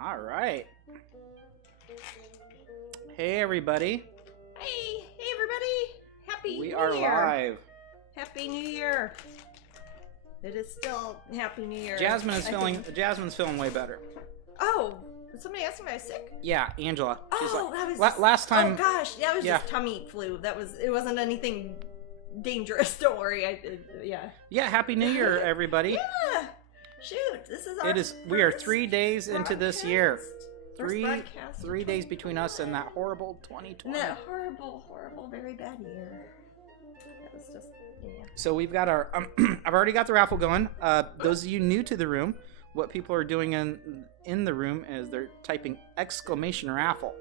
All right. Hey, everybody. Hey everybody! Happy New Year! We are live. Happy New Year! It is still Happy New Year. Jasmine's feeling way better. Oh, did somebody ask me if I was sick? Yeah, Angela. She's Oh, like, that was just, last time. Oh gosh, that was yeah. just tummy flu. It wasn't anything dangerous. Don't worry. Yeah. Yeah, Happy New Year, everybody. Yeah. Shoot, this is our. It is. We are 3 days into this year. Broadcast. 3 days between us and that horrible 2020. That horrible, very bad year. That was just. Yeah. So we've got our. I've already got the raffle going. Those of you new to the room, what people are doing in the room is they're typing exclamation raffle,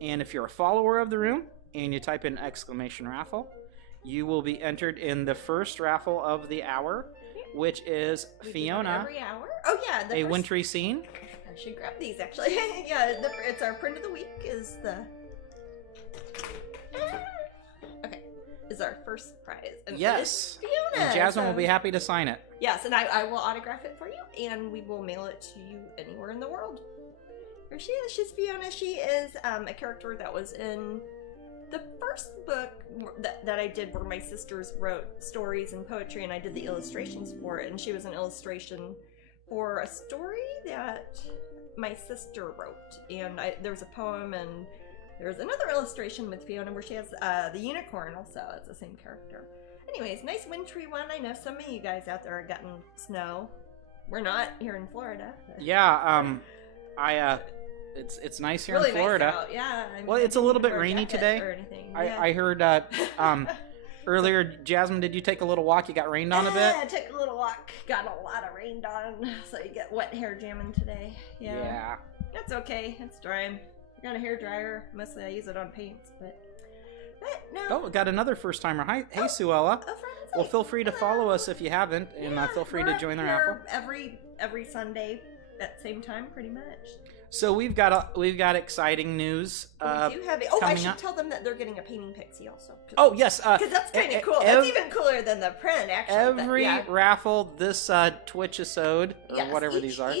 and if you're a follower of the room and you type in exclamation raffle, you will be entered in the first raffle of the hour, which is Fiona. Every hour. Oh yeah. A wintry scene. I should grab these actually. Yeah, it's our print of the week. Is our first prize. And yes. Fiona. And Jasmine will be happy to sign it. Yes, and I will autograph it for you, and we will mail it to you anywhere in the world. Here she is. She's Fiona. She is a character that was in the first book that I did, where my sisters wrote stories and poetry, and I did the illustrations for it. And she was an illustration for a story that my sister wrote. And there's a poem, and there's another illustration with Fiona where she has the unicorn also. It's the same character. Anyways, nice wintry one. I know some of you guys out there are getting snow. We're not here in Florida. Yeah, it's nice here really in Florida. Nice out. Yeah. Well, it's a little bit rainy today. Or anything. Yeah. I heard earlier, Jasmine, did you take a little walk? You got rained on a bit? I took a little walk. Got a lot of rained on, so you get wet hair jamming today. Yeah. That's okay. It's drying. I got a hair dryer. Mostly I use it on paints, but no. Oh, we got another first timer. Hi, hey, Suella. Well, feel free to follow us if you haven't, and feel free to join the raffle. Every Sunday at the same time, pretty much. So we've got exciting news. We do have it. Oh, I should up. tell them that they're getting a painting pixie also. Oh yes, because that's kind of cool. That's even cooler than the print, actually. Every raffle this Twitch episode or whatever these are.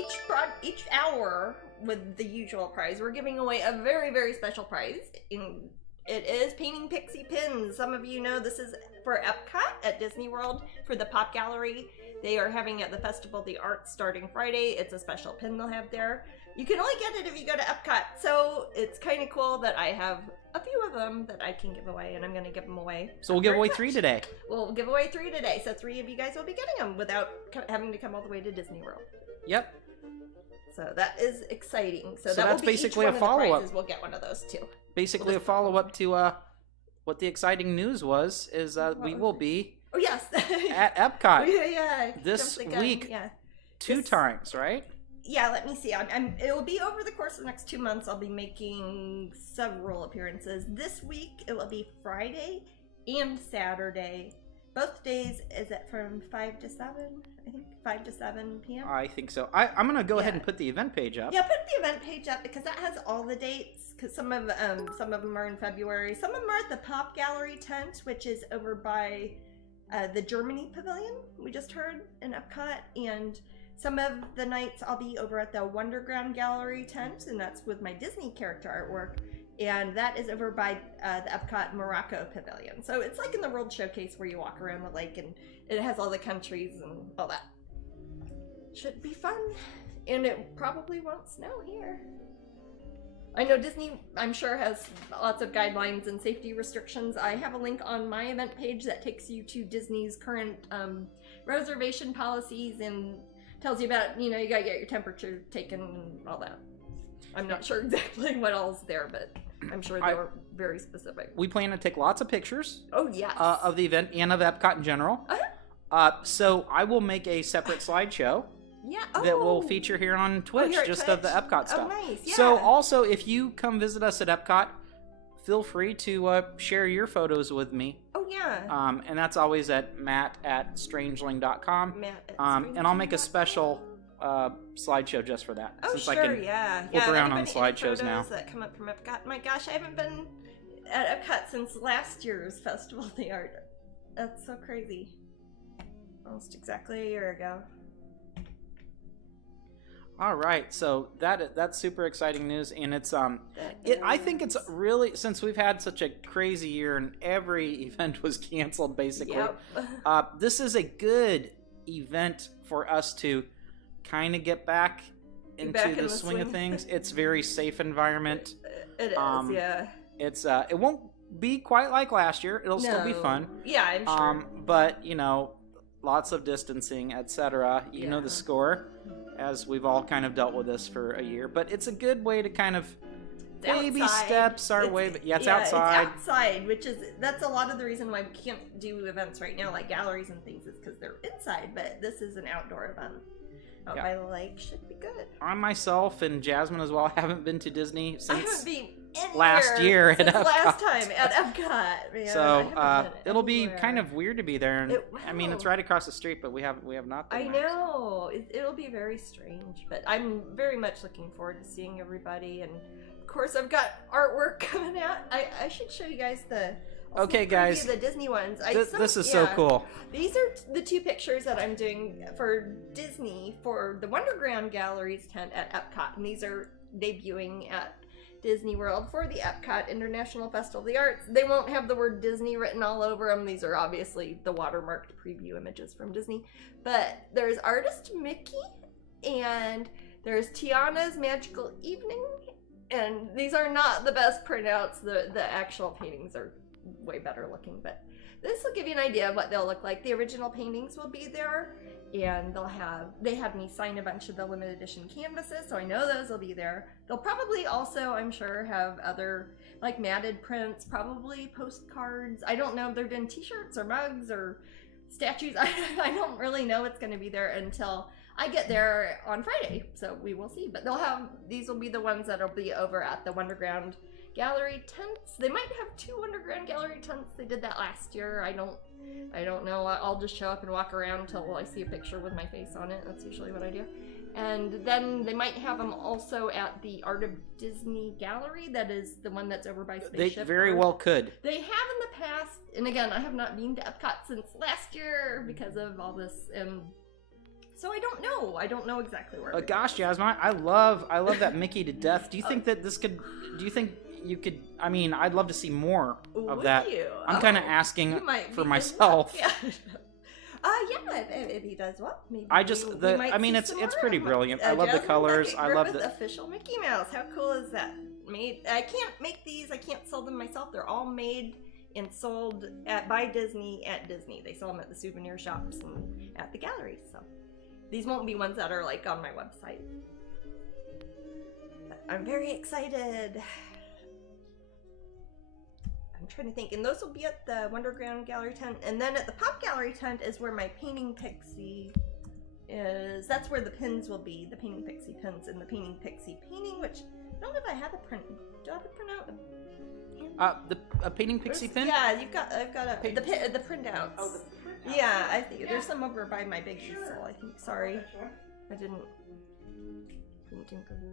Each hour with the usual prize, we're giving away a very, very special prize. It is painting pixie pins. Some of you know this is for Epcot at Disney World for the Pop Gallery. They are having at the Festival of the Arts starting Friday. It's a special pin they'll have there. You can only get it if you go to Epcot. So it's kind of cool that I have a few of them that I can give away, and I'm going to give them away. So we'll give away 3 today. We'll give away 3 today. So 3 of you guys will be getting them without having to come all the way to Disney World. Yep. So that is exciting. So that will be basically a follow-up. We'll get one of those too. Basically a follow-up to what the exciting news was is we will be at Epcot this week 2 times, right? Yeah, let me see. It will be over the course of the next 2 months. I'll be making several appearances. This week it will be Friday and Saturday. Both days is it from 5 to 7? I think 5 to 7 p.m. I think so. I'm gonna go ahead and put the event page up. Yeah, put the event page up because that has all the dates. Because some of them are in February. Some of them are at the Pop Gallery tent, which is over by the Germany Pavilion. We just heard in Epcot, and some of the nights I'll be over at the Wonderground Gallery tent, and that's with my Disney character artwork. And that is over by the Epcot Morocco Pavilion. So it's like in the World Showcase where you walk around the lake and it has all the countries and all that. Should be fun. And it probably won't snow here. I know Disney, I'm sure, has lots of guidelines and safety restrictions. I have a link on my event page that takes you to Disney's current reservation policies and tells you about, you gotta get your temperature taken and all that. I'm not sure exactly what all's there, but I'm sure they were very specific. We plan to take lots of pictures. Oh, yes. Of the event and of Epcot in general. So I will make a separate slideshow. Yeah. That will feature here on Twitch, of the Epcot stuff. Oh, nice. Yeah. So also, if you come visit us at Epcot, feel free to share your photos with me. Oh, yeah. And that's always at matt@strangeling.com. And I'll make a special slideshow just for that. Oh, since sure, I can flip around on slideshows now. That come up from Epcot. My gosh, I haven't been at Epcot since last year's Festival of the Art. That's so crazy. Almost exactly a year ago. All right, so that's super exciting news, and it's I think it's really, since we've had such a crazy year and every event was canceled basically. Yep. This is a good event for us to kind of get back into the swing of things. It's very safe environment. It is, yeah. It's it won't be quite like last year. It'll still be fun. Yeah, I'm sure. But you know, lots of distancing, etc. You know the score, as we've all kind of dealt with this for a year. But it's a good way to kind of baby steps our way. But it's outside. It's outside, that's a lot of the reason why we can't do events right now, like galleries and things, is because they're inside. But this is an outdoor event. Out by the lake, should be good. I myself and Jasmine as well haven't been to Disney since I haven't been last year at Epcot. Last time at Epcot. Man, so it'll be kind of weird to be there. And I mean, it's right across the street, but we have not been there. Know. It'll be very strange, but I'm very much looking forward to seeing everybody. And of course, I've got artwork coming out. I should show you guys okay, guys. The Disney ones. This is so cool. These are the 2 pictures that I'm doing for Disney for the Wonderground Galleries tent at Epcot, and these are debuting at Disney World for the Epcot International Festival of the Arts. They won't have the word Disney written all over them. These are obviously the watermarked preview images from Disney. But there's artist Mickey, and there's Tiana's Magical Evening, and these are not the best printouts. The actual paintings are way better looking, but this will give you an idea of what they'll look like. The original paintings will be there, and they had me sign a bunch of the limited edition canvases, so I know those will be there. They'll probably also, I'm sure, have other like matted prints, probably postcards. I don't know if they're doing t-shirts or mugs or statues. I don't really know what's going to be there until I get there on Friday, so we will see. But these will be the ones that'll be over at the Wonderground Gallery tents. They might have 2 Wonderground Gallery tents. They did that last year. I don't know. I'll just show up and walk around until I see a picture with my face on it. That's usually what I do. And then they might have them also at the Art of Disney Gallery. That is the one that's over by Spaceship. They very well could. They have in the past, and again, I have not been to Epcot since last year because of all this, and so I don't know. I don't know exactly where. Gosh, Jasmine, I love that Mickey to death. Do you think that this could? Do you think you could? I mean, I'd love to see more of that. I'm kind of asking for myself. Yeah. If he does well, maybe. It's pretty brilliant. I love the colors. I love the official Mickey Mouse. How cool is that? I can't make these. I can't sell them myself. They're all made and sold by Disney at Disney. They sell them at the souvenir shops and at the galleries. So these won't be ones that are like on my website. But I'm very excited. I'm trying to think, and those will be at the Wonderground Gallery tent, and then at the Pop Gallery tent is where my Painting Pixie is. That's where the pins will be, the Painting Pixie pins and the Painting Pixie painting, which I don't know if I have a print. Do I have a printout? A Painting Pixie pin? Yeah, I've got the printouts. Oh, the printouts. Yeah, I think there's some over by my big easel. I think. Sorry, I didn't think of it.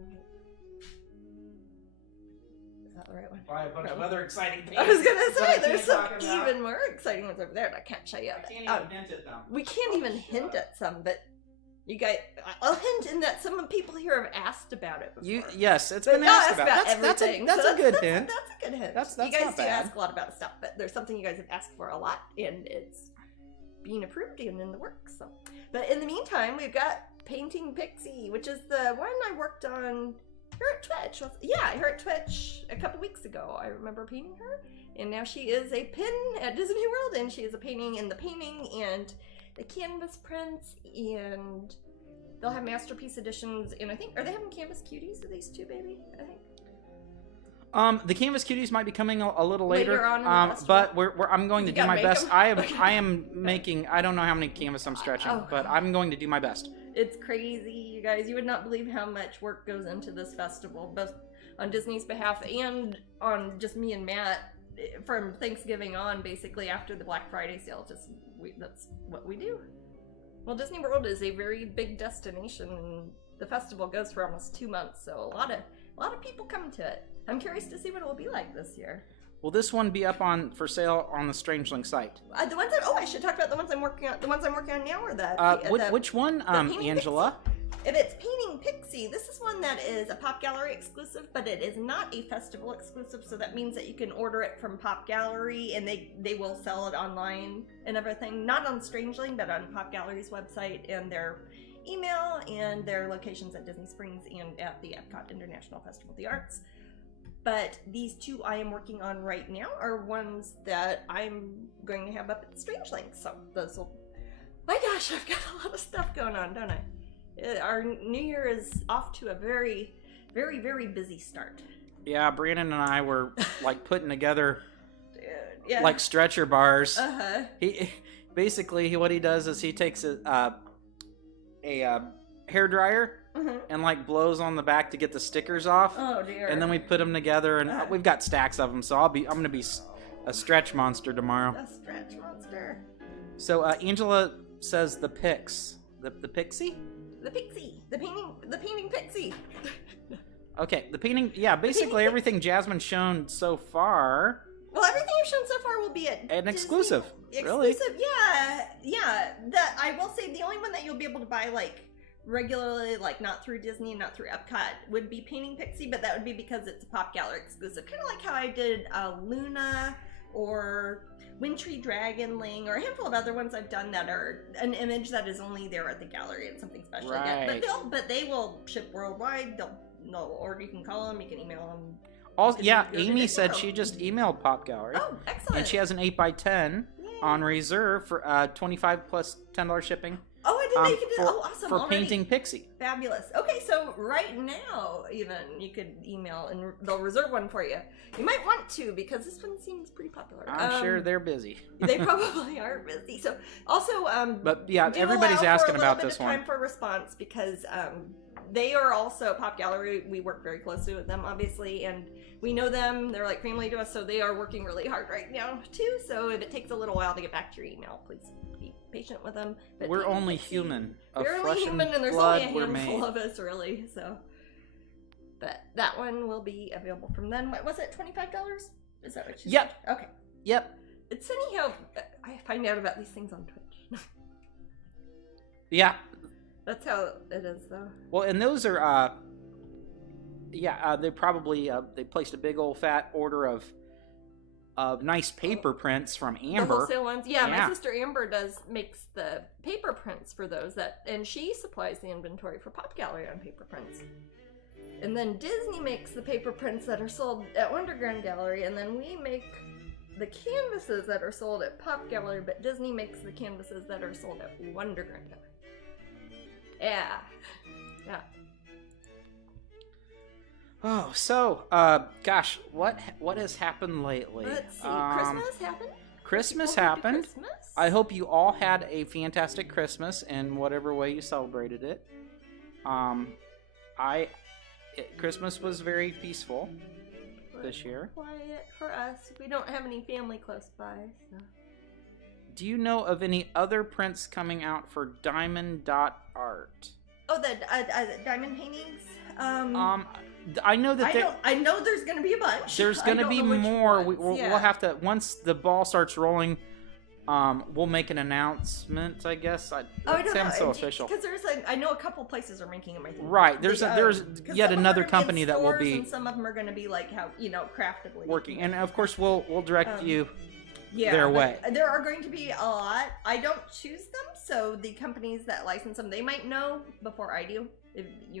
Is that the right one? Probably a bunch of other exciting things. I was gonna say there's some even more exciting ones over there, but I can't show you. I can't even hint at them. We can't even hint at some, but you guys, I'll hint in that some people here have asked about it before. Yes, it's been asked about. Everything. That's a good hint. That's a good hint. That's you guys not do bad. ask a lot about stuff, but there's something you guys have asked for a lot, and it's being approved and in the works. So, but in the meantime, we've got Painting Pixie, which is the one I worked on here at Twitch. Here at Twitch a couple weeks ago. I remember painting her, and now she is a pin at Disney World, and she is a painting in the painting and the canvas prints, and they'll have masterpiece editions. And I think, are they having canvas cuties of these two, baby? I think. The canvas cuties might be coming a little later. On but I'm going to do my best. I am making. I don't know how many canvas I'm stretching, but I'm going to do my best. It's crazy, you guys. You would not believe how much work goes into this festival, both on Disney's behalf and on just me and Matt from Thanksgiving on, basically after the Black Friday sale. That's what we do. Well, Disney World is a very big destination, and the festival goes for almost 2 months, so a lot of people come to it. I'm curious to see what it will be like this year. Will this one be up for sale on the Strangeling site? The ones I should talk about the ones I'm working on. The ones I'm working on now, or which one, Angela? Pixie. If it's Painting Pixie, that is a Pop Gallery exclusive, but it is not a festival exclusive, so that means that you can order it from Pop Gallery, and they will sell it online and everything. Not on Strangeling, but on Pop Gallery's website, and their email, and their locations at Disney Springs and at the Epcot International Festival of the Arts. But these two I am working on right now are ones that I'm going to have up at Strangeling, so those will... My gosh, I've got a lot of stuff going on, don't I? Our new year is off to a very, very, very busy start. Yeah, Brandon and I were like putting together Yeah. like stretcher bars. Uh-huh. What he does is he takes a hair dryer and like blows on the back to get the stickers off. Oh dear. And then we put them together, and we've got stacks of them. So I'm gonna be a stretch monster tomorrow. A stretch monster. So Angela says the Pix, the Pixie. The Pixie. The painting Pixie. Okay, the painting. Yeah, basically everything Jasmine's shown so far. Well, everything you've shown so far will be at an exclusive. Exclusive, really? Yeah. I will say the only one that you'll be able to buy like regularly, like not through Disney and not through Epcot, would be Painting Pixie, but that would be because it's a Pop Gallery exclusive. Kind of like how I did Luna or Wintry Dragonling, or a handful of other ones I've done that are an image that is only there at the gallery. It's something special. Right. But they will ship worldwide. Or you can call them, you can email them. Also, Amy said she just emailed Pop Gallery. Oh, excellent. And she has an 8x10 on reserve for $25 plus $10 shipping. Oh, I didn't know you could do that. Oh, awesome. For already. Painting Pixie. Fabulous. Okay, so right now, even, you could email and they'll reserve one for you. You might want to, because this one seems pretty popular. I'm sure they're busy. They probably are busy. So, also, but yeah, everybody's asking about this one. Time for response, because they are also Pop Gallery. We work very closely with them, obviously, and we know them. They're like family to us, so they are working really hard right now too. So if it takes a little while to get back to your email, please be patient with them. But we're only human. We're only human, and there's only a handful of us, really. So, but that one will be available from then. What was it? $25? Is that what you said? Okay. Yep. It's funny how I find out about these things on Twitch. Yeah. That's how it is, though. Well, and those are, they probably they placed a big old fat order of nice paper prints from Amber. The wholesale ones, yeah. My sister Amber makes the paper prints for those and she supplies the inventory for Pop Gallery on paper prints. And then Disney makes the paper prints that are sold at Wonderground Gallery, and then we make the canvases that are sold at Pop Gallery, but Disney makes the canvases that are sold at Wonderground Gallery. Yeah. Oh, so, gosh, what has happened lately? Let's see. Christmas happened? Christmas happened. Christmas? I hope you all had a fantastic Christmas in whatever way you celebrated it. Christmas was very peaceful this year. Quiet for us. We don't have any family close by, so. Do you know of any other prints coming out for Diamond.art? Oh, the diamond paintings? I know that I know there's going to be a bunch. There's going to be more. We'll have to, once the ball starts rolling, we'll make an announcement, I guess. It sounds so official. Because I know a couple places are making them, I think. Right. There's yet another company that will be. And some of them are going to be like how, craftably. Working. And of course, we'll direct you Yeah, their way. There are going to be a lot. I don't choose them, so the companies that license them, they might know before I do.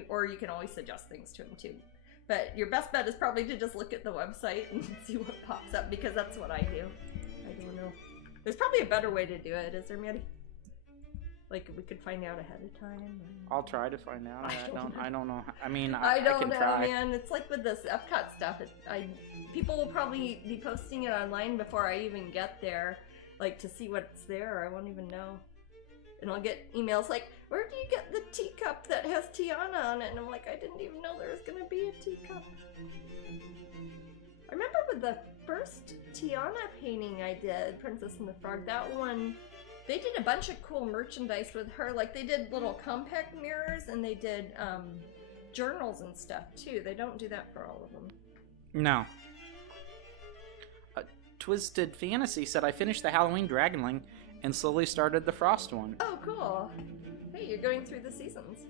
Or you can always suggest things to them too. But your best bet is probably to just look at the website and see what pops up, because that's what I do. I don't know. There's probably a better way to do it, is there, Maddie? Like, we could find out ahead of time. I'll try to find out. I don't know. I mean, I can try. Man. It's like with this Epcot stuff. People will probably be posting it online before I even get there, like to see what's there. I won't even know. And I'll get emails like, where do you get the teacup that has Tiana on it? And I'm like, I didn't even know there was going to be a teacup. I remember with the first Tiana painting I did, Princess and the Frog, that one, they did a bunch of cool merchandise with her. Like, they did little compact mirrors, and they did journals and stuff, too. They don't do that for all of them. No. Twisted Fantasy said, I finished the Halloween Dragonling and slowly started the Frost one. Oh, cool. Hey, you're going through the seasons.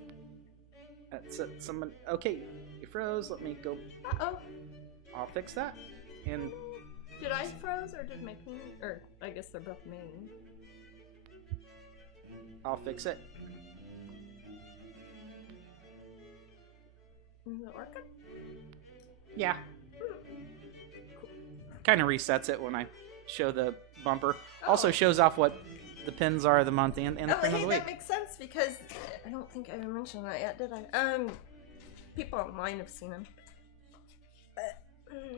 That's it. Someone. Okay, you froze. Let me go. Uh-oh. I'll fix that. And Did I froze or did my painting? Or I guess they're both main. I'll fix it. Is it working? Yeah. Kind of resets it when I show the bumper. Also shows off what the pins are of the month and the pin of the week. That makes sense because I don't think I mentioned that yet, did I? People online have seen them.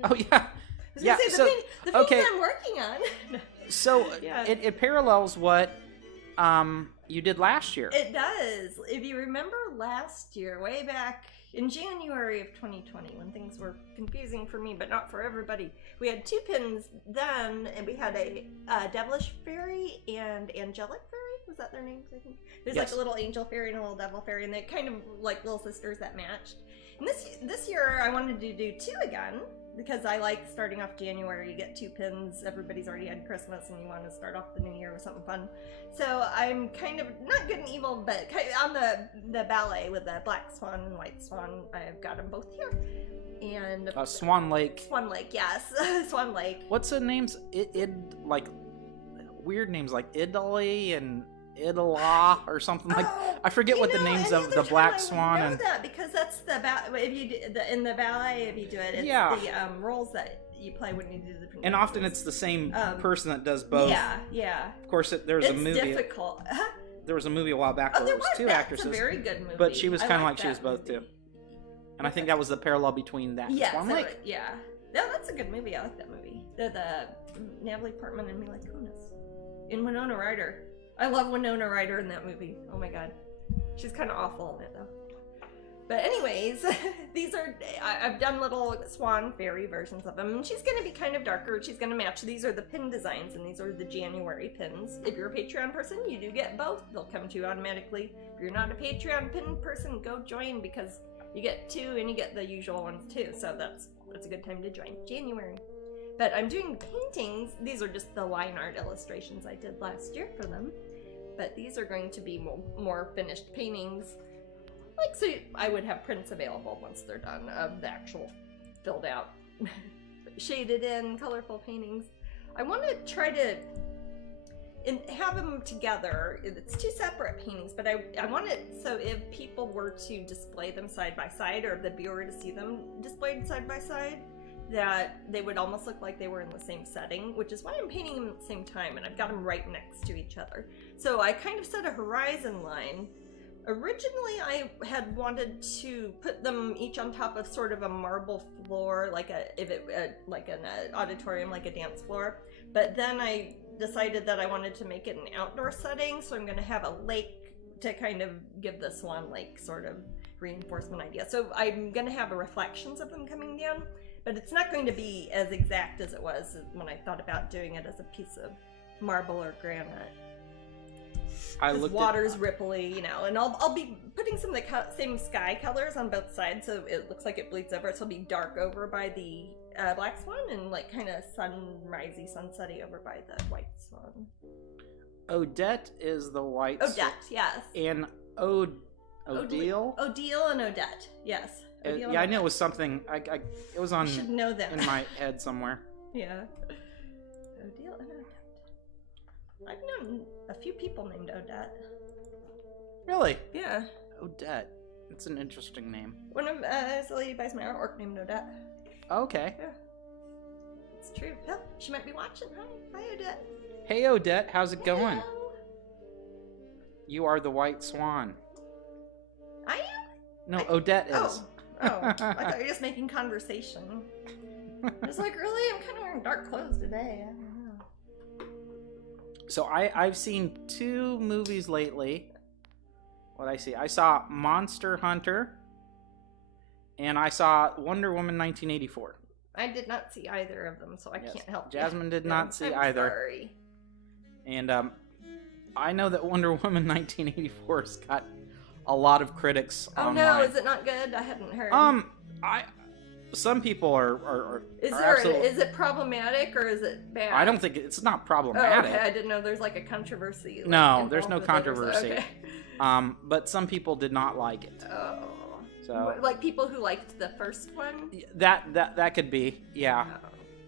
Oh yeah. The things I'm working on. So it parallels what you did last year. It does. If you remember last year, way back in January of 2020, when things were confusing for me, but not for everybody, we had 2 pins then, and we had a devilish fairy and angelic fairy. Was that their names? I think there's like a little angel fairy and a little devil fairy, and they kind of like little sisters that matched. And this year, I wanted to do 2 again. Because I like starting off January, you get 2 pins, everybody's already had Christmas and you want to start off the new year with something fun. So I'm kind of, not good and evil, but kind of on the ballet with the black swan and white swan. I've got them both here. And Swan Lake. Swan Lake, yes. Swan Lake. What's the names? Like, weird names like Italy and Idala or something like. I forget what the names of the black swan and. That because that's the if you do in the ballet, if you do it, it's the roles that you play when you do the different. And often it's the same person that does both. Yeah. Of course, there's a movie. It's difficult. There was a movie a while back where it was 2 actresses. It's a very good movie. But she was kind of like she was both too. And I think that was the parallel between that and Swan Lake. Yeah. No, that's a good movie. I like that movie. The Natalie Portman and Mila Kunis in Winona Ryder. I love Winona Ryder in that movie. Oh my god. She's kind of awful in it though. But anyways, these are, I've done little swan fairy versions of them. And she's going to be kind of darker. She's going to match. These are the pin designs and these are the January pins. If you're a Patreon person, you do get both. They'll come to you automatically. If you're not a Patreon pin person, go join because you get 2 and you get the usual ones too. So that's a good time to join. January. But I'm doing paintings. These are just the line art illustrations I did last year for them. But these are going to be more finished paintings. Like, so I would have prints available once they're done of the actual filled out, shaded in, colorful paintings. I want to try to have them together. It's 2 separate paintings, but I want it so if people were to display them side by side, or if the viewer to see them displayed side by side, that they would almost look like they were in the same setting, which is why I'm painting them at the same time, and I've got them right next to each other. So I kind of set a horizon line. Originally, I had wanted to put them each on top of sort of a marble floor, like like an auditorium, like a dance floor. But then I decided that I wanted to make it an outdoor setting, so I'm going to have a lake to kind of give the Swan Lake sort of reinforcement idea. So I'm going to have reflections of them coming down. But it's not going to be as exact as it was when I thought about doing it as a piece of marble or granite. The water's ripply, you know, and I'll be putting some of the same sky colors on both sides, so it looks like it bleeds over. So it'll be dark over by the black swan and like kind of sunrisey, sunsetty over by the white swan. Odette is the white swan. Odette, yes. And Odile? Odile and Odette, yes. Yeah, I knew it was something. It was on. You should know them. In my head somewhere. Yeah. Odile and Odette. I've known a few people named Odette. Really? Yeah. Odette. It's an interesting name. One of there's a lady buys my artwork named Odette. Okay. Yeah. It's true. Yeah, she might be watching. Hi, Odette. Hey, Odette. How's it going? Hello. You are the white swan. I am? No, Odette is. Oh, I thought you were just making conversation. I was like, really? I'm kind of wearing dark clothes today. I don't know. So I've seen 2 movies lately. What I see? I saw Monster Hunter. And I saw Wonder Woman 1984. I did not see either of them, so I can't help you. Jasmine did not see either. Sorry. And I know that Wonder Woman 1984's got a lot of critics online. No, is it not good? I hadn't heard. Some people are is it problematic or is it bad? I don't think it's not problematic. Oh, okay. I didn't know there's like a controversy. Like, no, there's no controversy. Okay. But some people did not like it. Oh. So like people who liked the first one. that could be, yeah,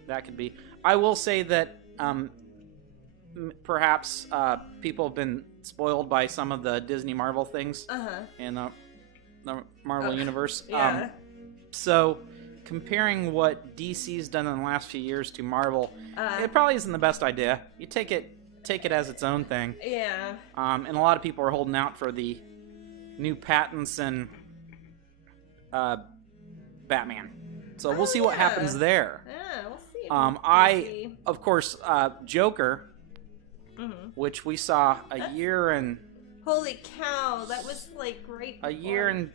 that could be. I will say that perhaps people have been spoiled by some of the Disney Marvel things in the Marvel universe. Yeah. So comparing what DC's done in the last few years to Marvel, it probably isn't the best idea. You take it as its own thing. Yeah. And a lot of people are holding out for the new Pattinson Batman. So we'll see what happens there. Yeah, we'll see. Of course, Joker, which we saw a year and... Holy cow, that was like great. A year and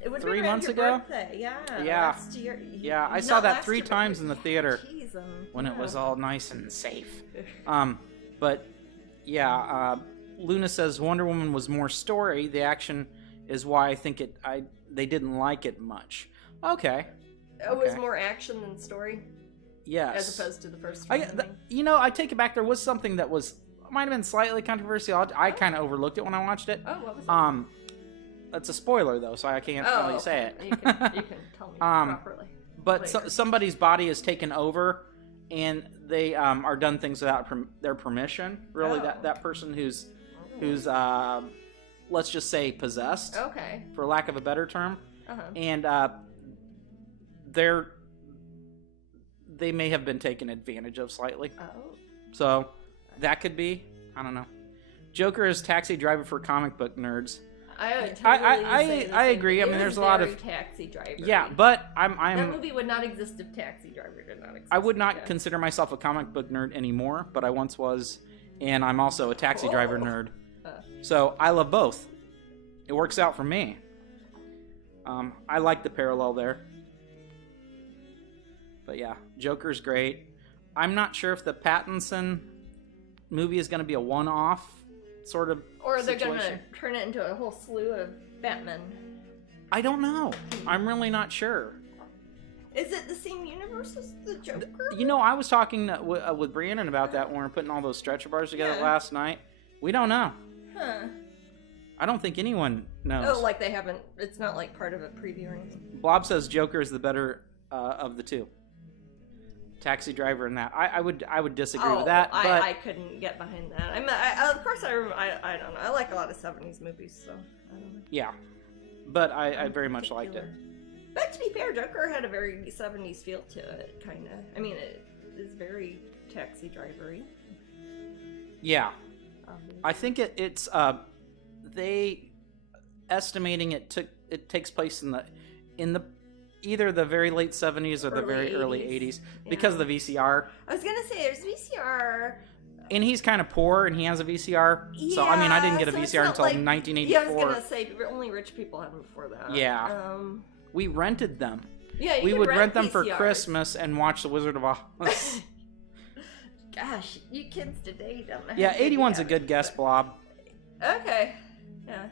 it would 3 be months your ago? Birthday. Yeah. Yeah. Last year. Yeah, I saw that 3 times in the theater when it was all nice and safe. But yeah, Luna says Wonder Woman was more story. The action is why I think they didn't like it much. Okay. It was more action than story. Yes. As opposed to the first one. I take it back. There was something that might have been slightly controversial. I kind of overlooked it when I watched it. Oh, what was it? It's a spoiler though, so I can't really say it. You can tell me properly. But somebody's body is taken over, and they are done things without their permission. Really, that person who's let's just say possessed. Okay. For lack of a better term. And they may have been taken advantage of slightly. So that could be. I don't know. Joker is taxi driver for comic book nerds. I agree. I mean, there's a lot of Taxi Driver. Yeah, but I'm that movie would not exist if Taxi Driver did not exist. I would not consider myself a comic book nerd anymore, but I once was, and I'm also a taxi driver nerd. So I love both. It works out for me. I like the parallel there. But yeah, Joker's great. I'm not sure if the Pattinson movie is going to be a one-off sort of or they're situation. going to turn it into a whole slew of Batman. I don't know. I'm really not sure. Is it the same universe as the Joker? I was talking with Brandon about that when we were putting all those stretcher bars together last night. We don't know. Huh. I don't think anyone knows. Oh, like they haven't... It's not like part of a preview or anything. Blob says Joker is the better of the two. Taxi Driver and that. I would disagree with that. But I couldn't get behind that. Of course, I don't know. I like a lot of 70s movies, so I don't know. Yeah. But I very much liked it. But to be fair, Joker had a very 70s feel to it, kind of. I mean, it is very Taxi Driver-y. Yeah. I think it's they estimating it takes place in the either the very late 70s or the very early 80s because of the VCR. I was gonna say there's VCR, and he's kind of poor, and he has a VCR. So I mean, I didn't get a VCR until 1984. Yeah, I was gonna say only rich people had them before that. Yeah. We rented them. Yeah, we would rent them VCRs. for Christmas and watch The Wizard of Oz. Gosh, you kids today don't know. Yeah, 81's a good guess, Blob. Okay. Yeah.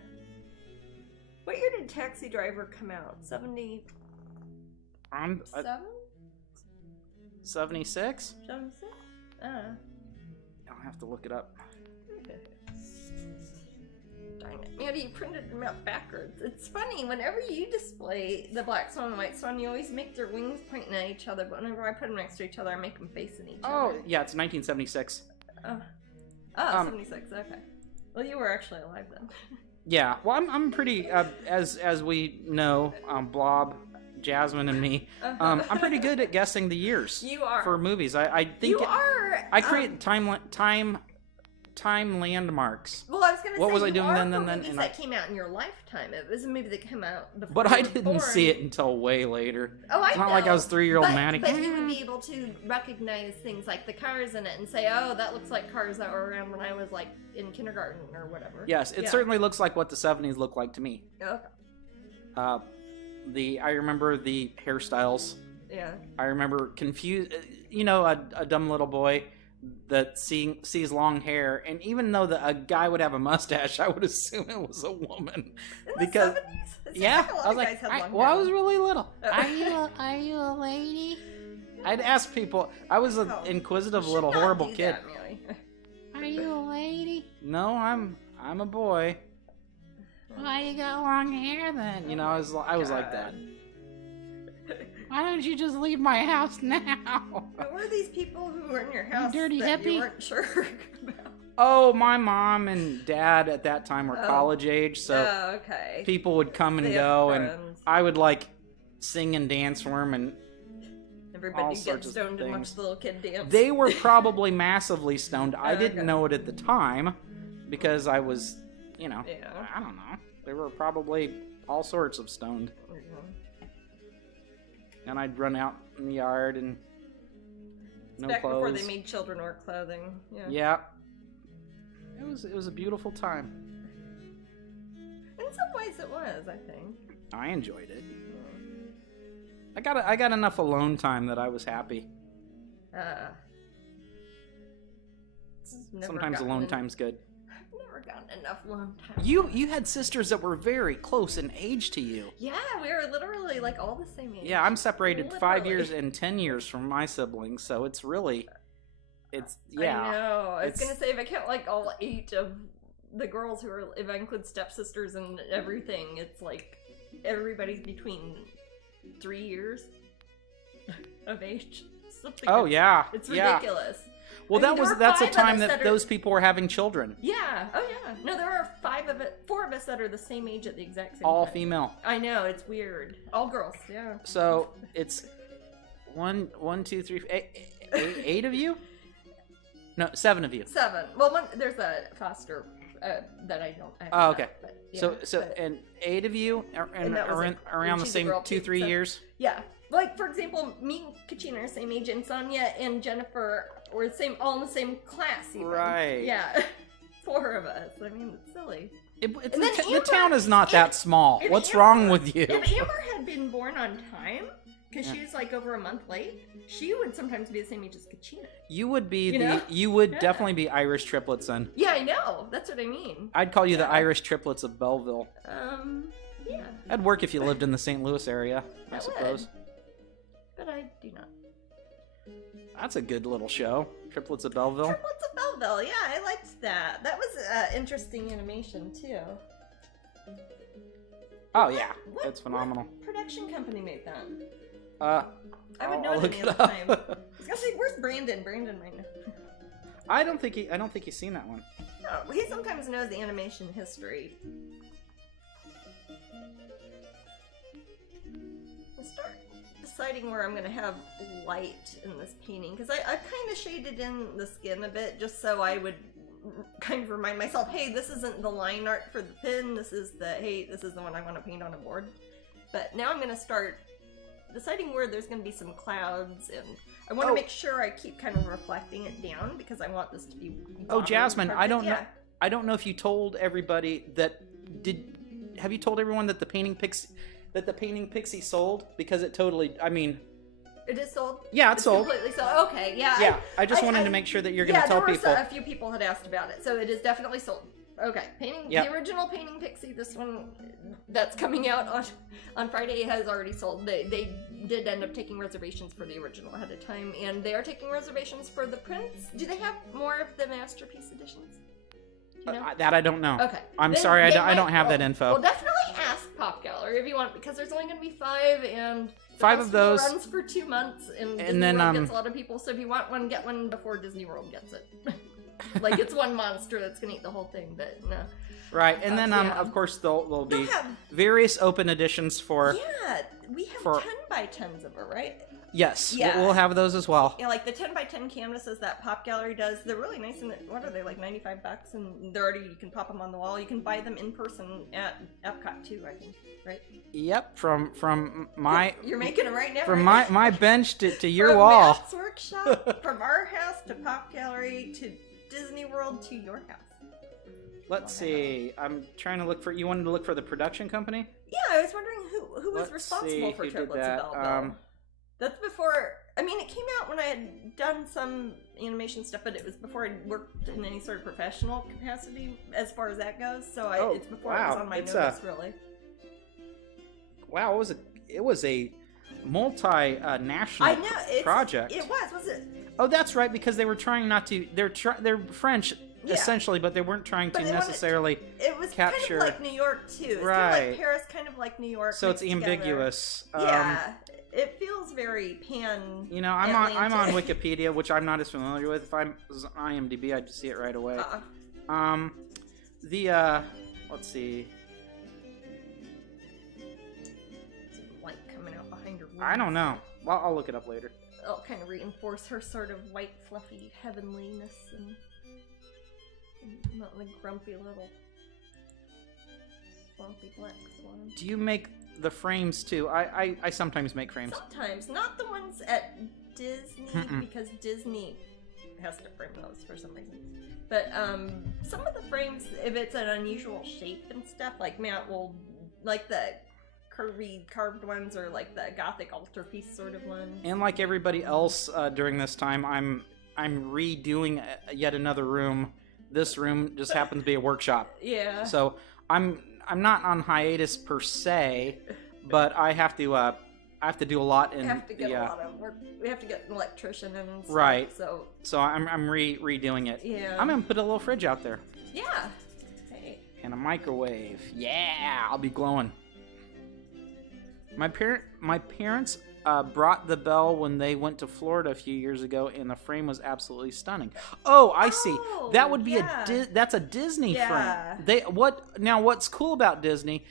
What year did Taxi Driver come out? 77? 76? 76? I'll have to look it up. Darn it. Maybe you printed them out backwards. It's funny, whenever you display the black swan and the white swan, you always make their wings pointing at each other, but whenever I put them next to each other, I make them facing each other. Oh, yeah, it's 1976. 76, okay. Well, you were actually alive then. Yeah, well, I'm pretty, as we know, Blob, Jasmine, and me, I'm pretty good at guessing the years. You are. For movies. I think you are. I create time landmarks. Well, I was going to say, what was I doing are then? movies that came out in your lifetime. It was a movie that came out before. But I didn't see it until way later. Oh, I know. It's not like I was 3-year-old Maddie. But you would be able to recognize things like the cars in it and say, oh, that looks like cars that were around when I was like in kindergarten or whatever. Yes, it certainly looks like what the 70s looked like to me. Okay. I remember the hairstyles. Yeah. I remember a dumb little boy that sees long hair, and even though a guy would have a mustache, I would assume it was a woman. In the 70s? Yeah, like I was like, I was really little. Are you a lady? I'd ask people. I was an inquisitive little horrible kid. That, are you a lady? No, I'm a boy. Why you got long hair then? You know, I was like that. Why don't you just leave my house now? But were these people who were in your house dirty that hippie? you weren't sure about? Oh, my mom and dad at that time were college age, so okay. people would come and go, and I would like sing and dance for them, and everybody get stoned and watch the little kid dance. They were probably massively stoned. I didn't know it at the time because I was, you know, I don't know. They were probably all sorts of stoned. And I'd run out in the yard and no back clothes. Before they made children wear clothing. Yeah. It was a beautiful time. In some ways it was, I think. I enjoyed it. I got enough alone time that I was happy. Sometimes alone time's good. I've never gotten enough alone time. You had sisters that were very close in age to you. Yeah, we were literally like all the same age. Yeah, I'm separated 5 years and 10 years from my siblings, so it's really, yeah. I know. I was gonna say if I count like all 8 of the girls who are, if I include stepsisters and everything, it's like everybody's between 3 years of age. Something yeah. It's ridiculous. Well, that's a time that those people were having children. Yeah. Oh, yeah. No, there are 4 of us that are the same age at the exact same all time. Female. I know, it's weird. All girls. Yeah. So it's 1, 2, 3, 8 of you? No, 7 of you. 7. Well, there's a foster that I don't. Oh, okay. But, yeah, and 8 of you, and around the same 2-3 years. Yeah. Like, for example, me and Kachina are the same age, and Sonia and Jennifer were all in the same class, even. Right. Yeah. 4 of us. I mean, it's silly. The town is not that small. What's wrong with you? If Amber had been born on time, because she was like over a month late, she would sometimes be the same age as Kachina. You would be you would definitely be Irish triplets then. Yeah, I know. That's what I mean. I'd call you the Irish triplets of Belleville. Yeah. That'd work if you lived in the St. Louis area, I suppose. But I do not. That's a good little show. Triplets of Belleville. Triplets of Belleville, yeah, I liked that. That was interesting animation, too. Oh, yeah. That's phenomenal. What production company made that? I would know it any other time. I was gonna say, where's Brandon? Brandon might know. I don't think he's seen that one. No, he sometimes knows the animation history. We'll start deciding where I'm gonna have light in this painting, because I've kind of shaded in the skin a bit just so I would kind of remind myself, hey, this isn't the line art for the pin, this is the one I want to paint on a board. But now I'm gonna start deciding where there's gonna be some clouds, and I want to make sure I keep kind of reflecting it down because I want this to be Jasmine, perfect. I don't know if you told everybody that have you told everyone that the painting pixie sold? Because it totally, I mean, it is sold? Yeah, it's sold. Completely sold. Okay, yeah. Yeah, I just wanted to make sure that you're going to tell people. A few people had asked about it, so it is definitely sold. Okay, the original Painting Pixie, this one that's coming out on Friday, has already sold. They did end up taking reservations for the original ahead of time, and they are taking reservations for the prints. Do they have more of the Masterpiece editions? You know? That I don't know. Okay. I'm sorry, I don't have that info. Well, definitely ask Pop Gallery if you want, because there's only going to be 5, and the 5 of those runs for 2 months, and Disney then World gets a lot of people. So if you want one, get one before Disney World gets it. Like, it's one monster that's going to eat the whole thing, but no. Right, and then of course there'll be various open editions for. Yeah, we have 10 by 10s of it, right? Yes, yeah. We'll have those as well. Yeah, like the 10 by 10 canvases that Pop Gallery does, they're really nice, and what are they, like $95? And they're already, you can pop them on the wall. You can buy them in person at Epcot too, I think, right? Yep, from my... You're making them right now. From right my bench to your wall. From Matt's workshop, from our house to Pop Gallery to Disney World to your house. Let's see. I'm trying to look for... You wanted to look for the production company? Yeah, I was wondering who was responsible for Triplets of Belleville. That's before... I mean, it came out when I had done some animation stuff, but it was before I worked in any sort of professional capacity as far as that goes. So it's before it was on my notice, really. Wow, it was a multi-national project. It was it? Oh, that's right, because they were trying not to... They're French, essentially, but they weren't trying to necessarily it was capture. kind of like New York too. It's Right. kind of like Paris, kind of like New York. So it's ambiguous. Yeah, it feels very pan. You know, I'm on Wikipedia, which I'm not as familiar with. If I'm on IMDb, I'd see it right away. Let's see. Light coming out behind her. I don't know. Well, I'll look it up later. It'll kind of reinforce her sort of white, fluffy heavenliness and not like grumpy little swampy black swan. Do you make the frames too? I sometimes make frames. Sometimes, not the ones at Disney because Disney has to frame those for some reason. But some of the frames, if it's an unusual shape and stuff, like Matt will like the curvy carved ones or like the Gothic altarpiece sort of ones. And like everybody else during this time, I'm redoing yet another room. This room just happens to be a workshop. Yeah. So I'm not on hiatus per se, but I have to do a lot in. We have to get a lot of work. We have to get an electrician in and stuff. Right. So I'm redoing it. Yeah. I'm gonna put a little fridge out there. Yeah. Hey. And a microwave. Yeah, I'll be glowing. My parents brought the bell when they went to Florida a few years ago, and the frame was absolutely stunning. Oh, I see. That would be that's a Disney frame. What's cool about Disney?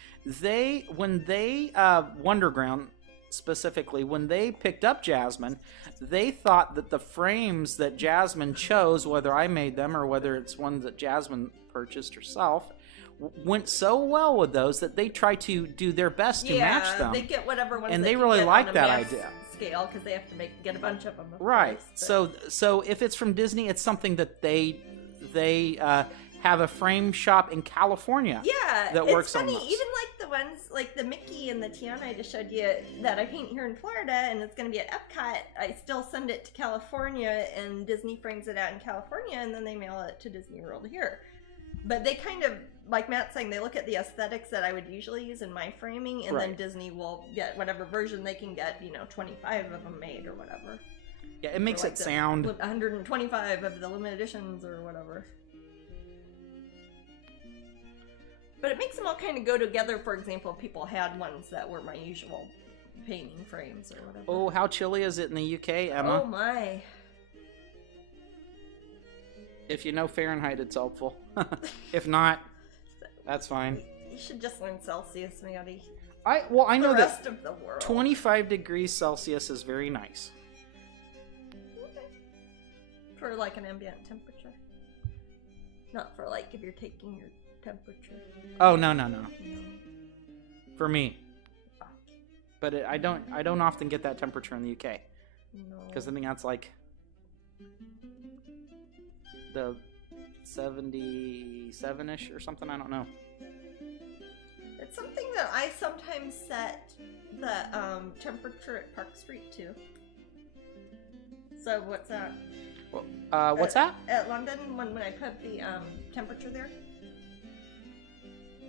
When they Wonderground specifically, when they picked up Jasmine, they thought that the frames that Jasmine chose, whether I made them or whether it's ones that Jasmine purchased herself, went so well with those that they try to do their best to match them. They get whatever ones and they really get like on a that mass idea. Scale because they have to get a bunch of them. Right. Course, so if it's from Disney, it's something that they have a frame shop in California. Yeah, that works funny. on those. Even like the ones like the Mickey and the Tiana I just showed you that I paint here in Florida, and it's going to be at Epcot. I still send it to California, and Disney frames it out in California, and then they mail it to Disney World here. But they kind of, like Matt's saying, they look at the aesthetics that I would usually use in my framing, and then Disney will get whatever version they can get, 25 of them made or whatever. Yeah, it makes it sound... 125 of the limited editions or whatever. But it makes them all kind of go together. For example, if people had ones that were my usual painting frames or whatever. Oh, how chilly is it in the UK, Emma? Oh, my. If you know Fahrenheit, it's helpful. If not, that's fine. You should just learn Celsius, Maddie. I know the that rest of the world. 25 degrees Celsius is very nice. Okay. For like an ambient temperature. Not for like if you're taking your temperature. Oh, no. For me. But I don't often get that temperature in the UK. No. Because I think that's like the 77-ish or something. I don't know. It's something that I sometimes set the temperature at Park Street too. So what's that? Well, what's that? At London, when I put the temperature there.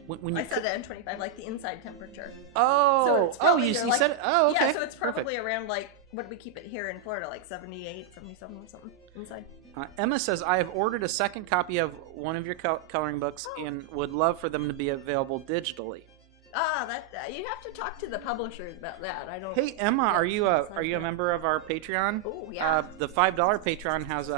When I set it at 25, like the inside temperature. Oh, so you said it? Oh, okay. Yeah, so it's probably around like, what do we keep it here in Florida, like 78, 77 or something inside. Emma says, I have ordered a second copy of one of your coloring books and would love for them to be available digitally. You have to talk to the publishers about that. I don't. Hey Emma, are you a member of our Patreon? Oh yeah. The $5 Patreon has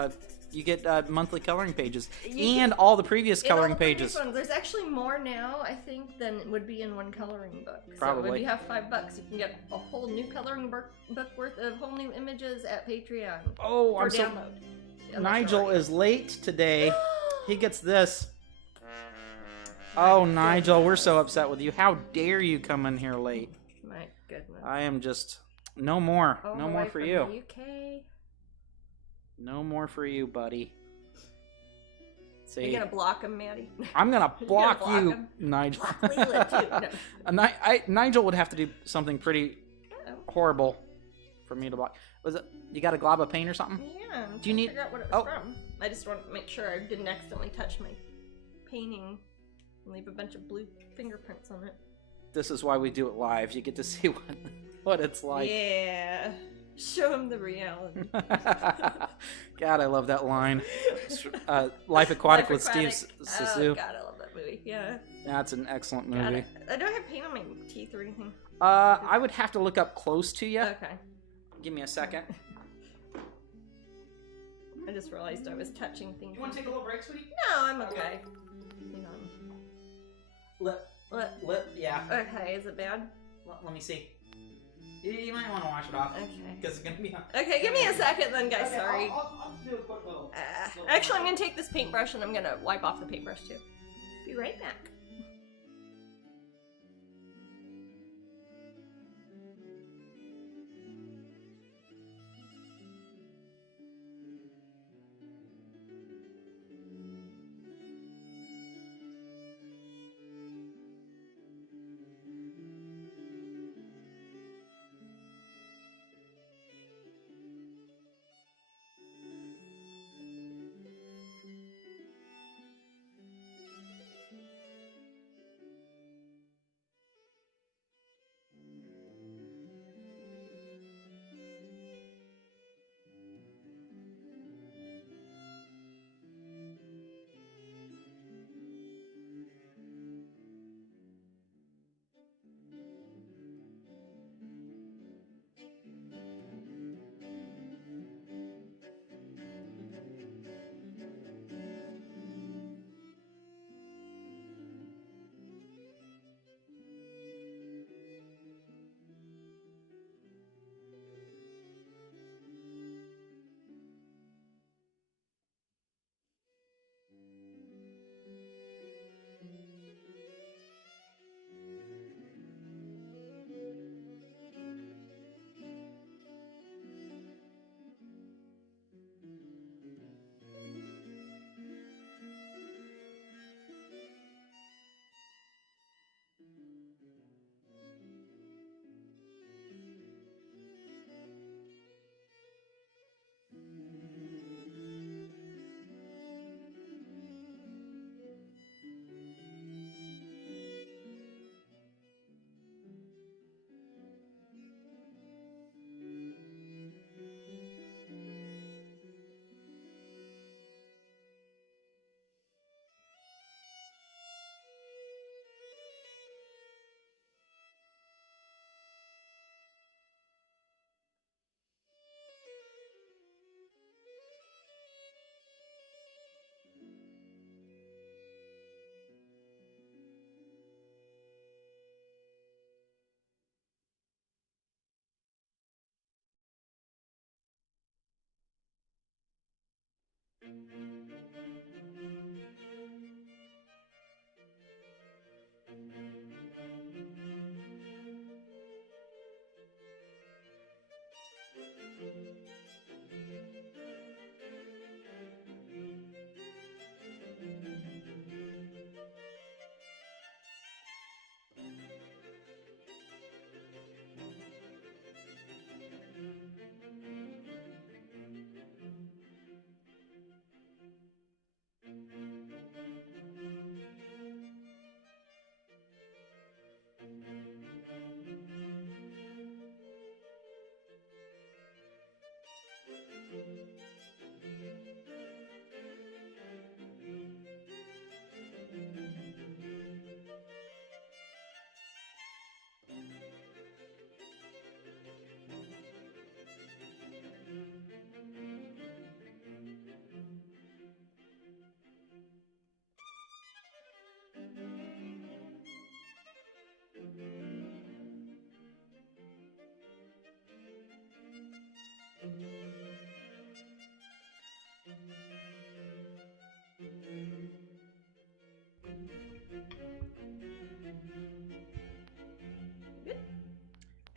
you get monthly coloring pages and all the previous coloring pages. There's actually more now, I think, than would be in one coloring book. Probably. So if you have $5, you can get a whole new coloring book worth of whole new images at Patreon. Oh, I'm download. so. Nigel is late today. He gets this. Oh, Nigel, we're so upset with you. How dare you come in here late? My goodness. I am just... No more. All no the more way for from you. The UK. No more for you, buddy. See, You're going to block him, Maddie? I'm going to block you, him? Nigel. Leela, too. No. Nigel would have to do something pretty horrible for me to block. Was it... You got a glob of paint or something? Yeah. Do you need... figure out what it was from. I just want to make sure I didn't accidentally touch my painting and leave a bunch of blue fingerprints on it. This is why we do it live. You get to see what it's like. Yeah. Show him the reality. God, I love that line. Life Aquatic with Steve Zissou. Oh, God, I love that movie. Yeah. That's an excellent movie. God, I don't have paint on my teeth or anything. I would have to look up close to you. Okay. Give me a second. I just realized I was touching things. You want to take a little break, sweetie? No, I'm okay. Hang on. Lip, yeah. Okay, is it bad? Let me see. You might want to wash it off. Okay. Because it's going to be... Okay, give me a second then, guys. Okay, Sorry. I'll do a quick little... Actually, I'm going to take this paintbrush and I'm going to wipe off the paintbrush too. Be right back.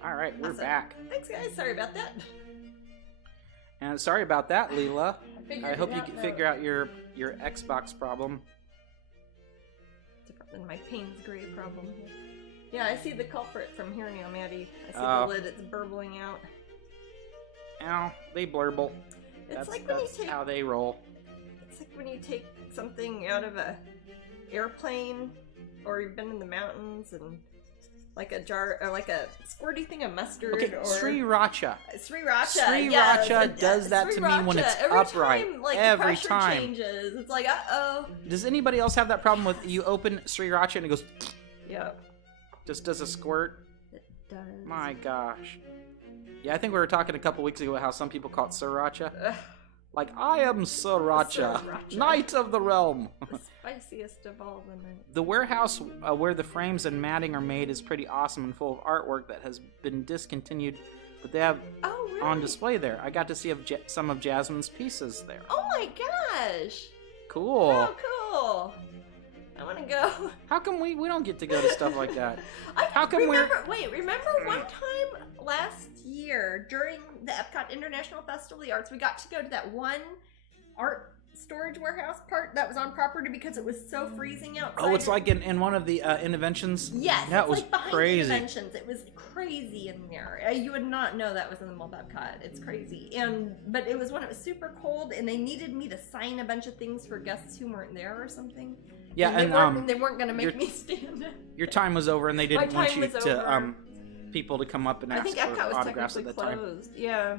All right, we're back. Thanks, guys. Sorry about that. And sorry about that, Leela. I hope you can can figure out your Xbox problem. Different than my Payne's Gray problem here. Yeah, I see the culprit from here now, Maddie. I see Oh. the lid, it's burbling out. Ow, they blurble. It's That's, like when you that's take how they roll. it's like when you take something out of a airplane or you've been in the mountains and like a jar or like a squirty thing of mustard. Okay, or Sriracha. Sriracha. Sriracha does that to me when it's upright. Every the pressure time. changes. It's like, uh-oh. Does anybody else have that problem with you open Sriracha and it goes... Yep. Just does a squirt? It does. My gosh. Yeah, I think we were talking a couple weeks ago about how some people call it Sriracha. Ugh. Like, I am Sriracha, Sriracha. Knight of the Realm. The spiciest of all the night. The warehouse where the frames and matting are made is pretty awesome and full of artwork that has been discontinued, but they have Really? on display there. I got to see some of Jasmine's pieces there. Oh my gosh! Cool. Oh, cool. I want to go. How come we don't get to go to stuff like that? Remember one time last year during the Epcot International Festival of the Arts, we got to go to that one art storage warehouse part that was on property because it was so freezing outside. Oh, it's like in one of the Interventions? Yes, that it's was like behind crazy. Interventions. It was crazy in there. You would not know that was in the mall of Epcot. It's crazy. But it was when it was super cold and they needed me to sign a bunch of things for guests who weren't there or something. Yeah, and they weren't going to make me stand up. Your time was over, and they didn't want you to people to come up and I ask think for Epcot was autographs at technically the time. closed. Yeah.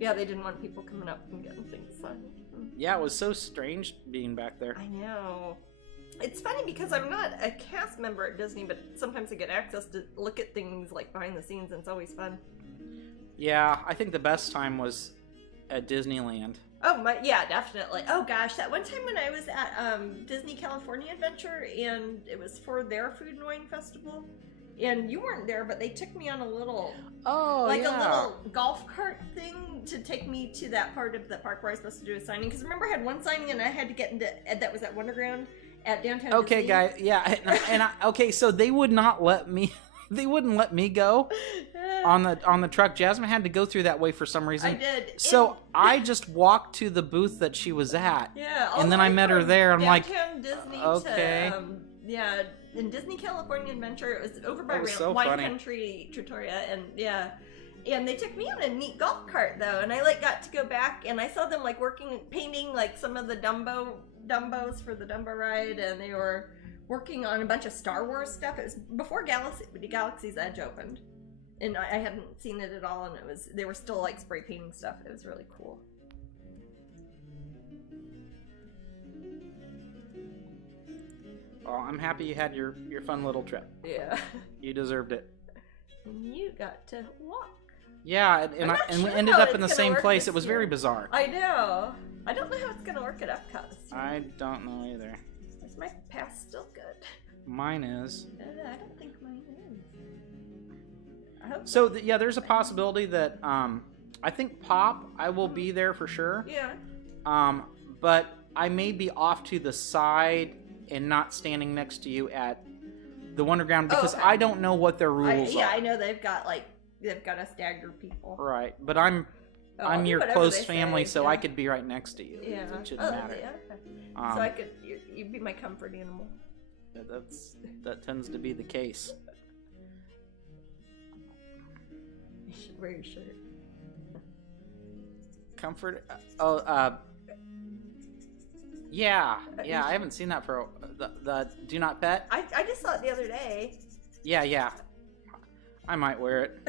Yeah, they didn't want people coming up and getting things signed. Yeah, it was so strange being back there. I know. It's funny because I'm not a cast member at Disney, but sometimes I get access to look at things like behind the scenes, and it's always fun. Yeah, I think the best time was at Disneyland. Oh yeah, definitely. Oh gosh, that one time when I was at Disney California Adventure, and it was for their Food and Wine Festival, and you weren't there, but they took me on a little, a little golf cart thing to take me to that part of the park where I was supposed to do a signing. Because remember, I had one signing, and I had to get into that was at Wonderground at downtown. Okay, Disney. guys. Yeah, okay, so they would not let me. They wouldn't let me go on the truck. Jasmine had to go through that way for some reason. I did. So I just walked to the booth that she was at. Yeah. And then I met her there. I'm like, Disney okay. To, in Disney California Adventure, it was over by Wine funny. Country, Trattoria, and and they took me on a neat golf cart though, and I got to go back and I saw them painting some of the Dumbos for the Dumbo ride, and they were working on a bunch of Star Wars stuff. It was before Galaxy's Edge opened, and I hadn't seen it at all, and they were still spray painting stuff. It was really cool. Oh, I'm happy you had your fun little trip. Yeah. You deserved it. And you got to walk. Yeah, and we ended up in the same place. It was very bizarre. I know. I don't know how it's going to work at Epcot this year. I don't know either. Is my pass still good? Mine is. I don't think mine is. I hope so. There's a possibility that I think Pop, I will be there for sure. Yeah. But I may be off to the side and not standing next to you at the Wonderground because I don't know what their rules are. Yeah, I know they've got to stagger people. Right, but I'm your close family, so I could be right next to you. Yeah, it shouldn't matter. Yeah, okay. So I could, you'd be my comfort animal. That tends to be the case. You should wear your shirt. Comfort. Yeah. I haven't seen that for the Do Not Pet. I just saw it the other day. Yeah. I might wear it.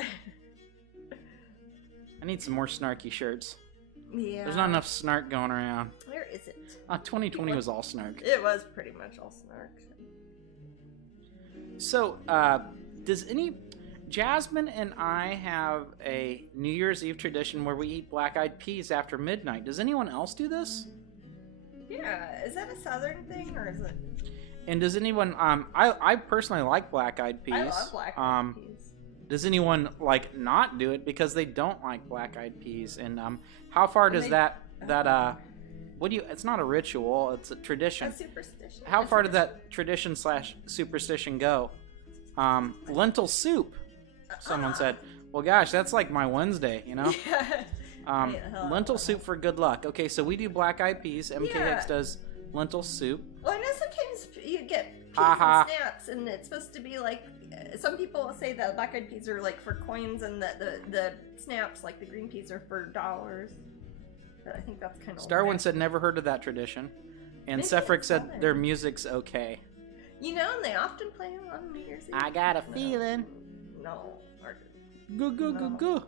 I need some more snarky shirts. Yeah. There's not enough snark going around. Where is it? 2020 was all snark. It was pretty much all snark. So, does Jasmine and I have a New Year's Eve tradition where we eat black-eyed peas after midnight. Does anyone else do this? Yeah, is that a southern thing or is it? And does anyone? I personally like black-eyed peas. I love black-eyed peas. Does anyone not do it because they don't like black-eyed peas? And how far does that what do you? It's not a ritual. It's a tradition. A superstition. How far did that tradition / superstition go? Lentil soup. Someone said. Well, gosh, that's like my Wednesday, you know. Lentil soup for good luck. Okay, so we do black-eyed peas. MKX does lentil soup. Well, I know sometimes you get peas and snaps, and it's supposed to be some people say that black-eyed peas are for coins, and the snaps, the green peas, are for dollars. But I think that's kind of. Starwin said never heard of that tradition, and Sefric said their music's okay. You know, and they often play them on New Year's Eve. I got a feeling. No. Go, go, go, go.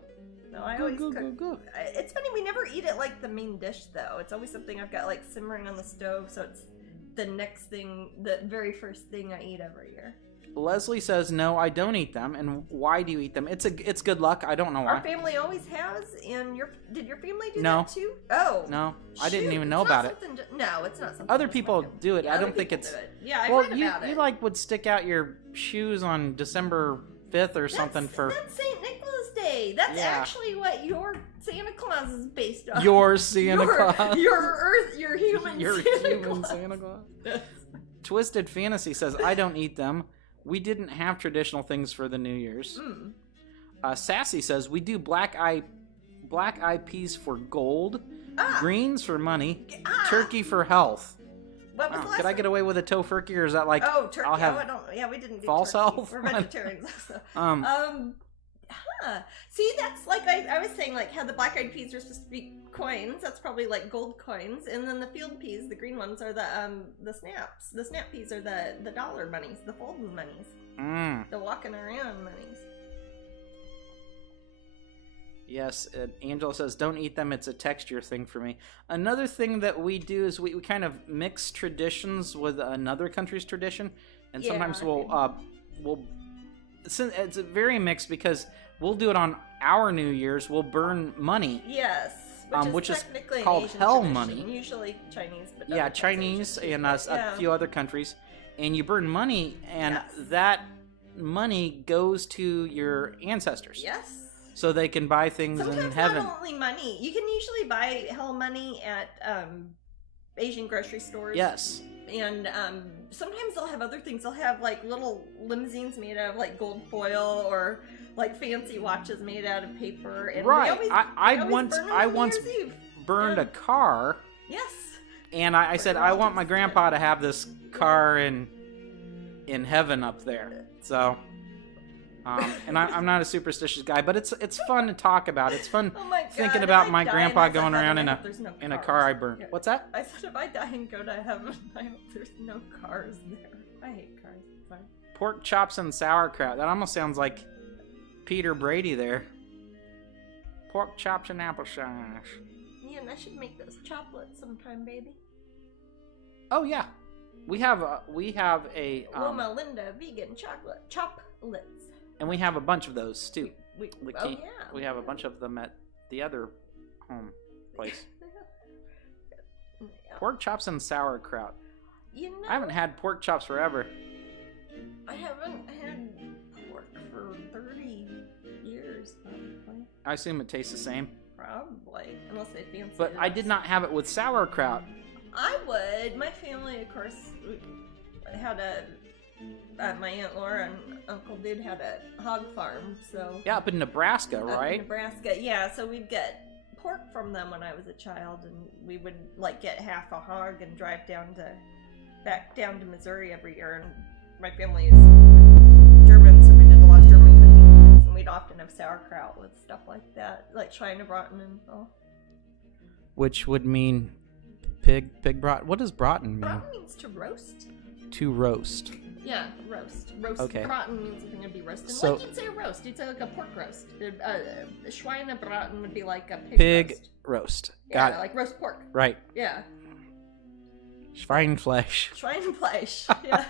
No, I Go, always go, cook. go, go. It's funny, we never eat it like the main dish, though. It's always something I've got, like, simmering on the stove, so it's the next thing, the very first thing I eat every year. Leslie says, no, I don't eat them. And why do you eat them? It's good luck. I don't know why. Our family always has, and did your family do No. that too? Oh. No, I didn't Shoot, even know it's not about it. something no, it's not something. Other just people like do it. Yeah, I other don't think people it's... do it. Yeah, I Well, read you about it. like would stick out your shoes on December 5th or something for... That's St. Nicholas Day. That's actually what your Santa Claus is based on. Your Santa Claus. Your human Your Santa human Claus. Santa Claus. Twisted Fantasy says, I don't eat them. We didn't have traditional things for the New Year's. Sassy says, we do black eye peas for gold, greens for money, turkey for health. What was the last Could I get away with a tofurkey, or is that like... Oh, turkey. I'll have we didn't do false turkey. health? We're vegetarians. See, that's like I was saying, like how the black-eyed peas are supposed to be coins. That's probably like gold coins, and then the field peas, the green ones, are the snaps. The snap peas are the dollar monies, the folding monies, the walking around monies. Yes, Angela says, don't eat them. It's a texture thing for me. Another thing that we do is we kind of mix traditions with another country's tradition, and sometimes it's very mixed because we'll do it on our New Year's. We'll burn money. Yes. Which is technically called an Asian hell tradition. money. Usually Chinese, but Yeah, Chinese and a few other countries. And you burn money, and that money goes to your ancestors. Yes. So they can buy things Sometimes in heaven. not only money. You can usually buy hell money at Asian grocery stores. Yes. And sometimes they'll have other things. They'll have like little limousines made out of like gold foil, or like fancy watches made out of paper. And right. I once burned a car. Yes. And I said, I want my grandpa to have this car in heaven up there. So, and I'm not a superstitious guy, but it's fun to talk about. It's fun thinking about my grandpa going around in a car I burned. Yeah. What's that? I said, if I die and go to heaven, I hope there's no cars there. I hate cars. Sorry. Pork chops and sauerkraut. That almost sounds like Peter Brady there. Pork chops and applesauce. Yeah, and I should make those chocolates sometime, baby. Oh yeah, we have a Loma Linda vegan chocolate chocolates. And we have a bunch of those too. We have a bunch of them at the other home place. Yeah. Pork chops and sauerkraut. You know, I haven't had pork chops forever. I haven't had pork for 30 years, probably. I assume it tastes the same. Probably, unless they fancy But it I did not have it with sauerkraut. I would. My family, of course, had my Aunt Laura and Uncle Dude had a hog farm, so... Yeah, up in Nebraska, right? In Nebraska, yeah, so we'd get pork from them when I was a child, and we would, like, get half a hog and drive back down to Missouri every year, and my family is German, so we did a lot of German cooking, and we'd often have sauerkraut with stuff like that, like Schweinebraten and all. Which would mean pig brat. What does braten mean? Braten means to roast. To roast. Yeah, roast. Okay. Braten means something to be roasted. So, like you'd say a roast. You'd say like a pork roast. Schweinebraten would be like a pig roast. roast. Got Yeah, it. like roast pork. Right. Yeah. Schweinefleisch. Schweinefleisch. Yeah.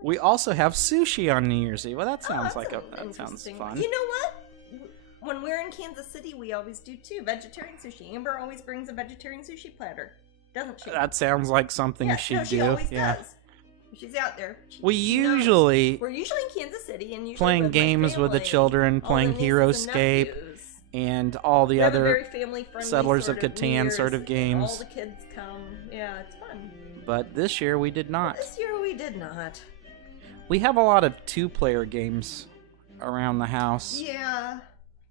We also have sushi on New Year's Eve. Well, that sounds that sounds fun. You know what? When we're in Kansas City, we always do too. Vegetarian sushi. Amber always brings a vegetarian sushi platter, doesn't she? That sounds like something she'd she do. always Yeah. does. She's out there. We're usually in Kansas City and usually playing with my games with the family, children, all playing the nieces Hero-scape, and nephews. and all the We have a other very family-friendly Settlers sort of Catan New sort of Year's, games. All the kids come. Yeah, it's fun. But this year we did not. This year we did not. We have a lot of two-player games around the house. Yeah.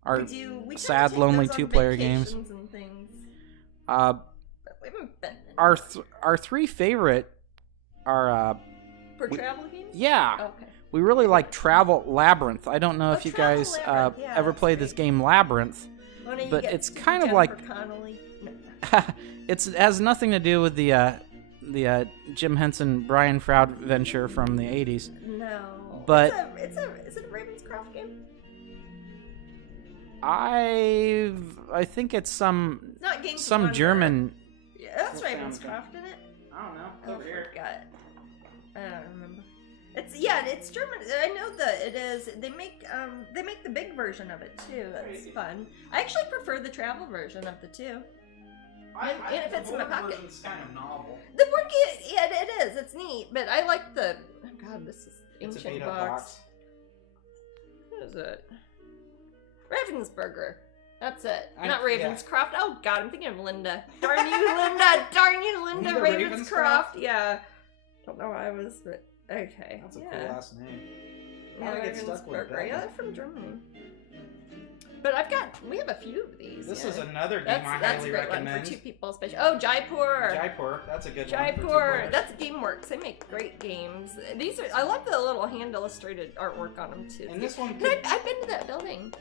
Our we do. We try to sad, take lonely those on two-player games. vacations and things. But we haven't been. our three favorite are For travel games? yeah. Okay. We really like Travel Labyrinth. I don't know if you Travel guys Labyrinth. Yeah, ever that's played great. this game Labyrinth, Why don't you but get it's kind of Jennifer like Connelly? No. it has nothing to do with the the Jim Henson Brian Froud venture from the 80s. No. But is it a Ravenscroft game? I think it's It's not Games some Wonder. German. Yeah, that's What Ravenscroft, isn't it? I don't know. It's over I here. forgot. I don't remember. It's German. I know that it is. They make the big version of it too. That's fun. I actually prefer the travel version of the two. And it fits in my pocket. It's kind of novel. The board game, yeah, it is. It's neat, but I like the. Oh God, this is It's a ancient beat-up box. What is it? Ravensburger. That's it. Not Yeah. Ravenscroft. Oh God, I'm thinking of Linda. Darn you, Linda. Darn you, Linda Ravenscroft. Yeah. Don't know why I was, but okay. That's a yeah. cool last name. Yeah, How do I get stuck with Ravensburger. that? Yeah, they're from Germany. But we have a few of these. This yeah. is another game That's I a highly great recommend. one for 2 people, especially. Oh, Jaipur. Jaipur, that's a good one. for 2 Jaipur. players. That's GameWorks. They make great games. These are. I love the little hand illustrated artwork on them too. And this one And could... I've been to that building.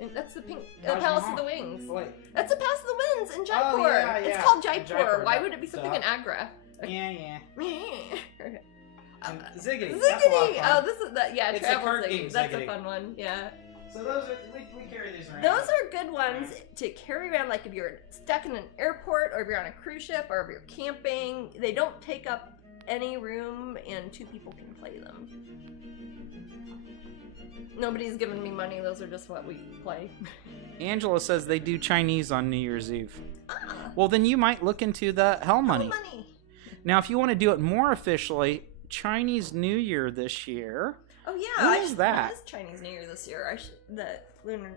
And that's the pink Taj Palace Mahal. of the Wings. Wait. That's the Palace of the Winds in Jaipur. Oh, yeah, It's yeah. called Jaipur. Jaipur, Why would it be something duh. in Agra? Yeah. Okay. And Ziggity. That's a lot of Ziggity! fun. Oh, this is that. Yeah, It's a travel card Ziggity. game, That's Ziggity. a fun one. Yeah. So those are... We carry these around. Those are good ones to carry around, like if you're stuck in an airport or if you're on a cruise ship or if you're camping. They don't take up any room and 2 people can play them. Nobody's giving me money. Those are just what we play. Angela says they do Chinese on New Year's Eve. Ah, Well, then you might look into the Hell Money. money. Now, if you want to do it more officially, Chinese New Year this year. Oh yeah. When is that? It is Chinese New Year this year. The lunar.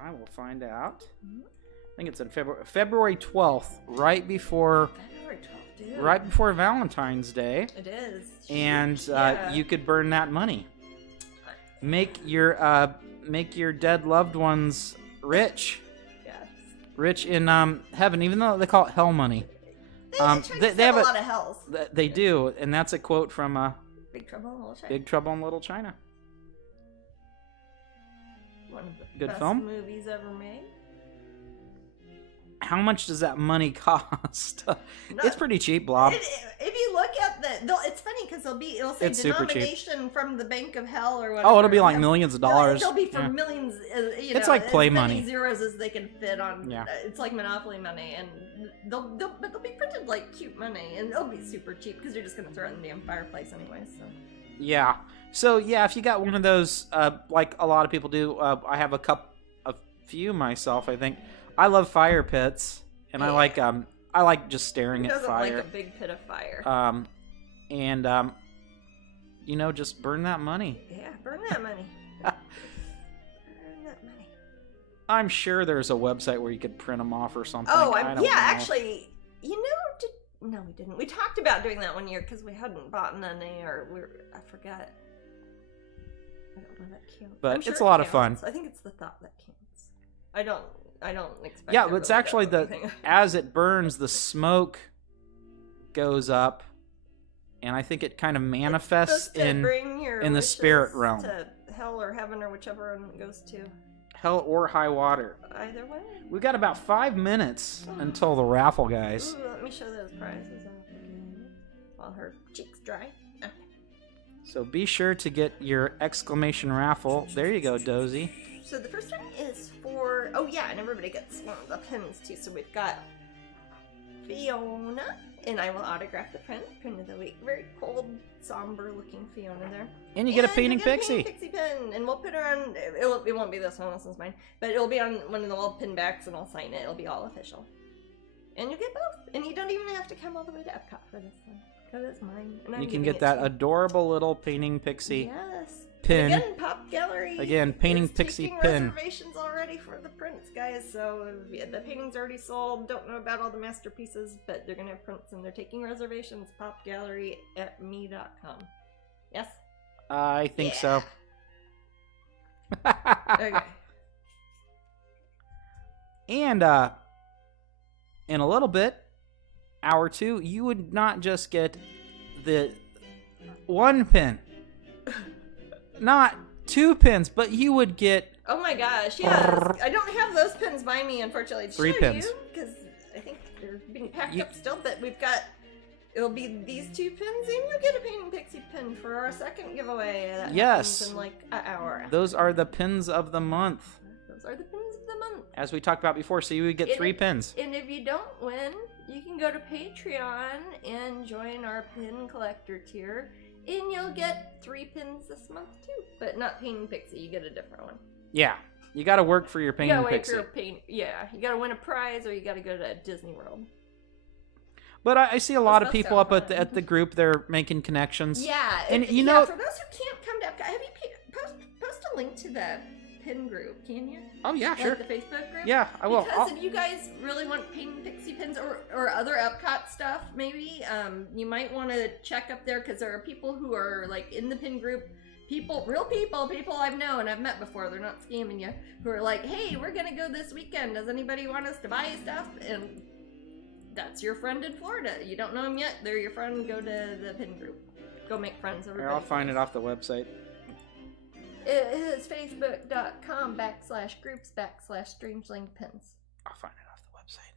I will find out. I think it's in February 12th, right before February 12th, dude. right before Valentine's Day, It is. and Yeah. you could burn that money. Make your dead loved ones rich, Yes. rich in heaven, even though they call it hell money. They they have a a- lot of hells. They do, and that's a quote from Big Trouble in Little China. Big Trouble in Little China. One of the Good best film? movies ever made. How much does that money cost? No, It's pretty cheap, Blob. If you look at it's funny because it'll say It's super cheap. denomination from the Bank of Hell or whatever. Oh, it'll be like Yeah. millions of dollars. It'll be for Yeah. millions. It's like play as many money. zeros as they can fit on. Yeah. It's like Monopoly money, and they'll be printed like cute money, and they'll be super cheap because you're just gonna throw it in the damn fireplace anyway. So. Yeah. So yeah, if you got one of those, like a lot of people do, I have a few myself. I think I love fire pits, and Yeah. I like just staring Who at doesn't fire. like a big pit of fire? And just burn that money. Yeah, burn that money. Burn that money. I'm sure there's a website where you could print them off or something. Oh, I don't know. actually, no, we didn't. We talked about doing that one year because we hadn't bought any, I forgot. I don't know if that counts. But I'm sure it's it a lot of counts. fun. I think it's the thought that counts. I don't expect. Yeah, it but it's really actually does anything. as it burns, the smoke goes up, and I think it kind of manifests It's supposed to in bring your the wishes spirit realm. to hell or heaven or whichever one it goes to. hell or high water. Either way. We've got about 5 minutes until the raffle, guys. Ooh, let me show those prizes off again while her cheeks dry. Okay. So be sure to get your exclamation raffle. There you go, Dozy. So the first one is for, oh yeah, and everybody gets one of the pins too. So we've got Fiona, and I will autograph the print of the week. Very cold, somber looking Fiona there. And you get a painting you get a pixie. painting pixie pin, and we'll put her on, it won't be this one, this one's mine, but it'll be on one of the little pin backs and I'll sign it. It'll be all official. And you get both. And you don't even have to come all the way to Epcot for this one, because it's mine. And I'm You can giving get it that to you. adorable little painting pixie Yes. pin. And again, Pop Gallery. Again, painting is pixie taking pin. reservations already for the prints, guys. So yeah, the painting's already sold. Don't know about all the masterpieces, but they're gonna have prints and they're taking reservations. popgallery@me.com. Yes. I think so. Okay. And in a little bit, hour 2, you would not just get the 1 pin, not 2 pins, but you would get Oh my gosh, yes. I don't have those pins by me, unfortunately. To 3 show pins. you, because I think they're being packed up still, but it'll be these 2 pins, and you'll get a Painting Pixie pin for our second giveaway. That happens in like an hour. Those are the pins of the month. Those are the pins of the month. As we talked about before, so you would get 3 pins. And if you don't win, you can go to Patreon and join our pin collector tier, and you'll get 3 pins this month too. But not Painting Pixie, you get a different one. Yeah, you got to work for your Painting Pixie. You got to win a prize, or you got to go to Disney World. But I see a lot of people up at the group. They're making connections. Yeah, and you know, for those who can't come to Epcot, have you post a link to the pin group? Can you? Oh yeah, sure. Like the Facebook group. Yeah, I will. Because if you guys really want Painting Pixie pins or other Epcot stuff, maybe you might want to check up there, because there are people who are like in the pin group. Real people I've known, I've met before, they're not scamming you, who are like, hey, we're gonna go this weekend, does anybody want us to buy stuff? And that's your friend in Florida. You don't know them yet, they're your friend, go to the pin group. Go make friends. Here, I'll find it off the website. It is facebook.com/groups/Strangeling pins. I'll find it off the website.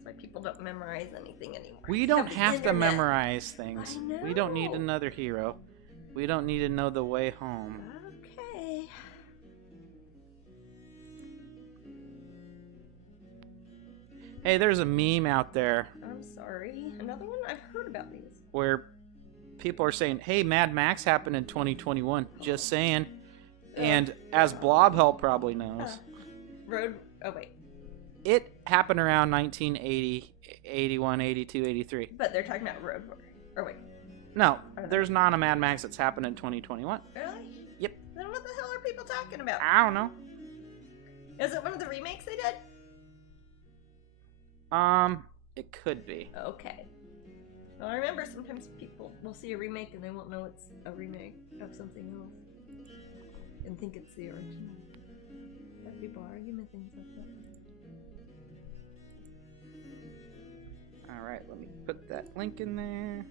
That's why people don't memorize anything anymore. We don't have to memorize things. I know. We don't need another hero. We don't need to know the way home. Okay. Hey, there's a meme out there. I'm sorry. Another one? I've heard about these. Where people are saying, hey, Mad Max happened in 2021. Just saying. And as Blobhelp probably knows. Oh, wait. It happened around 1980, 81, 82, 83. But they're talking about Road Warrior. Or wait. No, there's not a Mad Max that's happened in 2021. Really? Yep. Then what the hell are people talking about? I don't know. Is it one of the remakes they did? It could be. Okay. Well, I remember sometimes people will see a remake and they won't know it's a remake of something else. And think it's the original. Have people arguing things like that. Alright, let me put that link in there.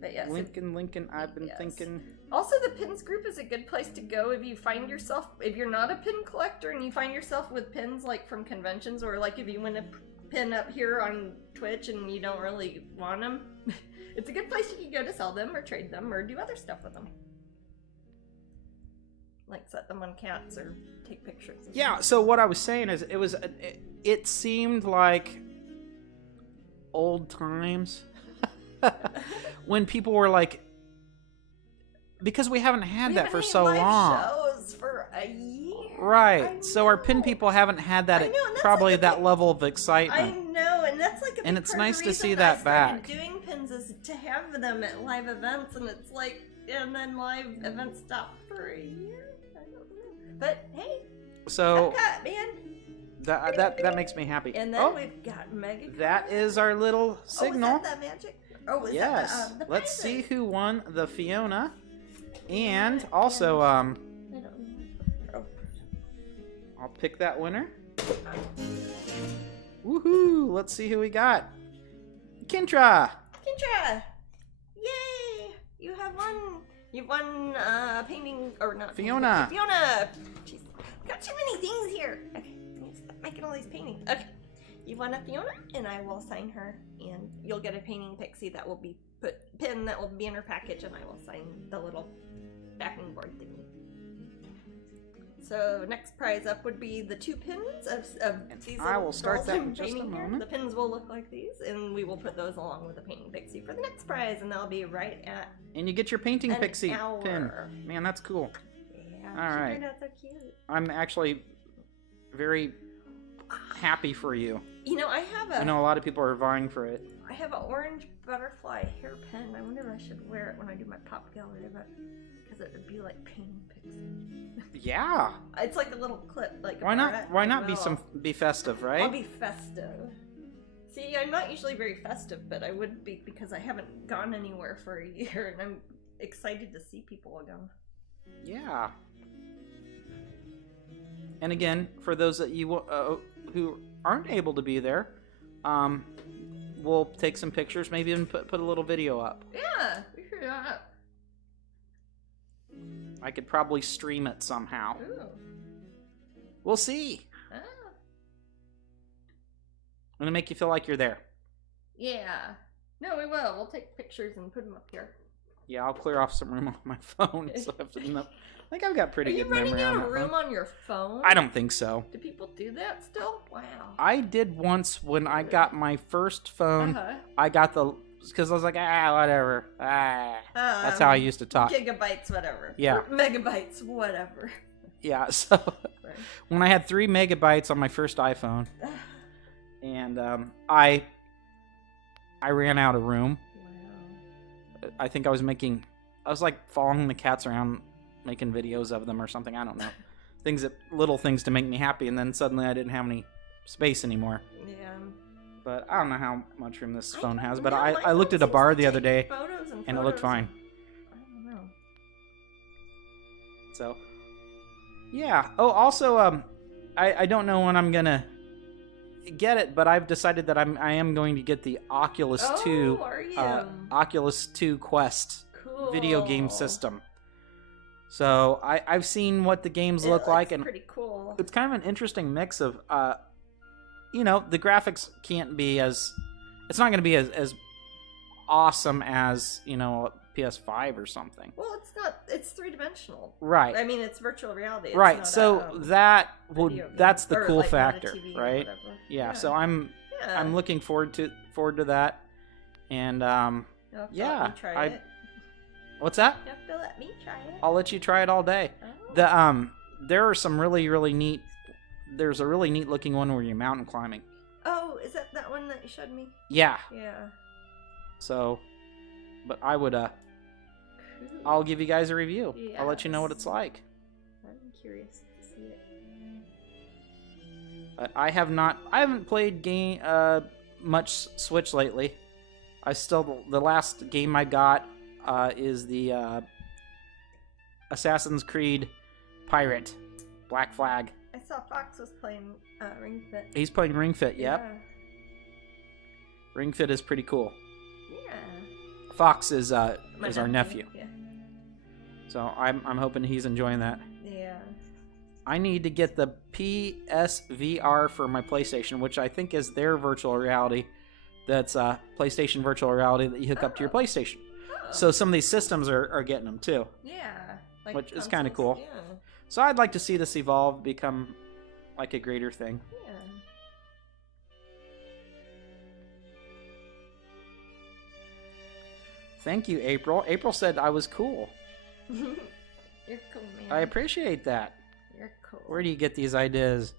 But yes, Lincoln, I've been thinking. Also, the pins group is a good place to go if you find yourself, if you're not a pin collector and you find yourself with pins like from conventions, or like if you win a pin up here on Twitch and you don't really want them. It's a good place you can go to sell them or trade them or do other stuff with them. Like set them on cats or take pictures. Yeah, so what I was saying is it seemed like old times when people were like, because we haven't had that for so long. Shows for a year. Right. So our pin people haven't had that probably like that level of excitement. I know, and that's like a big and it's part nice of the to see reason that I back. started doing pins is to have them at live events, and it's like, and then live events stopped for a year. I don't know. But hey, so Epcot, man. That makes me happy. And then we've got Mega. That is our little signal. Oh, is that magic? Oh, is yes. that the Let's see who won the Fiona. And Yeah, also, I don't know. Oh. I'll pick that winner. Woohoo! Let's see who we got. Kintra! Kintra! Yay! You have won. You've won a painting, or not. Fiona! Fiona! Jeez. Got too many things here. Okay, let me stop making all these paintings. Okay. You won a Fiona, and I will sign her, and you'll get a painting pixie that will be pin that will be in her package, and I will sign the little backing board thingy. So next prize up would be the 2 pins of these. I will start that in in just a moment. The pins will look like these, and we will put those along with the painting pixie for the next prize, and they'll be right at. And you get your painting pixie hour. pin. Man, that's cool. Yeah. All right. Turned out so cute. I'm actually very happy for you. You know, I know a lot of people are vying for it. I have an orange butterfly hairpin. I wonder if I should wear it when I do my pop gallery event, because it would be like painting pixie. Yeah. It's like a little clip, like a why not? barrette Why as not well. be festive, right? I'll be festive. See, I'm not usually very festive, but I would be because I haven't gone anywhere for a year, and I'm excited to see people again. Yeah. And again, for those that you who aren't able to be there, we'll take some pictures, maybe even put a little video up. Yeah, we should do that. I could probably stream it somehow. Ooh. We'll see. Ah. gonna make you feel like you're there. Yeah. No, we will. We'll take pictures and put them up here. Yeah, I'll clear off some room on my phone. So I think I've got pretty good memory on Are you that running out of room phone. on your phone? I don't think so. Do people do that still? Wow. I did once when I got my first phone. I got because I was like, whatever. That's how I used to talk. Gigabytes, whatever. Yeah. Or megabytes, whatever. Yeah, so Right. when I had 3 megabytes on my first iPhone, and I ran out of room. Wow. I think I was like following the cats around, making videos of them or something. I don't know. Little things to make me happy, and then suddenly I didn't have any space anymore. Yeah. But I don't know how much room this phone has. But No, my I looked phone at a seems bar to the other take day, photos and it looked fine. I don't know. So, yeah. Oh, also, I don't know when I'm gonna get it, but I've decided that I am going to get the Oculus 2, are you? Oculus 2 Quest Cool. video game system. So I've seen what the games look It like, looks and pretty cool. it's kind of an interesting mix of, the graphics can't be it's not going to be as awesome as, PS5 or something. Well, it's not. It's 3-dimensional. Right. I mean, it's virtual reality. It's Right. not So video game. that's the Or, cool like, not a factor, TV or right? whatever. Yeah. So I'm Yeah. looking forward to that, and You'll have to yeah, let me try it. what's that? You have to let me try it. I'll let you try it all day. Oh. There are some really neat. There's a really neat looking one where you're mountain climbing. Oh, is that one that you showed me? Yeah. Yeah. So, but I would Cool. I'll give you guys a review. I'll let you know what Yes. it's like. I'm curious to see it. But I haven't played much Switch lately. The last game I got is the Assassin's Creed Pirate Black Flag. I saw Fox was playing Ring Fit. He's playing Ring Fit. Yep. Yeah. Ring Fit is pretty cool. Yeah. Fox is our My nephew. Yeah. So I'm hoping he's enjoying that. Yeah. I need to get the PSVR for my PlayStation, which I think is their virtual reality. That's PlayStation virtual reality that you hook up to your PlayStation. Oh. So some of these systems are getting them too, Yeah. which is kind of consoles? cool. Yeah. So I'd like to see this evolve, become like a greater thing. Yeah. Thank you, April. April said I was cool. You're cool, man. I appreciate that. You're cool. Where do you get these ideas?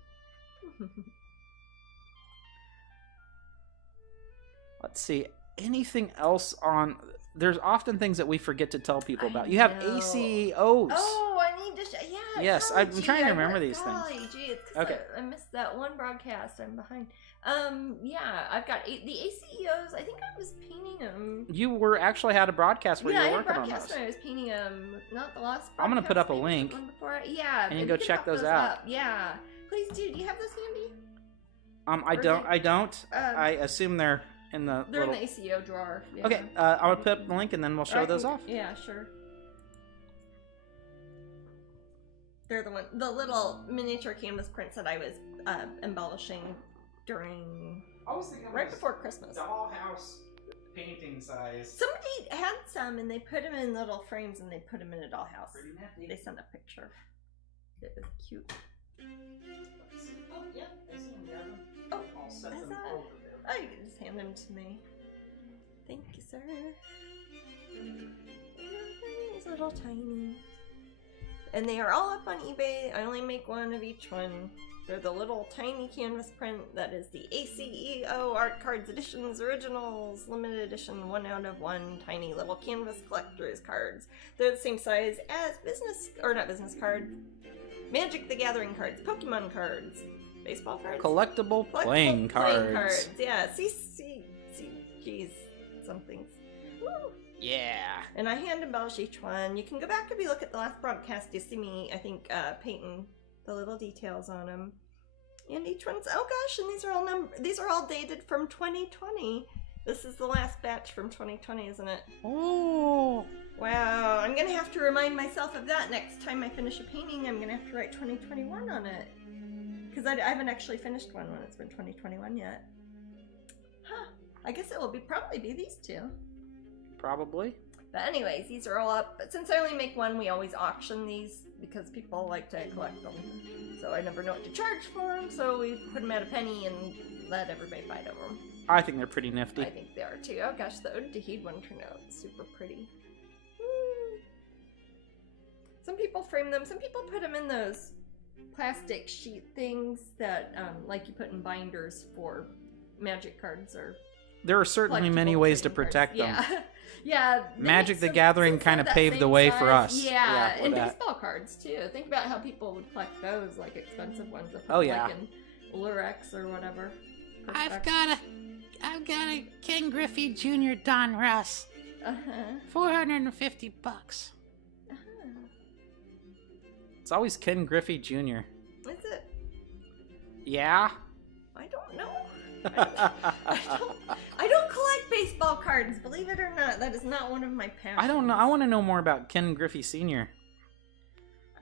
Let's see. Anything else on... There's often things that we forget to tell people about. You have know. ACOs. Oh, I need to. Yeah. Yes, golly I'm trying to gee, remember I these work- things. golly gee, it's 'cause Okay. I missed that one broadcast. I'm behind. Yeah, I've got the ACEOs. I think I was painting them. You actually had a broadcast where Yeah, you I were had working on broadcast those. when I was painting them. Not the last. I'm gonna put up a broadcast, maybe link. the one before. Yeah, and you if go can check pop those out. up. Yeah, please do. Do you have those handy? I don't. I assume they're in the They're little... in the ACO drawer. Yeah. Okay, I'll put up the link and then we'll show those off. Yeah, sure. They're the little miniature canvas prints that I was embellishing during right before Christmas. dollhouse painting size. Somebody had some and they put them in little frames and they put them in a dollhouse. Pretty nifty. They sent a picture. It was cute. Oh, yeah, I see them, Gavin. Oh, I'll set is them that- over there. Oh, you can just hand them to me. Thank you, sir. These little tiny. And they are all up on eBay. I only make one of each one. They're the little tiny canvas print that is the ACEO Art Cards Editions Originals Limited Edition 1 out of 1 tiny little canvas collector's cards. They're the same size as Magic the Gathering cards, Pokemon cards, baseball cards. Collectible playing cards. Yeah, CCGs, somethings. Woo. Yeah. And I hand embellish each one. You can go back if you look at the last broadcast. You see me, I think, painting the little details on them. And each one's, oh gosh, and these are all dated from 2020. This is the last batch from 2020, isn't it? Oh. Wow, I'm gonna have to remind myself of that next time I finish a painting. I'm gonna have to write 2021 on it. Because I haven't actually finished one when it's been 2021 yet. I guess it will probably be these two. Probably. But anyways, these are all up. But since I only make one, we always auction these because people like to collect them. So I never know what to charge for them, so we put them at a penny and let everybody fight over them. I think they're pretty nifty. I think they are too. Oh gosh, the Ode to Heed one turned out super pretty. Woo. Some people frame them. Some people put them in those plastic sheet things that, like you put in binders for magic cards or. There are certainly many ways to protect them. Yeah. Yeah. Magic the Gathering kind of paved the way for us. Yeah, and baseball cards too. Think about how people would collect those, like expensive ones. Oh yeah. Like in Lurex or whatever. I've got a Ken Griffey Jr. Don Russ. $450. It's always Ken Griffey Jr. Is it? Yeah. I don't know. I don't collect baseball cards, believe it or not. That is not one of my passions. I don't know. I want to know more about Ken Griffey Sr.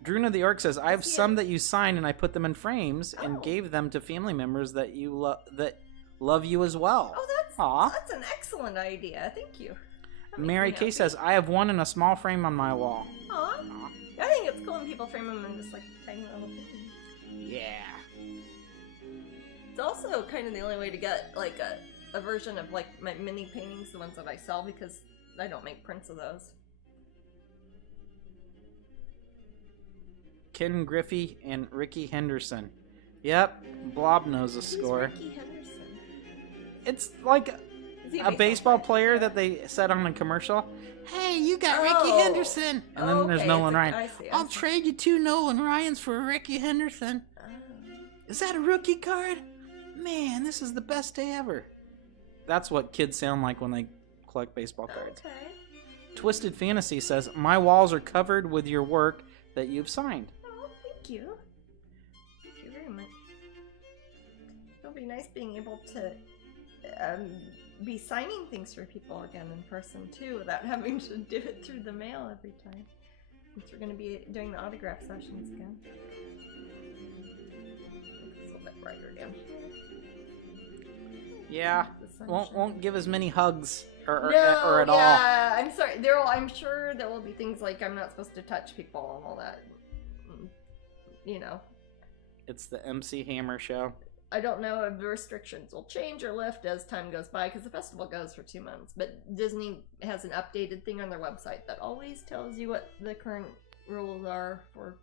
Druna the Orc says, I have some that you signed and I put them in frames and gave them to family members that you that love you as well. Oh, that's an excellent idea. Thank you. Mary Kay says, I have one in a small frame on my wall. Aw. I think it's cool when people frame them in just like tiny little things. Yeah. It's also kind of the only way to get like a version of like my mini paintings, the ones that I sell, because I don't make prints of those. Ken Griffey and Ricky Henderson. Yep, Blob knows the score. Who's Ricky Henderson? It's like a baseball player that they said on a commercial. Hey, you got Ricky Henderson. And then there's Nolan Ryan. I see. I'll trade you 2 Nolan Ryans for a Ricky Henderson. Is that a rookie card? Man, this is the best day ever. That's what kids sound like when they collect baseball cards. Okay. Twisted Fantasy says, my walls are covered with your work that you've signed. Oh, thank you. Thank you very much. It'll be nice being able to be signing things for people again in person too, without having to do it through the mail every time. Since we're going to be doing the autograph sessions again. It's a little bit brighter again. Yeah, won't give as many hugs or at all. Yeah, I'm sorry. I'm sure there will be things like I'm not supposed to touch people and all that. You know. It's the MC Hammer show. I don't know if the restrictions will change or lift as time goes by, because the festival goes for 2 months. But Disney has an updated thing on their website that always tells you what the current rules are for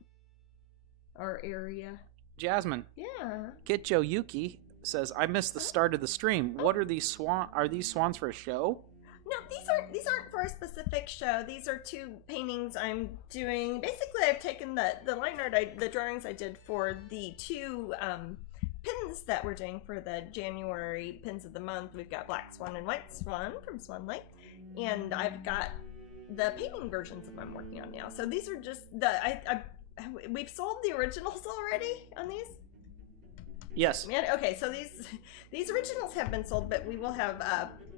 our area. Jasmine. Yeah. Kitjo Yuki says, I missed the start of the stream. What are these Are these swans for a show? No, these aren't for a specific show. These are 2 paintings I'm doing. Basically, I've taken the line art, the drawings I did for the 2 pins that we're doing for the January pins of the month. We've got Black Swan and White Swan from Swan Lake, and I've got the painting versions of them I'm working on now. So these are just we've sold the originals already on these. Yes. Yeah, okay, so these originals have been sold, but we will have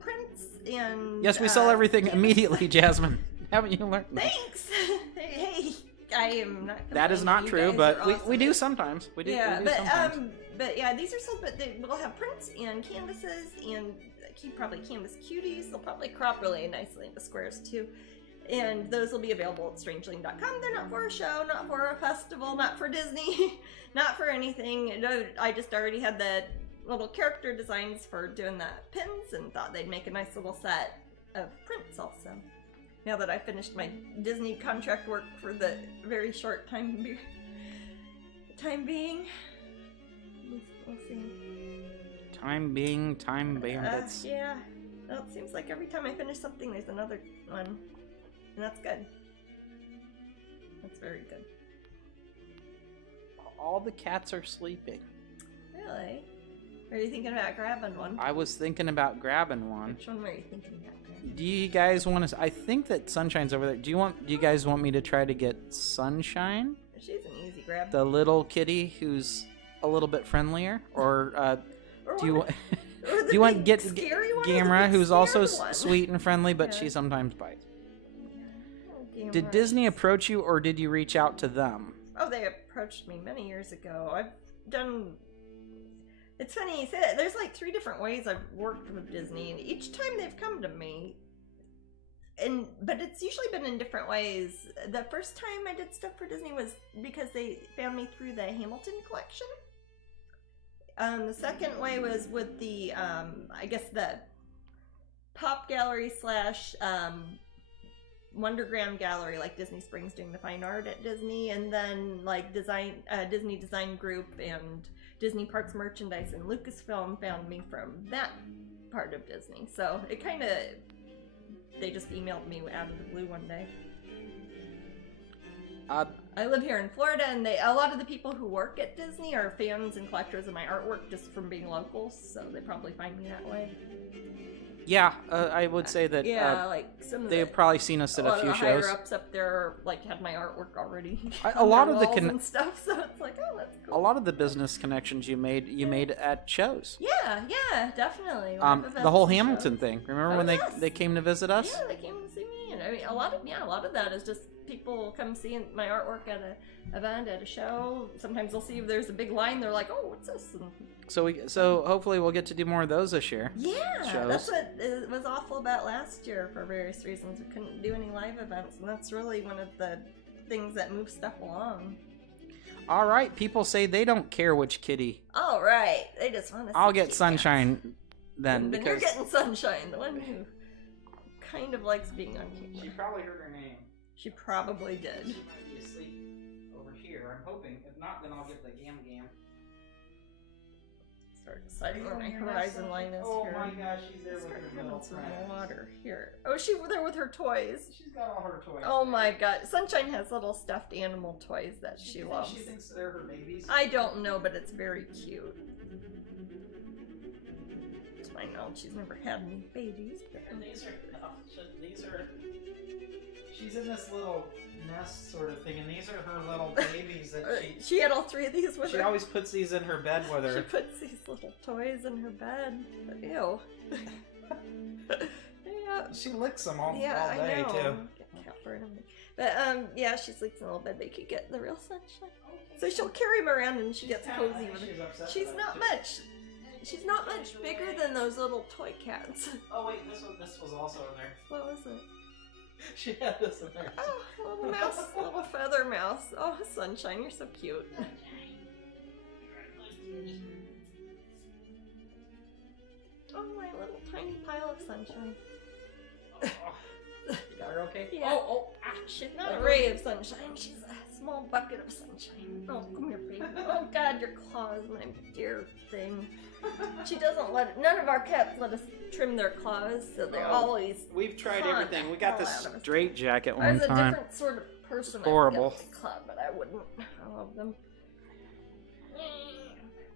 prints and... Yes, we sell everything immediately, Jasmine. Haven't you learned? Thanks! Hey, I am not... That is not true, but we do sometimes. We do, yeah, we do sometimes. But yeah, these are sold, but we'll have prints and canvases and probably canvas cuties. They'll probably crop really nicely into squares too. And those will be available at Strangeling.com. They're not for a show, not for a festival, not for Disney, not for anything. I just already had the little character designs for doing the pins and thought they'd make a nice little set of prints also. Now that I finished my Disney contract work for the very short time being. We'll see. Time being, time bandits. Yeah. Well, it seems like every time I finish something, there's another one. And that's good. That's very good. All the cats are sleeping. Really? Are you thinking about grabbing one? I was thinking about grabbing one. Which one were you thinking about grabbing? Do you guys want to... I think that Sunshine's over there. Do you guys want me to try to get Sunshine? She's an easy grab. The little kitty who's a little bit friendlier? Or do you want... Do you want get Gamera, who's also sweet and friendly, but she sometimes bites? Did Disney approach you, or did you reach out to them? Oh, they approached me many years ago. It's funny you say that. There's like 3 different ways I've worked with Disney, and each time they've come to me, but it's usually been in different ways. The first time I did stuff for Disney was because they found me through the Hamilton collection. The second way was with the, I guess the Pop Gallery slash Wondergram Gallery, like Disney Springs doing the fine art at Disney, and then like Disney Design Group and Disney Parks Merchandise and Lucasfilm found me from that part of Disney. So it kind of, they just emailed me out of the blue one day. I live here in Florida, and a lot of the people who work at Disney are fans and collectors of my artwork just from being locals, so they probably find me that way. Yeah, I would say that. Yeah, like some of they've probably seen us at a few shows. Higher ups up there like had my artwork already. A lot of the and stuff, so it's like, oh, that's cool. A lot of the business connections you made at shows. Yeah, definitely. The whole Hamilton thing. Remember when they came to visit us? Yeah, they came to see me, and I mean a lot of that is just people come see my artwork at an event, at a show. Sometimes they'll see if there's a big line. They're like, "Oh, what's this?" And so hopefully we'll get to do more of those this year. Yeah, shows. That's what it was awful about last year for various reasons. We couldn't do any live events, and that's really one of the things that moves stuff along. All right, people say they don't care which kitty. All right, they just want to. I'll get Sunshine then. Then you're getting Sunshine, the one who kind of likes being on camera. She probably heard her name. She probably did. She might be asleep over here. I'm hoping. If not, then I'll get the Gam. Start deciding where my horizon line is oh here. Oh my gosh, she's there with her little some friends. water here. Oh, she's there with her toys. She's got all her toys. Oh my god. Sunshine has little stuffed animal toys that she loves. She thinks they're her babies? I don't know, but it's very cute. I know she's never had any babies. And these are she's in this little nest sort of thing, and these are her little babies that she had all 3 of these with her. She always puts these in her bed with her. She puts these little toys in her bed. Ew. Yeah. She licks them all day I know. too. Get cat fur and everything. But yeah, she sleeps in a little bed, but you could get the real Sunshine. So she'll carry him around, and she gets cozy with him. She's not much. She's not much bigger than those little toy cats. Oh wait, this was also in there. What was it? She had this in there. Oh, little mouse, little feather mouse. Oh, Sunshine, you're so cute. Oh, my little tiny pile of Sunshine. You got her okay? Yeah. Oh, she's not a ray of sunshine. She's a small bucket of sunshine. Oh, come here, baby. Oh, God, your claws, my dear thing. She doesn't none of our cats let us trim their claws, so they're always. We've tried everything. We got this straight jacket one I was a time. different sort of person. Horrible. But I wouldn't. I love them.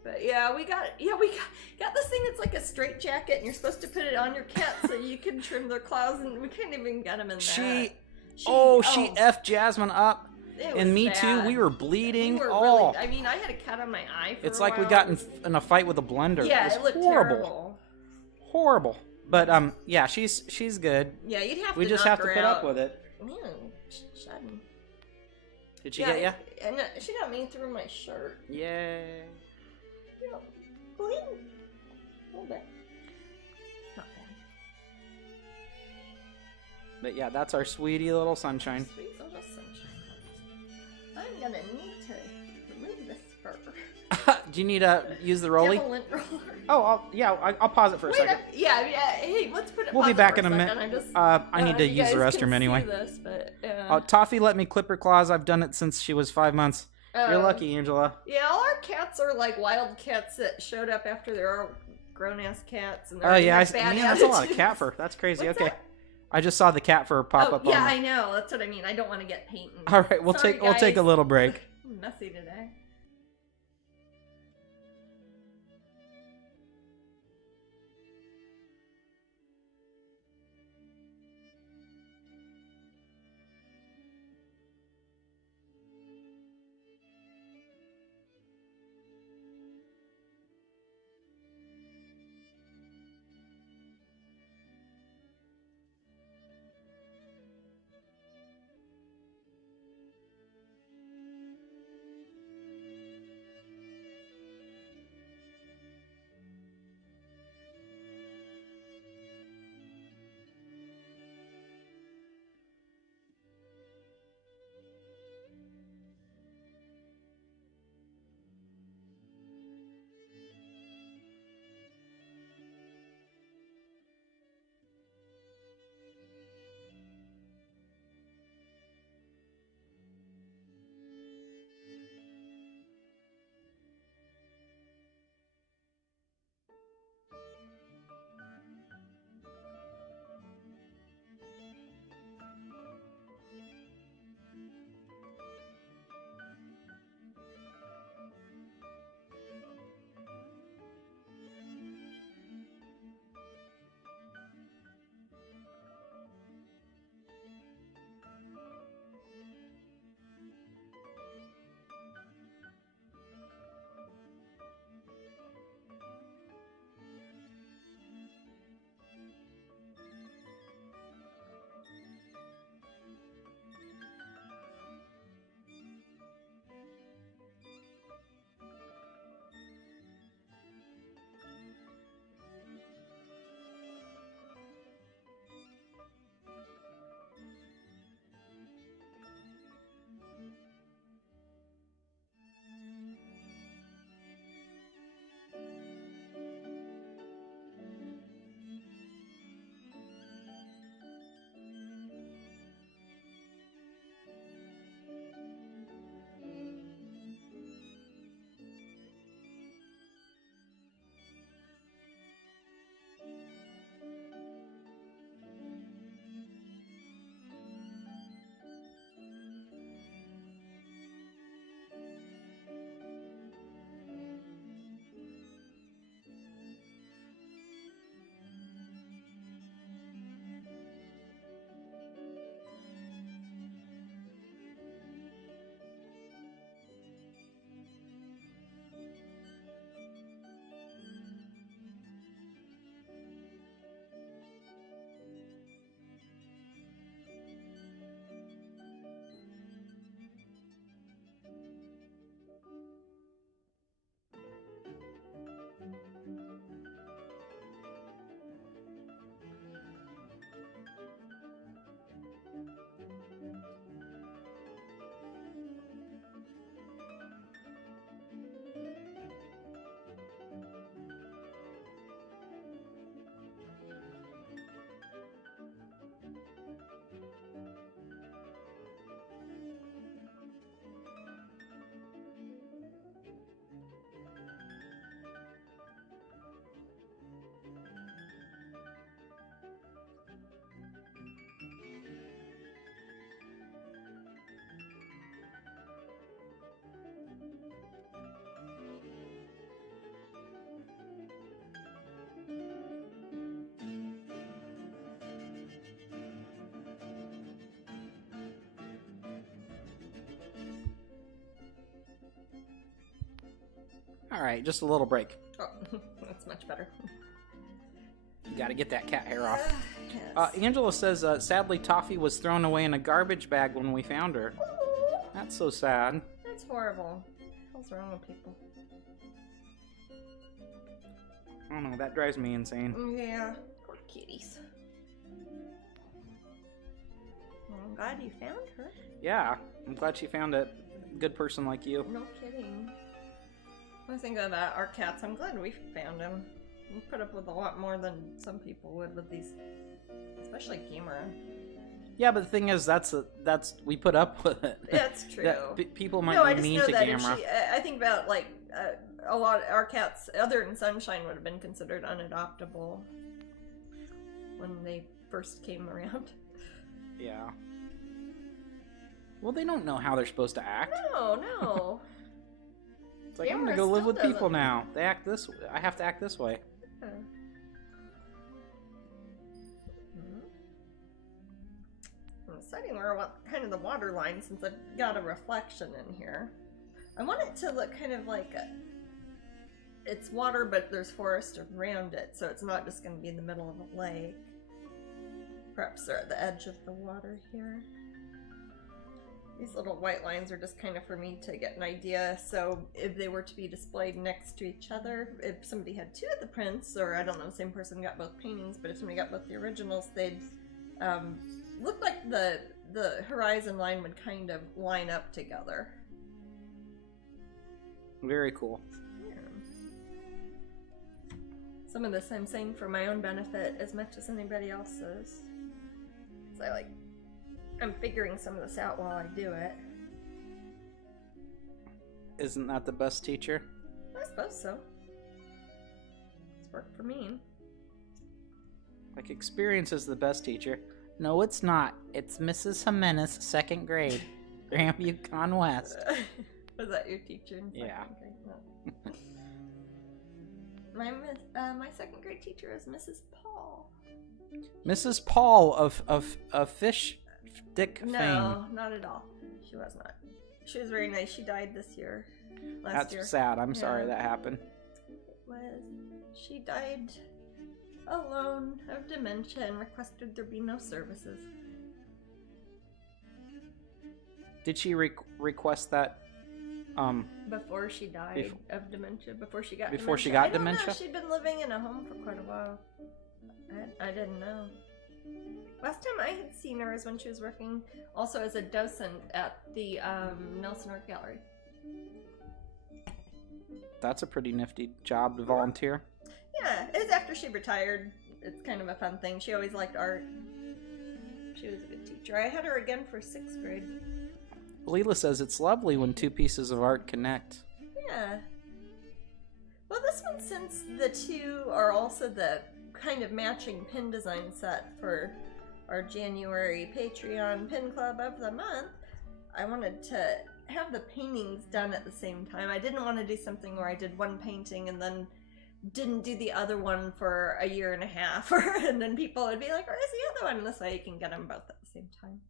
But yeah, we got this thing that's like a straight jacket, and you're supposed to put it on your cat so you can trim their claws, and we can't even get them in that. She effed Jasmine up. And me bad. too. We were bleeding. Really, I mean, I had a cat on my eye for it's a like while. we got in a fight with a blender. Yeah, it looked horrible. terrible. Horrible. But yeah, she's good. Yeah, you'd have to. We just have to put up with it. Man, shedding. Did she get ya? And she got me through my shirt. Yay. Yeah, bleeding. A little bit. Not bad. But yeah, that's our sweetie little Sunshine. Sweet little Sunshine. I'm gonna need to remove this fur. Do you need to use the rolly? Lint roller. Oh, I'll pause it for a second. Yeah. Hey, let's put it. We'll be back in a minute. I need to use the restroom anyway. This, but, Toffee let me clip her claws. I've done it since she was 5 months. You're lucky, Angela. Yeah, all our cats are like wild cats that showed up after they're grown-ass cats. And that's a lot of cat fur. That's crazy. What's okay. that? I just saw the cat fur pop up. Yeah, I know. That's what I mean. I don't want to get painted. All right, we'll take a little break. Messy today. All right, just a little break. Oh, that's much better. You got to get that cat hair off. Yes. Angela says, sadly, Toffee was thrown away in a garbage bag when we found her. Ooh, That's so sad. that's horrible. What's wrong with people? I don't know, that drives me insane. Yeah, poor kitties. Well, I'm glad you found her. Yeah, I'm glad she found a good person like you. No kidding. When I think about our cats, I'm glad we found them. We put up with a lot more than some people would with these, especially Gamera. Yeah, but the thing is, we put up with it. That's true. People might No, be I just mean know to that if Gamera. I think about like a lot of our cats, other than Sunshine, would have been considered unadoptable when they first came around. Yeah. Well, they don't know how they're supposed to act. No. It's like, I'm Gamera gonna go live still with people doesn't. now. They act this way. I have to act this way. I'm deciding where I want kind of the water line since I've got a reflection in here. I want it to look kind of like it's water, but there's forest around it, so it's not just going to be in the middle of a lake. Perhaps they're at the edge of the water here. These little white lines are just kind of for me to get an idea, so if they were to be displayed next to each other, if somebody had two of the prints, or I don't know, the same person got both paintings, but if somebody got both the originals, they'd look like the horizon line would kind of line up together. Very cool. Yeah. Some of this I'm saying for my own benefit as much as anybody else's. So I'm figuring some of this out while I do it. Isn't that the best teacher? I suppose so. It's worked for me. Like, experience is the best teacher. No, it's not. It's Mrs. Jimenez, 2nd grade. Grandview Con West. Was that your teacher in second Yeah. grade? No. My 2nd grade teacher is Mrs. Paul. Mrs. Paul of Fish Dick fame. No, not at all. She was not. She was very nice. She died this year. Last year. That's sad. I'm Yeah. sorry that happened. She died alone of dementia and requested there be no services. Did she request that? Before she died of dementia, before she got dementia? Know. She'd been living in a home for quite a while. I didn't know. Last time I had seen her is when she was working also as a docent at the Nelson Art Gallery. That's a pretty nifty job to volunteer. Yeah, it was after she retired. It's kind of a fun thing. She always liked art. She was a good teacher. I had her again for 6th grade. Leela says it's lovely when two pieces of art connect. Yeah. Well, this one, since the two are also the kind of matching pin design set for our January Patreon Pin Club of the month, I wanted to have the paintings done at the same time. I didn't want to do something where I did one painting and then didn't do the other one for a year and a half, and then people would be like, where's the other one? And this way you can get them both at the same time.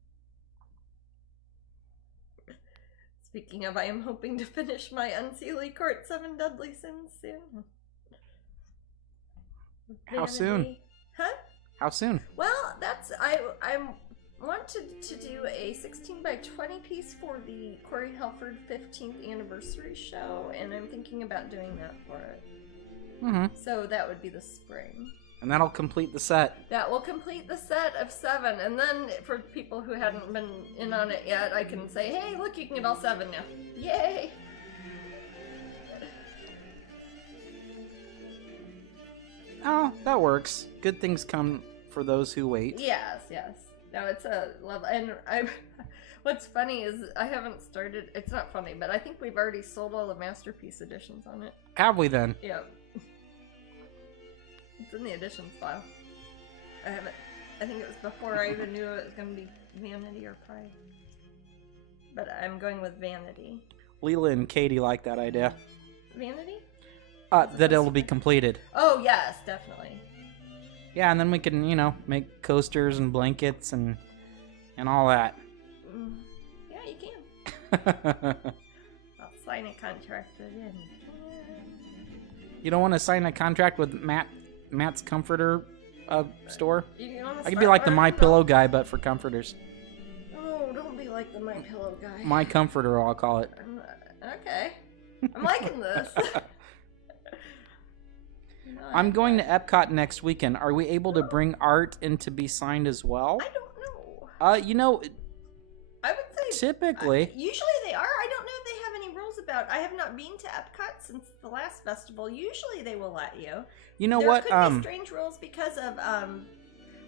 Speaking of, I am hoping to finish my Unseelie Court 7 Deadly Sins soon. How soon? Huh? How soon? Well, I wanted to do a 16 by 20 piece for the Corey Helford 15th anniversary show, and I'm thinking about doing that for it. Mm-hmm. So that would be the spring. And that'll complete the set. That will complete the set of 7, and then for people who hadn't been in on it yet, I can say, hey, look, you can get all 7 now. Yay! Oh, that works. Good things come for those who wait. Yes. No, it's a love, and what's funny is I haven't started, it's not funny, but I think we've already sold all the Masterpiece editions on it. Have we then? Yep. It's in the editions file. I think it was before I even knew it was going to be Vanity or Pride. But I'm going with Vanity. Leela and Katie like that idea. Vanity? That it'll be completed. Oh, yes, definitely. Yeah, and then we can, make coasters and blankets and all that. Yeah, you can. I'll sign a contract with him. You don't want to sign a contract with Matt's Comforter store? I could be start like the My learning Pillow guy, but for comforters. Oh, don't be like the My Pillow guy. My Comforter, I'll call it. Okay. I'm liking this. I'm going to Epcot next weekend. Are we able to bring art in to be signed as well? I don't know. I would say typically. Usually they are. I don't know if they have any rules about. I have not been to Epcot since the last festival. Usually they will let you. You know there what? There could be strange rules because of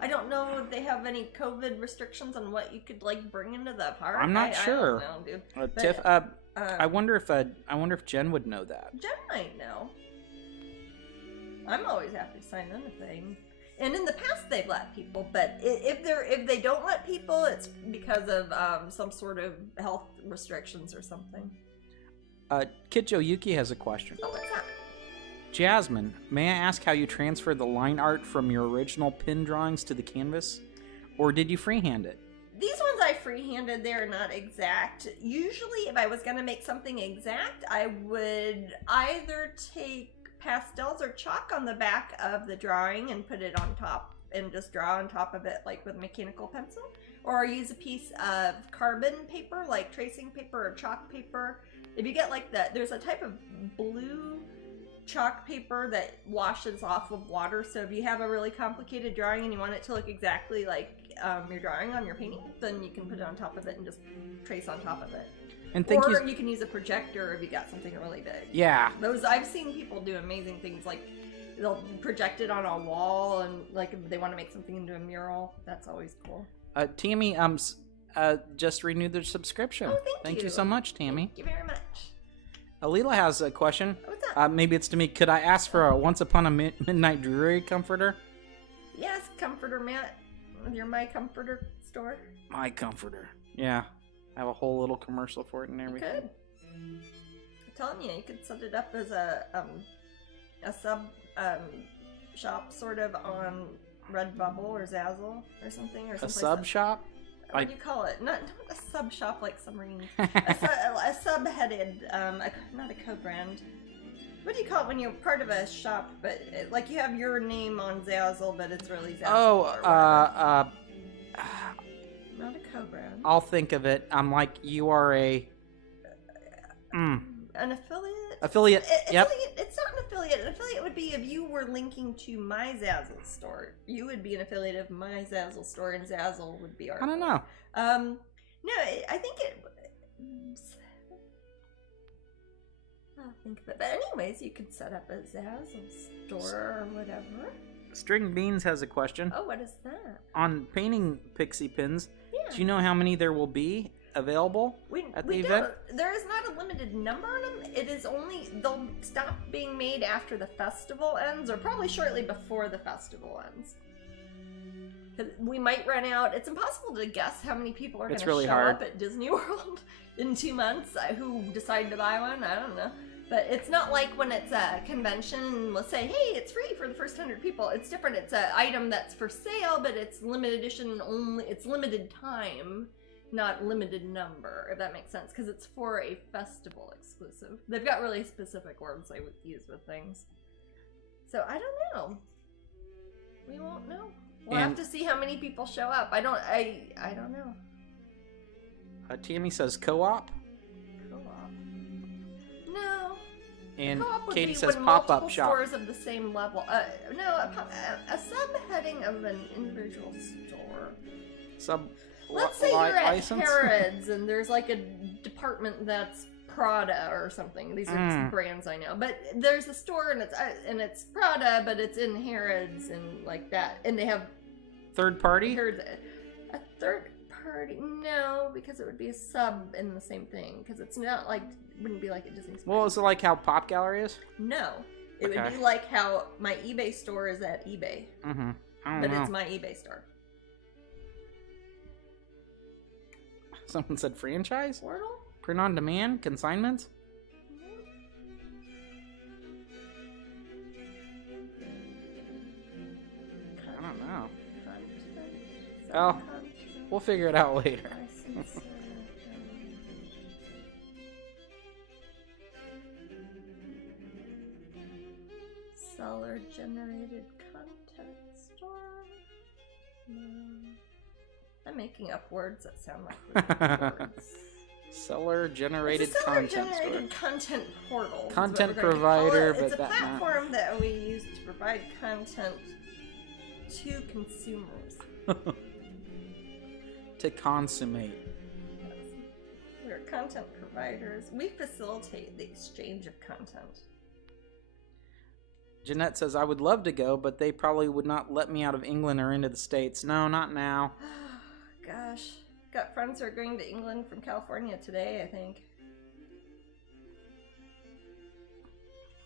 I don't know if they have any COVID restrictions on what you could like bring into the park. I'm not sure. I don't know, dude. Tiff, I wonder if Jen would know that. Jen might know. I'm always happy to sign anything. And in the past they've let people, but if they don't let people, it's because of some sort of health restrictions or something. Kitjo Yuki has a question. Oh, what's that? Jasmine, may I ask how you transferred the line art from your original pin drawings to the canvas? Or did you freehand it? These ones I freehanded, they're not exact. Usually if I was going to make something exact, I would either take pastels or chalk on the back of the drawing and put it on top and just draw on top of it like with mechanical pencil, or use a piece of carbon paper like tracing paper or chalk paper. If you get like there's a type of blue chalk paper that washes off of water, so if you have a really complicated drawing and you want it to look exactly like your drawing on your painting, then you can put it on top of it and just trace on top of it. And you can use a projector if you got something really big. Yeah. Those I've seen people do amazing things, like they'll project it on a wall, and like if they want to make something into a mural, that's always cool. Tammy just renewed their subscription. Oh, thank you so much, Tammy. Thank you very much. Alila has a question. What's that? Maybe it's to me. Could I ask for a Once Upon a Midnight Dreary comforter? Yes, Comforter Matt. Your My Comforter store. My Comforter. Yeah. I have a whole little commercial for it and everything. You could. I'm telling you could set it up as a sub shop sort of on Redbubble or Zazzle or something, or A someplace sub shop? What do you call it? Not a sub shop like submarines. a subheaded, not a co-brand. What do you call it when you're part of a shop, but like you have your name on Zazzle, but it's really Zazzle? Not a co-brand. I'll think of it. I'm like, you are a... An affiliate? Affiliate, yep. Affiliate, it's not an affiliate. An affiliate would be if you were linking to my Zazzle store. You would be an affiliate of my Zazzle store, and Zazzle would be our... I don't know. No, I think it... I'll think of it. But anyways, you could set up a Zazzle store or whatever. String Beans has a question. Oh, what is that? On painting pixie pins, Yeah. do you know how many there will be available at the event? There is not a limited number on them. It is only, they'll stop being made after the festival ends, or probably shortly before the festival ends. 'Cause we might run out. It's impossible to guess how many people are going to show up at Disney World in 2 months who decide to buy one. I don't know. But it's not like when it's a convention and we'll say, hey, it's free for the first 100 people. It's different. It's an item that's for sale, but it's limited edition only. It's limited time, not limited number, if that makes sense, because it's for a festival exclusive. They've got really specific words they would use with things. So I don't know. We won't know. We'll have to see how many people show up. I don't know. Tammy says co-op. Co-op. No. And Co-op would Katie be says when pop-up multiple shop. stores of the same level. No, a subheading of an individual store. Let's say you're at Harrods and there's like a department that's Prada or something. These are just brands I know. But there's a store and it's Prada, but it's in Harrods and like that. And they have third party? A third party? No, because it would be a sub in the same thing. Because it's not like, wouldn't be like a Disney store. Well, is it like how Pop Gallery is? No. It would be like how my eBay store is at eBay. Mm-hmm. But it's my eBay store. Someone said franchise? Portal? Print on demand? Consignments? I don't know. Oh, we'll figure it out later. Seller-generated content store. No. I'm making up words that sound like real words. Seller-generated It's a content seller-generated store. content portal. is Content what we're going to call provider, it. but it's a that not- platform that we use to provide content to consumers. To consummate. We're content providers. We facilitate the exchange of content. Jeanette says, I would love to go, but they probably would not let me out of England or into the States. No, not now. Gosh. Got friends who are going to England from California today, I think.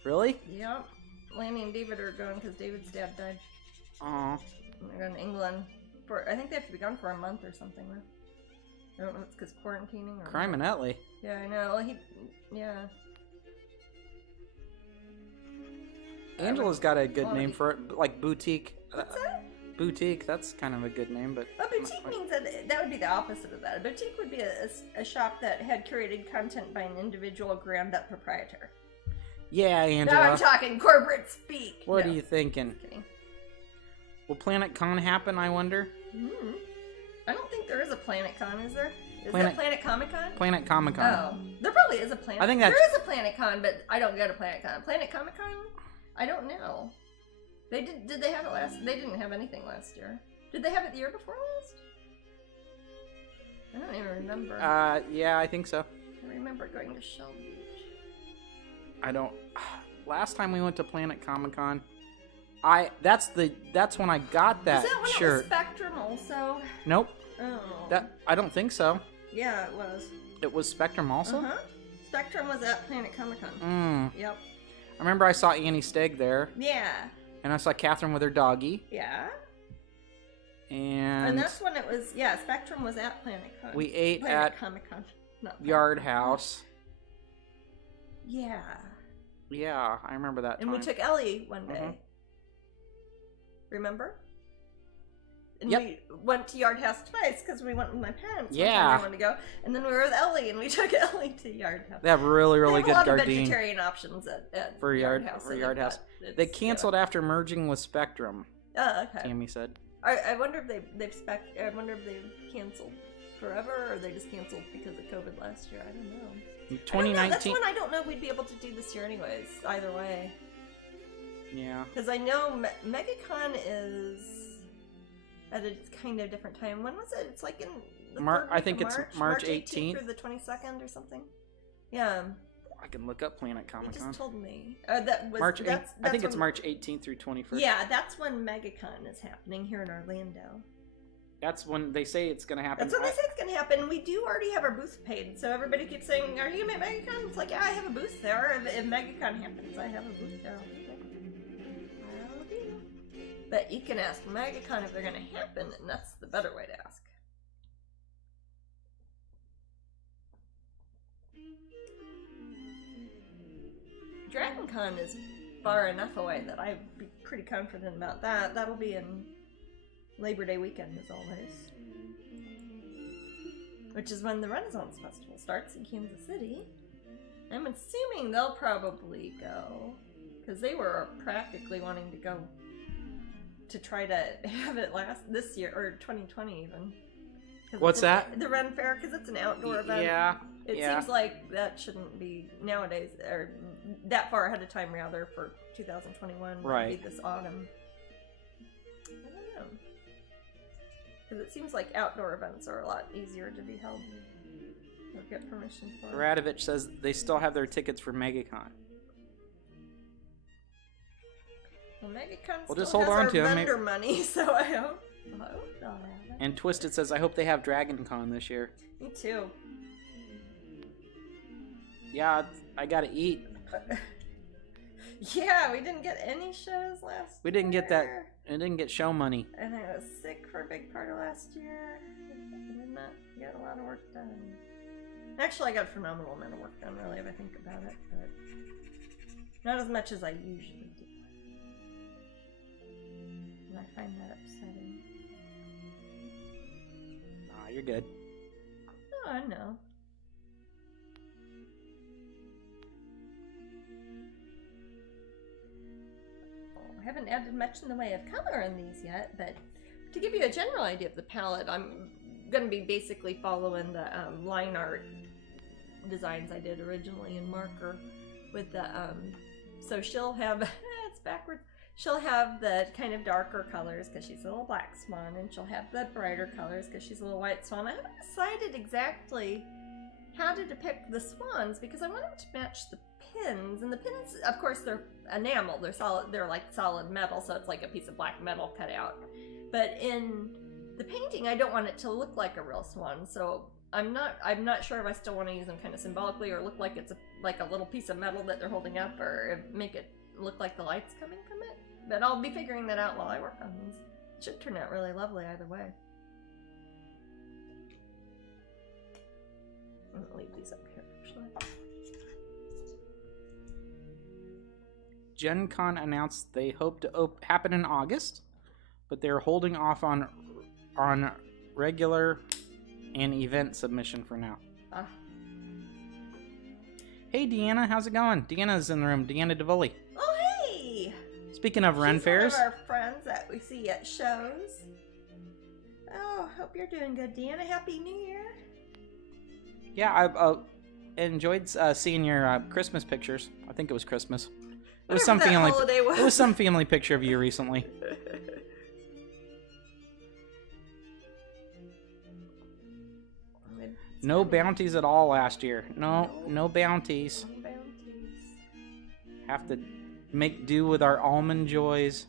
Really? Yep. Lanny and David are going because David's dad died. Aw. And they're going to England for, I think they have to be gone for a month or something, though. I don't know if it's because quarantining or... Criminelli. Yeah, I know. Well, yeah. Angela's got a good name for it, like boutique. What's that? Boutique, that's kind of a good name, but... A boutique means that would be the opposite of that. A boutique would be a shop that had curated content by an individual ground-up proprietor. Yeah, Angela. Now I'm talking corporate speak. What No. are you thinking? Kidding. Will Planet Con happen, I wonder? I don't think there is a Planet Con, is there? Is Planet- that Planet Comic Con? Planet Comic Con. Oh, there probably is a Planet. I think that's- there is a Planet Con, but I don't go to Planet Con. Planet Comic Con? I don't know. They did they have it last? They didn't have anything last year. Did they have it the year before last? I don't even remember. Yeah, I think so. I remember going to Shell Beach. I don't... Last time we went to Planet Comic Con, that's when I got that Was that when it shirt. was Spectrum also? Nope. Oh. I don't think so. Yeah, it was. It was Spectrum also? Uh-huh. Spectrum was at Planet Comic Con. Yep. I remember I saw Annie Stegg there, Yeah. and I saw Catherine with her doggy, Yeah. and And that's when it was, yeah, Spectrum was at Planet Con. we ate Planet at Comic Con. Not Planet Yard Con. House. Yeah. Yeah, I remember that And time. we took Ellie one day. Mhm. Remember? And Yep. we went to Yard House twice because we went with my parents. one Yeah. time we wanted to go. And then we were with Ellie and we took Ellie to Yard House. They have really, really they good have a lot of Gardine vegetarian options at for Yard Yard House. for so Yard they've House. got- They it's, canceled after merging with Spectrum. Oh, okay. Tammy said. I wonder if I wonder if they've canceled forever or they just canceled because of COVID last year. I don't know. In I don't know. That's 2019. one I don't know if we'd be able to do this year anyways. Either way. Yeah. Because I know MegaCon is at a kind of different time. When was it? It's like in the third I week think of it's March March 18th. through the 22nd or something. Yeah, I can look up Planet you Comic Con. just told me. That was March 8th. that's I think it's when- March 18th through 21st. Yeah, that's when MegaCon is happening here in Orlando. That's when they say it's going to happen. That's when they say it's gonna happen. We do already have our booth paid, so everybody keeps saying, "Are you at MegaCon?" It's like, yeah, I have a booth there. If MegaCon happens, I have a booth there. I'll be there. I'll be there. But you can ask MegaCon if they're gonna happen, and that's the better way to ask. DragonCon is far enough away that I'd be pretty confident about that. That'll be in Labor Day weekend, as always. Which is when the Renaissance Festival starts in Kansas City. I'm assuming they'll probably go, because they were practically wanting to go to try to have it this year, or 2020 even. What's that? The Ren Fair, because it's an outdoor event. Yeah. It yeah. seems like that shouldn't be nowadays, or that far ahead of time rather, for 2021. Right. Might be this autumn. I don't know. Because it seems like outdoor events are a lot easier to be held or get permission for. Radovich says they still have their tickets for MegaCon. Well, MegaCon We'll just still hold has on our to 'em, vendor money, so I hope they'll have it. And Twisted says, I hope they have DragonCon this year. Me too. Yeah, I gotta eat. Yeah, we didn't get any shows last We didn't get that. year. I didn't get show money. And I was sick for a big part of last year. I did not get a lot of work done. Actually, I got a phenomenal amount of work done, really, if I think about it, but not as much as I usually do. And I find that upsetting. Nah, you're good. Oh, I know. I haven't added much in the way of color in these yet, but to give you a general idea of the palette, I'm going to be basically following the line art designs I did originally in marker with the, so she'll have, it's backwards, she'll have the kind of darker colors because she's a little black swan, and she'll have the brighter colors because she's a little white swan. I haven't decided exactly how to depict the swans because I want them to match the pins, and the pins, of course, they're enamel, they're solid, they're like solid metal, so it's like a piece of black metal cut out. But in the painting, I don't want it to look like a real swan, so I'm not sure if I still want to use them kind of symbolically or look like it's like a little piece of metal that they're holding up, or make it look like the light's coming from it. But I'll be figuring that out while I work on these. It should turn out really lovely either way. I'm gonna leave these up here, actually. Gen Con announced they hope to happen in August, but they're holding off on regular and event submission for now. Ah. Hey Deanna, how's it going? Deanna's in the room. Deanna DeVully. Oh hey! Speaking of Ren fairs, She's one of our friends that we see at shows. Oh, hope you're doing good, Deanna. Happy New Year. yeah, I enjoyed seeing your Christmas pictures. I think it was Christmas. It was some family. It was some family picture of you recently. No bounties at all last year. No bounties. No bounties. Have to make do with our almond joys.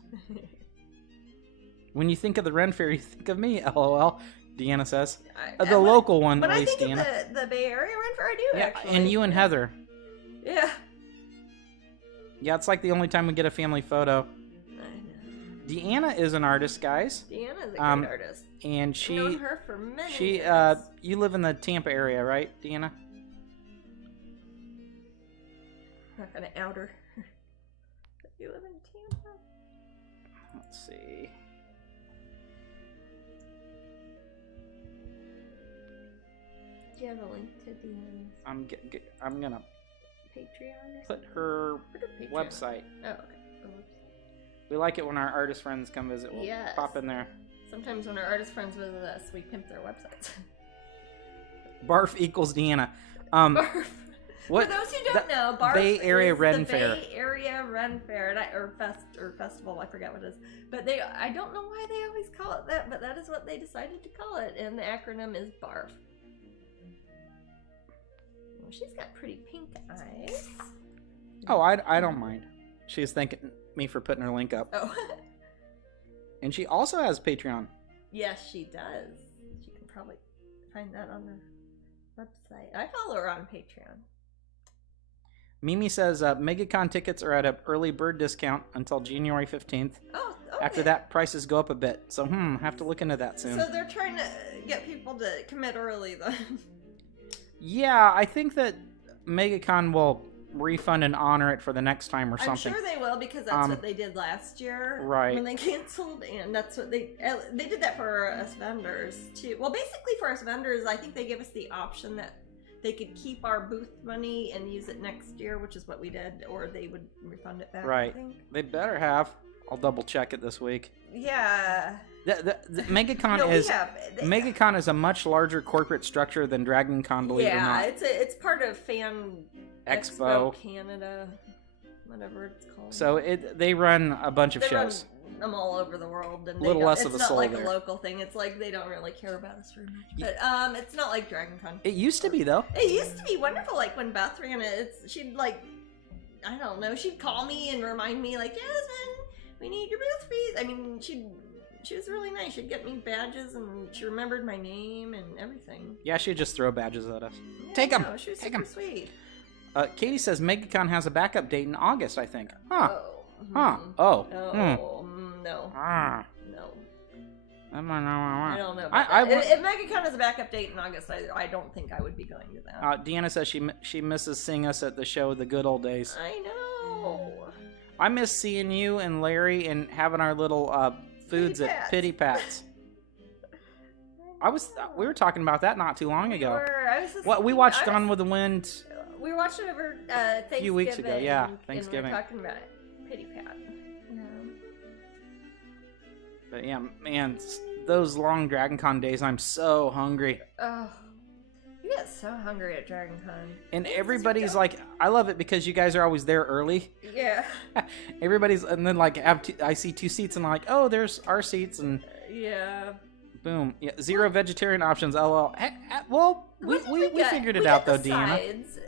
When you think of the Ren Fair, you think of me. LOL. Deanna says. The local one, at least, Deanna. When I think of the Bay Area Ren Fair, I do actually. And you and Heather. Yeah. Yeah, it's like the only time we get a family photo. I know. Deanna is an artist, guys. Deanna's a great artist. And I've known her for many she years. you live in the Tampa area, right, Deanna? Not gonna out her. You live in Tampa? Let's see. Do you have a link to Deanna's I'm gonna Patreon or put her Patreon? website. Oh, okay. We like it when our artist friends come visit. We'll Yes. pop in there. Sometimes when our artist friends visit us, we pimp their websites. Barf equals Deanna. Barf. What? For those who don't know, Barf Bay Area is Ren the Fair. Bay Area Ren Fair, and or festival. I forget what it is, but I don't know why they always call it that, but that is what they decided to call it, and the acronym is Barf. Well, she's got pretty pink eyes. Oh, I don't mind. She's thanking me for putting her link up. Oh. And she also has Patreon. Yes, she does. She can probably find that on the website. I follow her on Patreon. Mimi says MegaCon tickets are at an early bird discount until January 15th. Oh, okay. After that, prices go up a bit. So, have to look into that soon. So they're trying to get people to commit early, then. Yeah, I think that MegaCon will refund and honor it for the next time or something. I'm sure they will, because that's what they did last year, right? When they canceled, and that's what they did that for us vendors too. Well, basically for us vendors, I think they gave us the option that they could keep our booth money and use it next year, which is what we did, or they would refund it back. Right. I think. They better have. I'll double check it this week. Yeah. The MegaCon MegaCon is a much larger corporate structure than Dragon Con, believe it or not. Yeah, it's part of Fan Expo Canada, whatever it's called. So they run a bunch of shows. Run them all over the world, and a little less of a it's not soul like there. a local thing. It's like they don't really care about us very much. But it's not like Dragon Con. It used to be, though. It used to be wonderful. Like when Beth ran it, she'd like, I don't know, she'd call me and remind me like, Jasmine, we need your booth fees. I mean, she was really nice. She'd get me badges, and she remembered my name and everything. Yeah, she'd just throw badges at us. Yeah, Take them. She was Take super 'em. sweet. Katie says MegaCon has a backup date in August, I think. Huh. Oh. Huh. Oh. No. Ah. No. I I don't know. If MegaCon has a backup date in August, I don't think I would be going to that. Deanna says she misses seeing us at the show, the good old days. I know. I miss seeing you and Larry and having our little foods at Pity Pats. We were talking about that not too long ago. We watched Gone with the Wind. We watched it over Thanksgiving. A few weeks ago, yeah, Thanksgiving. And we were talking about Pity Pat. Yeah. But yeah, man, those long Dragon Con days, I'm so hungry. Oh, you get so hungry at Dragon Con. And everybody's like, I love it because you guys are always there early. Yeah. Everybody's, and then like, I see 2 seats and I'm like, oh, there's our seats, and Yeah. boom. Yeah, 0 vegetarian options, lol. Well, we figured it out though, Deanna. Sides.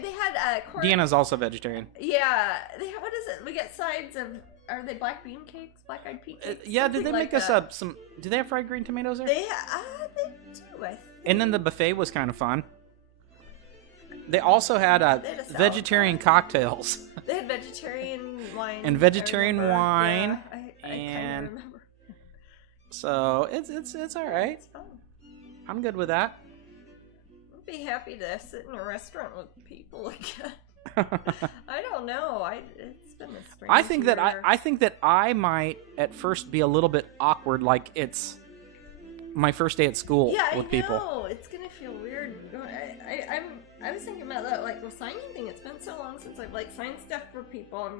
They had corn. Deanna's also vegetarian. Yeah. They have, what is it? We get sides of, are they black bean cakes? Black eyed pea cakes? Yeah, did they Something make us up some, do they have fried green tomatoes there? They do, I think. And then the buffet was kind of fun. They also had They had a salad vegetarian bar. cocktails. They had vegetarian wine. And vegetarian I remember. wine, Yeah, I kind and- of remember. So it's all right. It's fun. I'm good with that. I'd be happy to sit in a restaurant with people again. I don't know. It's been a strange I think that year. I think that I might at first be a little bit awkward, like it's my first day at school with people. I know. It's gonna feel weird. I was thinking about that, like the signing thing. It's been so long since I've like signed stuff for people. I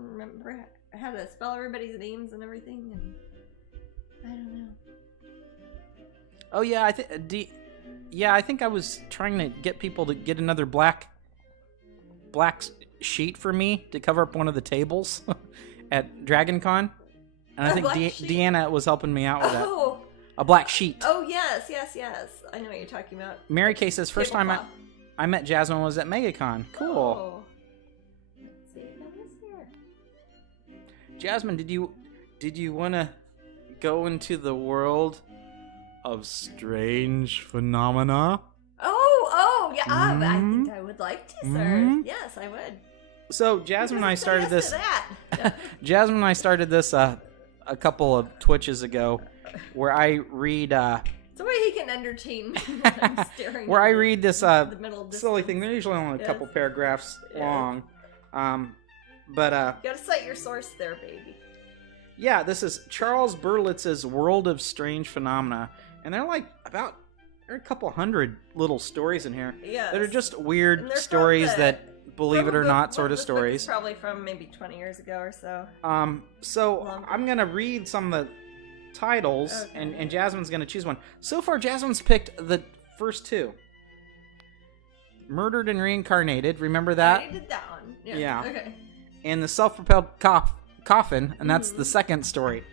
remember I had to spell everybody's names and everything, and I don't know. Oh yeah, I think I was trying to get people to get another black sheet for me to cover up one of the tables at Dragon Con, and I think Deanna was helping me out with that. Oh. A black sheet. Oh yes. I know what you're talking about. Mary Kay says first time Tablecloth. I met Jasmine was at MegaCon. Cool. Oh. Let's see if I was here. Jasmine, did you want to go into the world of strange phenomena? Oh, yeah. I Mhm. think I would like to, sir. Mhm. Yes, I would. So Jasmine and I Yes started to this. that. Jasmine and I started this a couple of Twitches ago, where I read It's a way he can entertain me when I'm staring. where I into read this the middle silly distance. thing. They're usually only a Yes. couple paragraphs Yeah. long, but You gotta cite your source there, baby. yeah, this is Charles Berlitz's World of Strange Phenomena, and they're like there are a couple hundred little stories in here Yes. that are just And weird they're from stories the- that, believe it or Probably- not, sort well, of this book is stories. Probably from maybe 20 years ago or so. So Longer. I'm gonna read some of the titles, Okay. and Jasmine's gonna choose one. So far, Jasmine's picked the first 2. Murdered and Reincarnated, remember that? I did that one. Yeah. Okay. And the Self-Propelled Coffin, and that's the second story.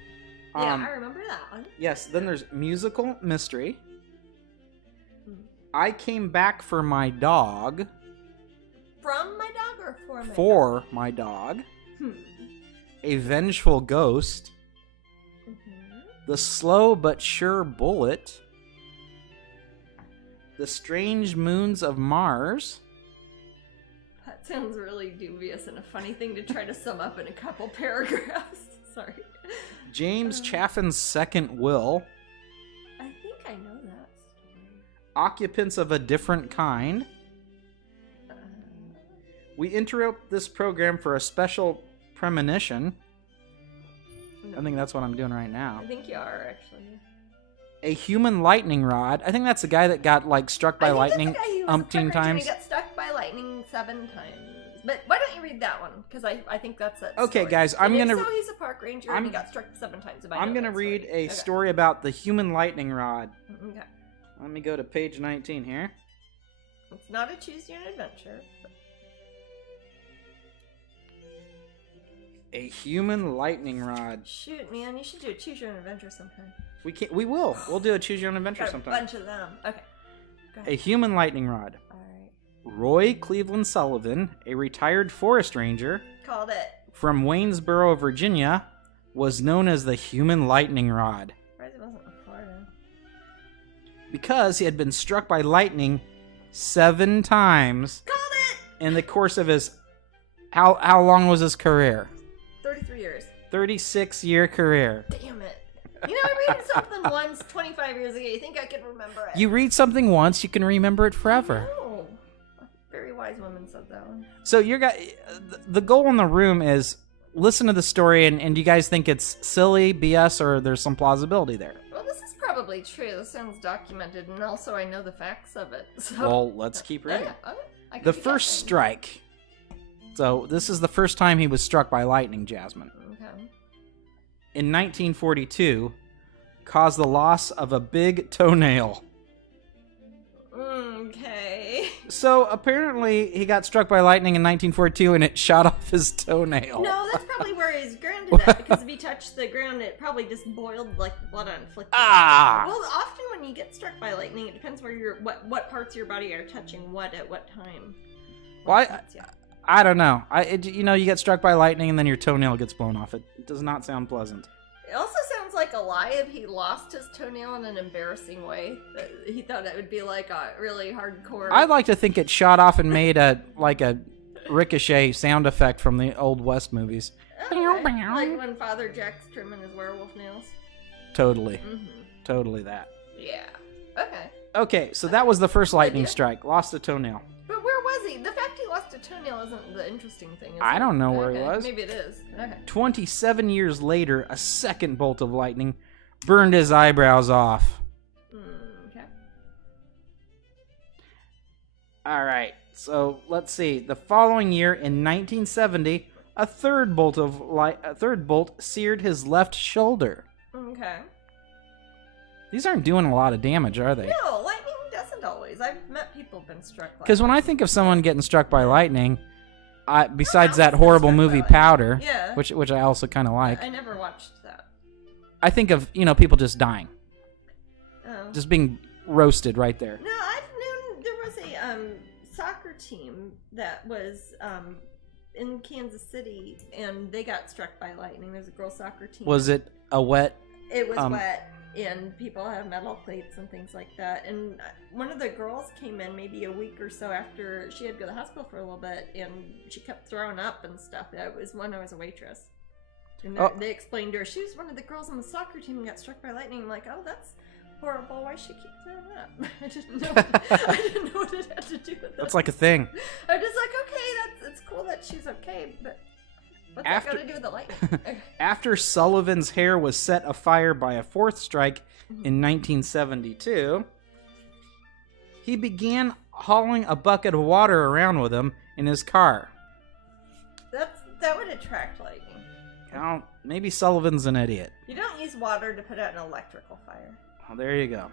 Yeah, I remember that one. Yes, then there's Musical Mystery. Mhm. I Came Back for My Dog. From my dog or for my dog? For my dog. Hmm. A Vengeful Ghost. Mhm. The Slow But Sure Bullet. The Strange Moons of Mars. That sounds really dubious and a funny thing to try to sum up in a couple paragraphs. Sorry. James Chaffin's Second Will. I think I know that story. Occupants of a Different Kind. Uh, We interrupt this program for a special premonition. no. I think that's what I'm doing right now. I think you are actually. A Human Lightning Rod. I think that's the guy that got like struck by lightning umpteen times. He got struck by lightning 7 times. But why don't you read that one? Because I think that's it. Okay, guys, I'm gonna. So he's a park ranger and he got struck 7 times. I'm gonna read a Okay. story about the Human Lightning Rod. Okay. Let me go to page 19 here. It's not a choose your own adventure. But... A Human Lightning Rod. Shoot, man, you should do a choose your own adventure sometime. We can't. We will. We'll do a Choose Your Own Adventure Got a sometime. bunch of them. Okay. Go ahead. A Human Lightning Rod. All right. Roy Cleveland Sullivan, a retired forest ranger Called it. from Waynesboro, Virginia, was known as the Human Lightning Rod Surprised it wasn't in Florida. because he had been struck by lightning 7 times Called it! in the course of his. How long was his career? 33 years. 36-year career. Damn it. You know, I read something once 25 years ago. You think I could remember it? You read something once, you can remember it forever. No. A very wise woman said that one. So the goal in the room is listen to the story, and do you guys think it's silly, BS, or there's some plausibility there? Well, this is probably true. This sounds documented, and also I know the facts of it. So. Well, let's keep reading. Okay. I could The be first guessing. strike. So this is the first time he was struck by lightning, Jasmine. Okay. in 1942 caused the loss of a big toenail. Okay. So apparently he got struck by lightning in 1942 and it shot off his toenail. No, that's probably where he's grounded at, because if he touched the ground, it probably just boiled like blood on inflicted. Ah! Well, often when you get struck by lightning, it depends where what parts of your body are touching what at what time. Why? I don't know. You get struck by lightning and then your toenail gets blown off. It does not sound pleasant. It also sounds like a lie if he lost his toenail in an embarrassing way. That he thought it would be like a really hardcore. I'd like to think it shot off and made a ricochet sound effect from the old West movies. Okay. Like when Father Jack's trimming his werewolf nails. Totally. Mm-hmm. Totally that. Yeah. Okay. Okay, so that was the first lightning strike. Lost a toenail. But where was he? The fact he lost a toenail isn't the interesting thing, is I it? don't know where he Okay, was. Maybe it is. Okay. 27 years later, a second bolt of lightning burned his eyebrows off. Okay. All right, so let's see. The following year, in 1970, a third bolt seared his left shoulder. Okay. These aren't doing a lot of damage, are they? No, lightning doesn't always. I've met people who've been struck by Because when I think of someone getting struck by lightning, besides I've that been horrible struck by movie lightning. Powder, Yeah. which I also kind of like, I never watched that. I think of people just dying, Oh. just being roasted right there. No, I've known there was a soccer team that was in Kansas City, and they got struck by lightning. There's a girls' soccer team. Was it a wet? It was wet, and people have metal plates and things like that. And one of the girls came in maybe a week or so after she had to go to the hospital for a little bit, and she kept throwing up and stuff. It was when I was a waitress. And they explained to her, she was one of the girls on the soccer team and got struck by lightning. I'm like, oh, that's horrible. Why she keep throwing up? I didn't know what it had to do with it. That's like a thing. I'm just like, okay, it's cool that she's okay, but what's that got to do with the lightning? Okay. After Sullivan's hair was set afire by a fourth strike in 1972, he began hauling a bucket of water around with him in his car. That would attract lightning. Well, maybe Sullivan's an idiot. You don't use water to put out an electrical fire. Oh, there you go.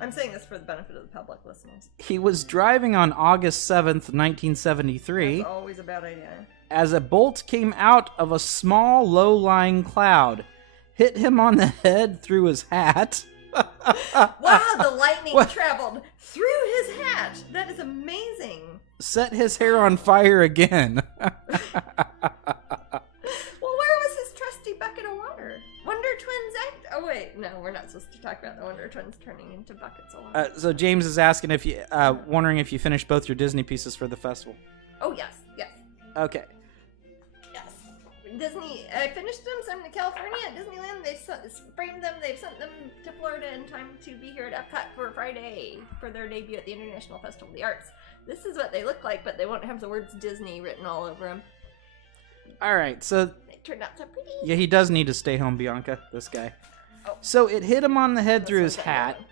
I'm saying this for the benefit of the public listeners. He was driving on August 7th, 1973. That's always a bad idea. As a bolt came out of a small, low-lying cloud, hit him on the head through his hat. Wow, the lightning traveled through his hat. That is amazing. Set his hair on fire again. Well, where was his trusty bucket of water? Wonder Twins act. Oh wait, no, we're not supposed to talk about the Wonder Twins turning into buckets of water. So James is asking if you, wondering if you finished both your Disney pieces for the festival. Oh yes. Okay. Yes. Disney, I finished them, sent them to California at Disneyland. They framed them, they've sent them to Florida in time to be here at Epcot for Friday for their debut at the International Festival of the Arts. This is what they look like, but they won't have the words Disney written all over them. All right, so They turned out so pretty. yeah, he does need to stay home, Bianca, this guy. Oh. So it hit him on the head through his That's what hat, that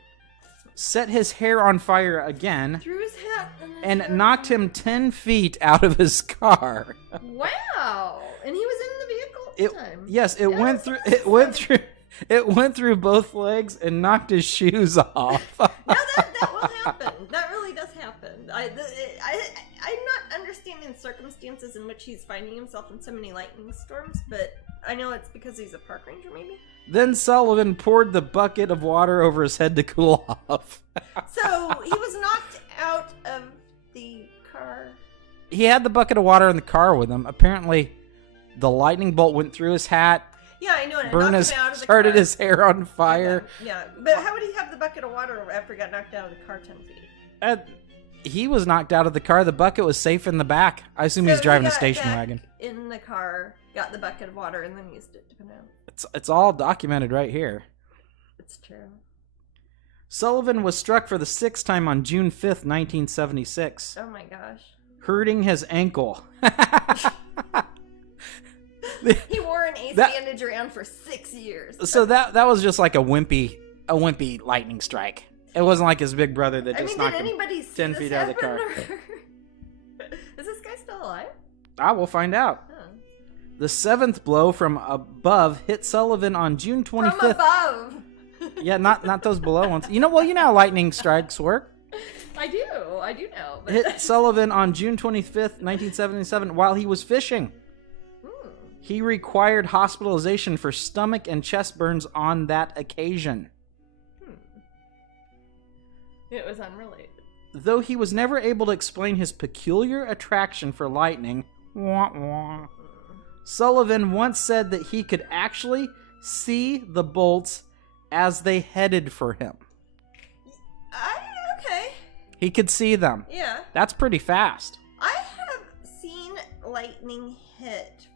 set his hair on fire again, through his hat and knocked him 10 feet out of his car. Wow! And he was in the vehicle at the time. Yes, it Yeah, went that's through. awesome. It went through both legs and knocked his shoes off. No, that will happen. That really does happen. I'm not understanding the circumstances in which he's finding himself in so many lightning storms, but I know it's because he's a park ranger, maybe. Then Sullivan poured the bucket of water over his head to cool off. So he was knocked out of the car. He had the bucket of water in the car with him. Apparently, the lightning bolt went through his hat, Yeah, I know. And it burned knocked his, him out of the started car. his hair on fire. Yeah, but how would he have the bucket of water after he got knocked out of the car 10 feet? He was knocked out of the car. The bucket was safe in the back. I assume he's So driving he a got station back wagon. in the car, got the bucket of water, and then used it to put out. It's all documented right here. It's true. Sullivan was struck for the sixth time on June 5th, 1976, Oh my gosh. hurting his ankle. He wore an ace That- bandage around for 6 years. So that was just like a wimpy lightning strike. It wasn't like his big brother that I just mean, knocked did him anybody see 10 this feet out of the car. happen, or- Is this guy still alive? We'll find out. Huh. The seventh blow from above hit Sullivan on June 25th. From above. Yeah, not those below ones. You know how lightning strikes work. I do know. But Hit Sullivan on June 25th, 1977, while he was fishing. He required hospitalization for stomach and chest burns on that occasion. It was unrelated. Though he was never able to explain his peculiar attraction for lightning, Sullivan once said that he could actually see the bolts as they headed for him. Okay. He could see them. Yeah. That's pretty fast. I have seen lightning hit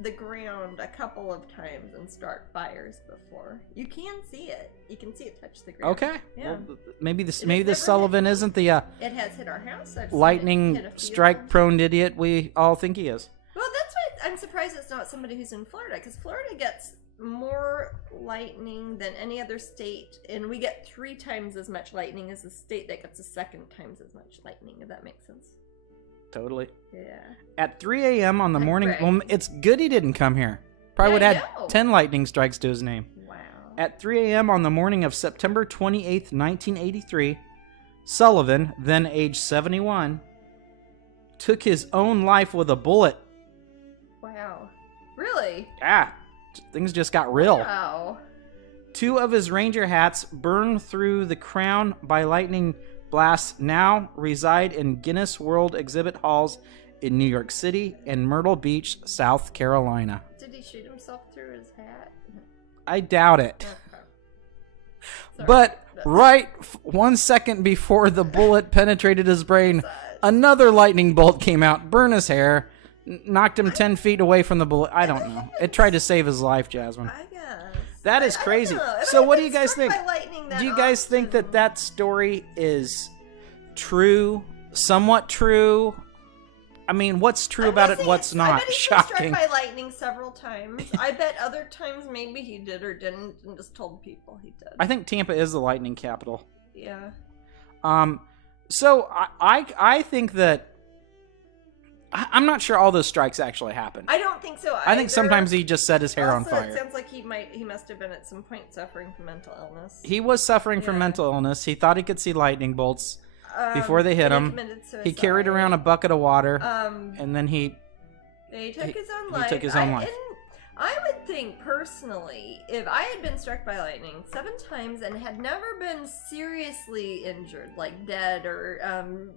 the ground a couple of times and start fires before. You can see it. You can see it touch the ground. Okay. Yeah. Well, maybe this never Sullivan hit me. isn't the It has hit our house. I've seen it lightning hit a few strike times. prone idiot we all think he is. Well, that's why I'm surprised it's not somebody who's in Florida, because Florida gets more lightning than any other state, and we get 3 times as much lightning as the state that gets the 2nd times as much lightning, if that makes sense. Totally. Yeah. At 3 a.m. on the morning, Right. well, it's good he didn't come here. Probably Yeah, would I have know. had 10 lightning strikes to his name. Wow. At 3 a.m. on the morning of September 28th, 1983, Sullivan, then age 71, took his own life with a bullet. Wow. Really? Things just got real. Wow. 2 of his ranger hats burned through the crown by lightning blasts now reside in Guinness World Exhibit Halls in New York City and Myrtle Beach, South Carolina. Did he shoot himself through his hat? I doubt it. Okay. Sorry. But right 1 second before the bullet penetrated his brain, another lightning bolt came out, burned his hair, knocked him 10 feet away from the bullet. I don't know. It tried to save his life, Jasmine. I guess. That is I don't crazy. know. If So I've what do been you guys struck think? by lightning that Do you guys think often- that story is true, somewhat true? I mean, what's true I'm about it, guessing what's it's- I not? bet he's Shocking. been struck by lightning several times. I bet other times maybe he did or didn't and just told people he did. I think Tampa is the lightning capital. Yeah. So I think that I'm not sure all those strikes actually happened. I don't think so. I think either. sometimes he just set his hair on Also, fire. It sounds like he must have been at some point suffering from mental illness. He was suffering from Yeah. mental illness. He thought he could see lightning bolts before they hit and him. committed He carried suicide. around a bucket of water, Um, and then he he took his own he life. took his own life. And I would think personally, if I had been struck by lightning 7 times and had never been seriously injured, like dead or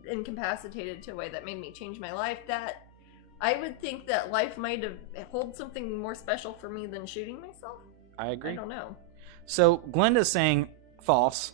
incapacitated to a way that made me change my life, that I would think that life might have hold something more special for me than shooting myself. I agree. I don't know. So Glenda's saying false.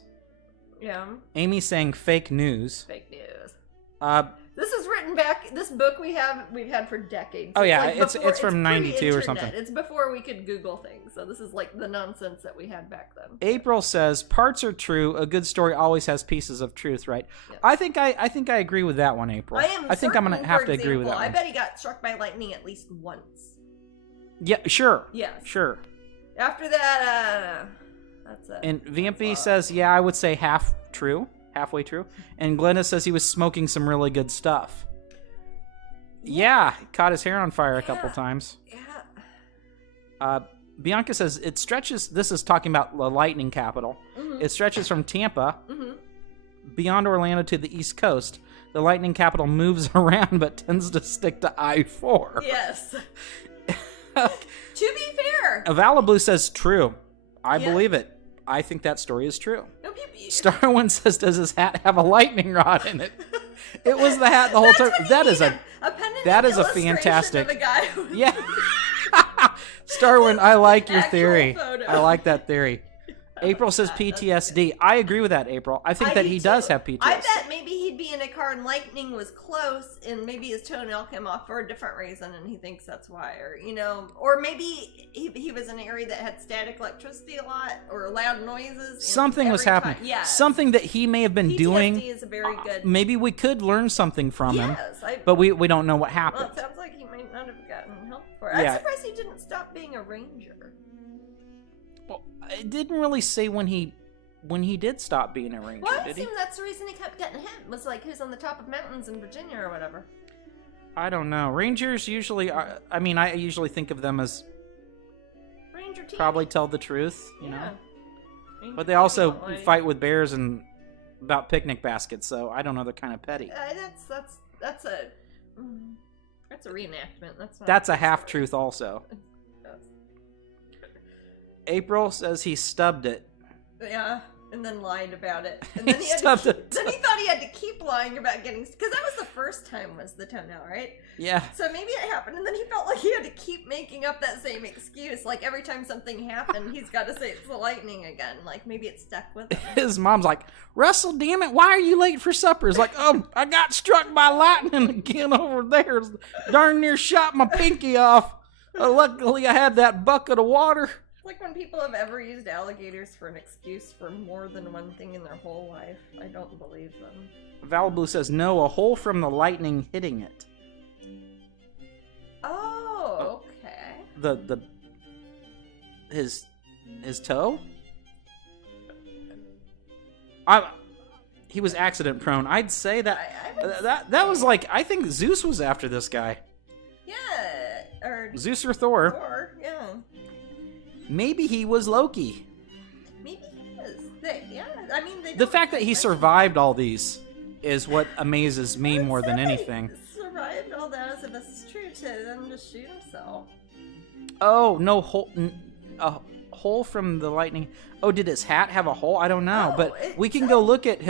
Yeah, Amy's saying fake news. fake news. This This is written back. This book we've had for decades. Oh, yeah, like it's before- from 92 or pre-internet. something. It's before we could Google things. So this is like the nonsense that we had back then. April says parts are true. A good story always has pieces of truth, right? Yes. I think I agree with that one, April. I think I'm gonna certain, have for to agree with that example, I one. bet he got struck by lightning at least once. Yeah, sure. Yes. Sure. After that, that's it. And Vampy That's says, yeah, I would say halfway true. And Glenda says he was smoking some really good stuff. Yeah, caught his hair on fire a couple Yeah. times. Yeah. Bianca says it stretches. This is talking about the lightning capital. Mhm. It stretches from Tampa Mhm. beyond Orlando to the East Coast. The lightning capital moves around but tends to stick to I-4. Yes. To be fair, Avala Blue says true. I Yeah. believe it. I think that story is true. no, Starwin says, does his hat have a lightning rod in it? It was the hat the whole time. That is a fantastic. Of a guy who- yeah. Starwin, I like your Actual theory. photo. I like that theory. April says That's PTSD. I agree with that, April. I think that do he does too. have PTSD. I bet maybe he'd be in a car and lightning was close, and maybe his toenail came off for a different reason, and he thinks that's why, or maybe he was in an area that had static electricity a lot or loud noises. and Something was every happening. time- Yeah, Something that he may have been PTSD doing. is a very good. Maybe we could learn something from him, Yes, but we don't know what well, happened. it sounds like he might not have gotten help for it. Yeah. I'm surprised he didn't stop being a ranger. Well, it didn't really say when he did stop being a ranger, Well, I did he? assume that's the reason he kept getting hit. Was like he was on the top of mountains in Virginia or whatever. I don't know. Rangers usually are, I mean, I usually think of them as Ranger team. probably tell the truth, you know. Ranger But they team, also don't lie. fight with bears and about picnic baskets, so I don't know. They're kind of petty. That's a reenactment. That's a half truth, also. April says he stubbed it. Yeah, and then lied about it. And then he Stubbed it. Then he thought he had to keep lying about getting, because that was the first time was the toenail, right? Yeah. So maybe it happened, and then he felt like he had to keep making up that same excuse. Like every time something happened, he's got to say it's the lightning again. Like maybe it stuck with him. His mom's like, Russell, damn it, why are you late for supper? He's like, I got struck by lightning again over there. Darn near shot my pinky off. Luckily, I had that bucket of water. Like when people have ever used alligators for an excuse for more than one thing in their whole life. I don't believe them. Valblue says, no, a hole from the lightning hitting it. Oh, okay. His toe? He was accident prone. I'd say that that was like, I think Zeus was after this guy. Yeah, or Zeus or Thor. Thor, yeah. Maybe he was Loki. Maybe he is. Yeah, I mean, The fact that he survived all these is what amazes me more than anything. Survived all that, if this is true, to then just shoot himself. Oh, no hole. A hole from the lightning. Oh, did his hat have a hole? I don't know, Oh, but it we can said- go look at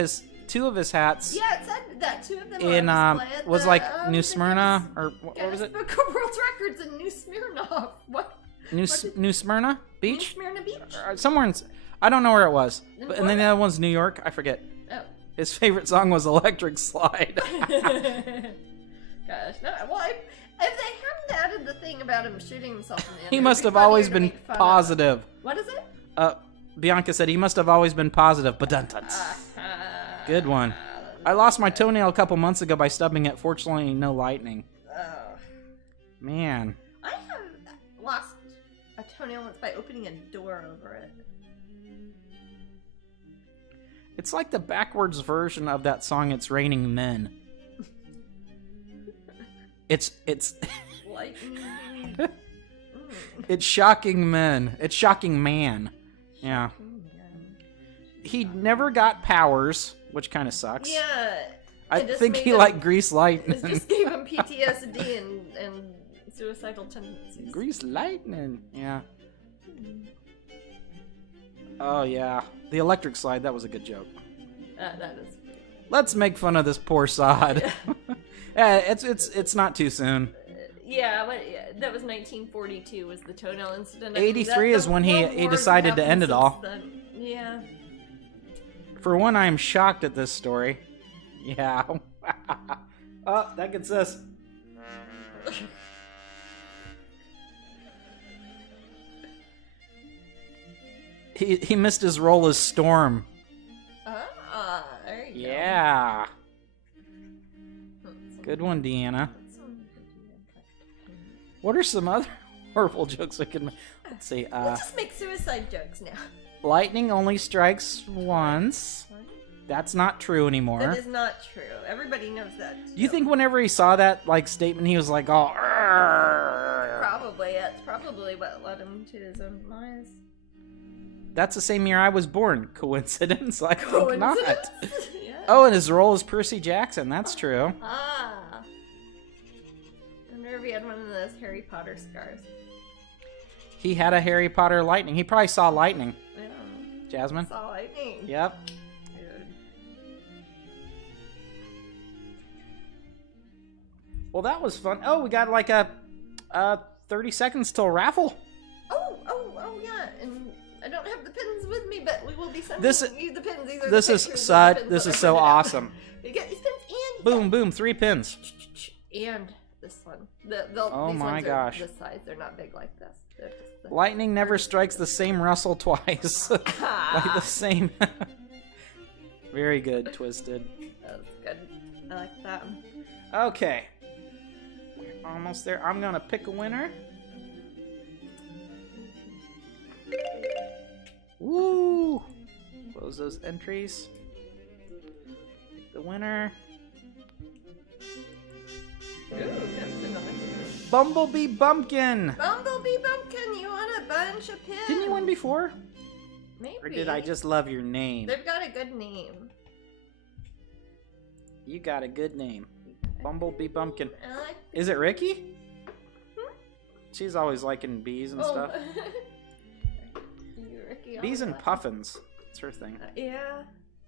two of his hats Yeah, it said that two of them in were on display at was the, like New Smyrna or what was Guinness it? Book of World Records in New Smirnoff. What? New Smyrna New Beach? Smyrna Beach? Somewhere in I don't know where it was. In But, and then the other one's New York. I forget. Oh. His favorite song was Electric Slide. Gosh, no. Well, if they hadn't added the thing about him shooting himself in the end, He it'd must be have funnier always to been make fun of. positive. What is it? Bianca said he must have always been positive. But good one. I lost my toenail a couple months ago by stubbing it. Fortunately, no lightning. Oh. Man. I have lost a toenail once by opening a door over it. It's like the backwards version of that song It's Raining Men. It's Lightning. it's shocking men. It's shocking man. Yeah. He never got powers, which kind of sucks. Yeah. I it just think made he him- liked Grease It Lightning. just gave him PTSD and suicidal tendencies. Grease Lightning. Yeah. Oh yeah. The electric slide, that was a good joke. That is. Let's make fun of this poor sod. Yeah, it's not too soon. Yeah, that was 1942 was the toenail incident. 83 is when he decided to end it all. Then. Yeah. For one, I am shocked at this story. Yeah. Oh, that gets us. He missed his role as Storm. There you go. Yeah. Good one, Deanna. What are some other horrible jokes we can make? Let's see. We'll just make suicide jokes now. Lightning only strikes once. That's not true anymore. That is not true. Everybody knows that. Do you think whenever he saw that statement, he was like, "Oh"? Probably. It's probably what led him to his own demise. That's the same year I was born. Coincidence? I think not. Coincidence? Yeah. Oh, and his role is Percy Jackson. That's true. Ah. I wonder if he had one of those Harry Potter scars. He had a Harry Potter lightning. He probably saw lightning. Yeah. Jasmine? Saw lightning. Yep. Dude. Well, that was fun. Oh, we got like a 30 seconds till raffle. Oh, yeah. And I don't have the pins with me, but we will be sending you the pins. These are This the is pictures of Sud. the pins This that is I so printed out. awesome. You get these pins and Boom, boom, 3 pins. and this one. Oh these my ones gosh. are this size. They're not big like this. They're just the... Lightning never strikes the same Russell twice. Like the same. Very good, Twisted. That was good. I like that one. Okay. We're almost there. I'm gonna pick a winner. Woo! Close those entries. Pick the winner. Ooh, Bumblebee Bumpkin. Bumblebee Bumpkin, you want a bunch of pins? Didn't you win before? Maybe. Or did I just love your name? They've got a good name. You got a good name. Bumblebee Bumpkin. I like Is it Ricky? She's always liking bees and stuff. You, Ricky, Bees and like puffins. It's her thing. yeah,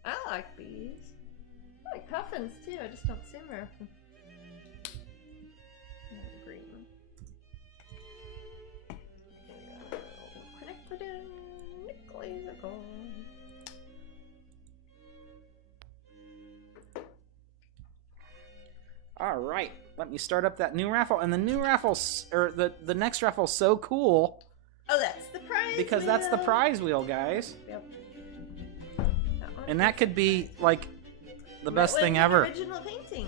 I like bees. I like puffins too. I just don't see them very often. Green. All right, let me start up that new raffle, and the new raffle, or the next raffle's so cool Oh, that's the prize because wheel. that's the prize wheel, guys, Yep. and that could be like the best thing An ever. original painting.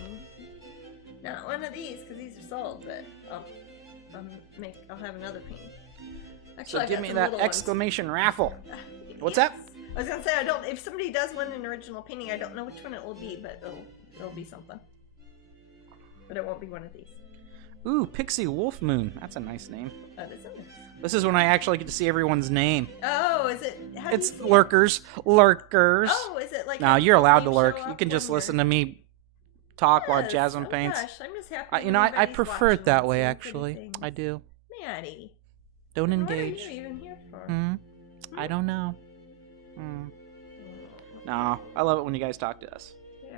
Not one of these because these are sold, but I'll have another painting. Actually, So I've give got me some that little ones. exclamation raffle. What's Yes. that? I was gonna say if somebody does win an original painting, I don't know which one it will be, but it'll be something. But it won't be one of these. Ooh, Pixie Wolf Moon. That's a nice name. That is it. This is when I actually get to see everyone's name. Oh, is it? How do It's you see it? lurkers. Lurkers. Oh, is it like? No, how you're allowed to names lurk. show You up can just when listen you're- to me talk while Yes, Jasmine oh paints. Gosh, I'm just happy. You know, I everybody's prefer it watching that and way, seeing actually. pretty I things. do. Maddie, Don't what engage. are you even here for? I don't know. No, I love it when you guys talk to us. Yeah.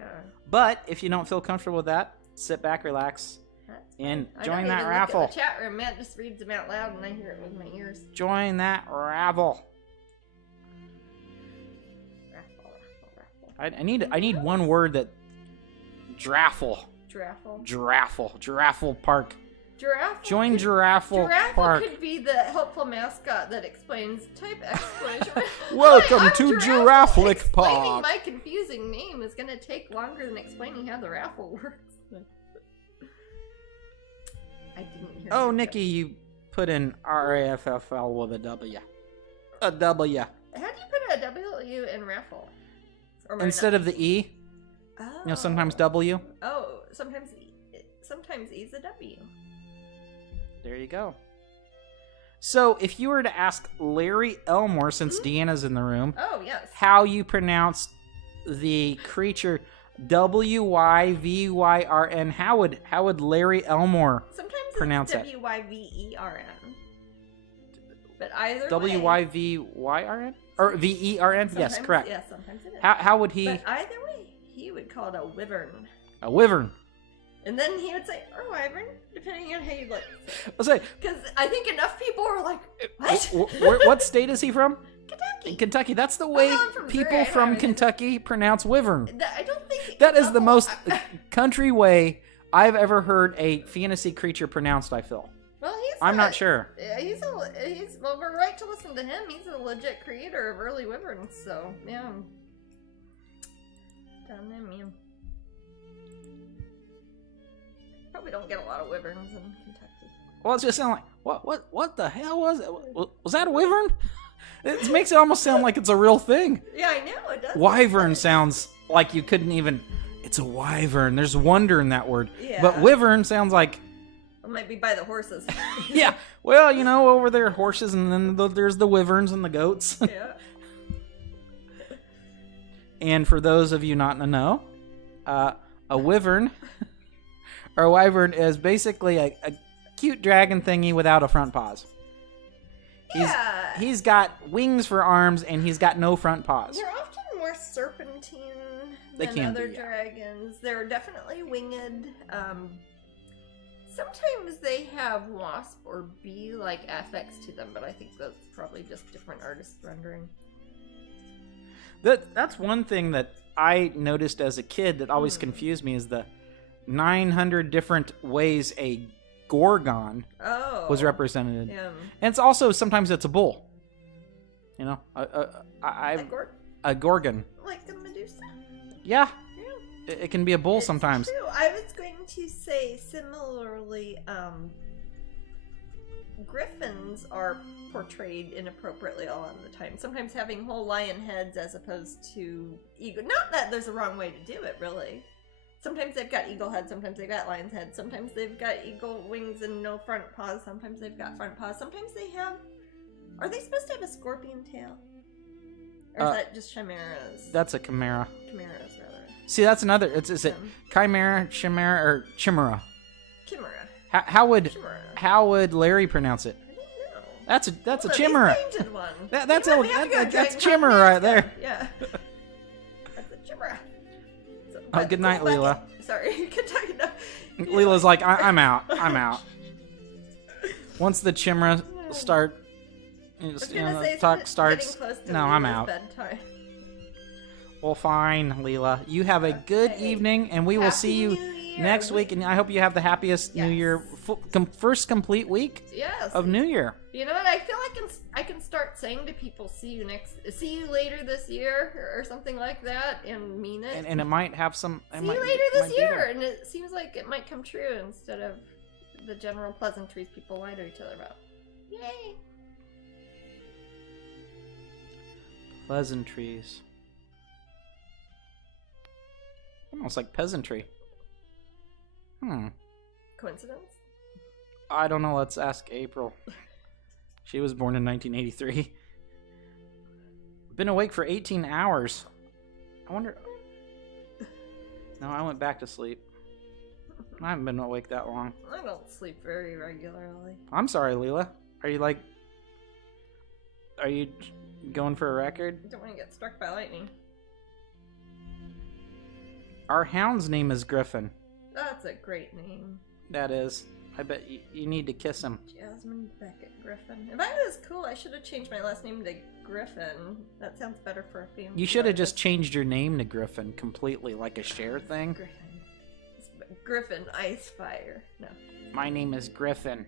But if you don't feel comfortable with that, sit back, relax, That's and fine. join I don't that even raffle. Look at the chat room. Matt just reads them out loud, and I hear it with my ears. Join that raffle. Raffle. I need one word that Draffle. Giraffe Park. Giraffe. Join Giraffe Park. could be the helpful mascot that explains type exclamation. Welcome Hi, I'm to Giraffe. Giraffe Explaining Park. my confusing name is going to take longer than explaining how the raffle works. I didn't hear. Oh, you. Nikki, you put in RAFFL with a W. A W. How do you put a W in raffle? Or am I Instead not- of the E, Oh. you know, sometimes W. Oh, sometimes E's a W. There you go. So, if you were to ask Larry Elmore, since Deanna's in the room, Oh, yes. how you pronounce the creature Wyvyrn, how would Larry Elmore Sometimes pronounce it's that? Wyvern. But either way. Wyrn or Vern? Yes, sometimes- correct. Yes, sometimes it is. How would he? But either way, he would call it a wyvern. A wyvern. And then he would say, or wyvern, depending on how you look. Let's say. Because I think enough people were like, what? What state is he from? Kentucky. Kentucky. That's the way I'm from people Missouri. I from don't know. Kentucky pronounce wyvern. I don't think... That is the Oh, most country way I've ever heard a fantasy creature pronounced, I feel. Well, I'm not sure. Well, we're right to listen to him. He's a legit creator of early wyverns, so, yeah. Down there, man. Probably don't get a lot of wyverns in Kentucky. Well, it just sound like, what the hell was it? Was that a wyvern? It makes it almost sound like it's a real thing. Yeah, I know, it does. Wyvern sounds like you couldn't even, it's a wyvern. There's wonder in that word. Yeah. But wyvern sounds like, It might be by the horses. yeah, well, you know, over there are horses, and then there's the wyverns and the goats. Yeah. And for those of you not in the know, a wyvern or a wyvern is basically a cute dragon thingy without a front paws. Yeah. He's got wings for arms, and he's got no front paws. They're often more serpentine They than can other be, yeah. dragons. They're definitely winged. Sometimes they have wasp or bee-like affects to them, but I think that's probably just different artist rendering. That's one thing that I noticed as a kid that always confused me is the 900 different ways a gorgon was represented. Yeah. And it's also sometimes it's a bull. You know, a gorgon. Like the Medusa? Yeah, Yeah. it can be a bull It's sometimes. True. I was going to say similarly, griffins are portrayed inappropriately a lot of the time. Sometimes having whole lion heads as opposed to eagle. Not that there's a wrong way to do it, really. Sometimes they've got eagle head, sometimes they've got lion's head, sometimes they've got eagle wings and no front paws, sometimes they've got front paws, sometimes they have... Are they supposed to have a scorpion tail? Or is that just chimeras? That's a chimera. Chimeras, rather. See, that's another. Is it chimera, chimera, or chimera? Chimera. How would Chimera. Larry pronounce it? I don't know. That's a Well, chimera. they painted one. That's chimera right there. Yeah. That's a chimera. So, Oh, good night, Leela. Sorry, good night. No. Leela's like, I'm out. I'm out. Once the chimera start, the talk starts. No, I'm out. Bedtime. Well, fine, Leela. You have a good evening, and we will see you next week. And I hope you have the happiest New Year, first complete week of New Year. You know what? I feel like I can start saying to people, "See you later this year," or something like that, and mean it. And it might have some. See you later this year, and it seems like it might come true instead of the general pleasantries people lie to each other about. Yay! Pleasantries. Almost like peasantry. Coincidence? I don't know. Let's ask April. She was born in 1983. Been awake for 18 hours. I wonder... No, I went back to sleep. I haven't been awake that long. I don't sleep very regularly. I'm sorry, Leela. Are you going for a record? I don't want to get struck by lightning. Our hound's name is Griffin. That's a great name. That is. I bet you need to kiss him. Jasmine Becket Griffin. If I was cool, I should have changed my last name to Griffin. That sounds better for a family. You should have just changed your name to Griffin completely, like a share thing. Griffin. Griffin Icefire. No. My name is Griffin.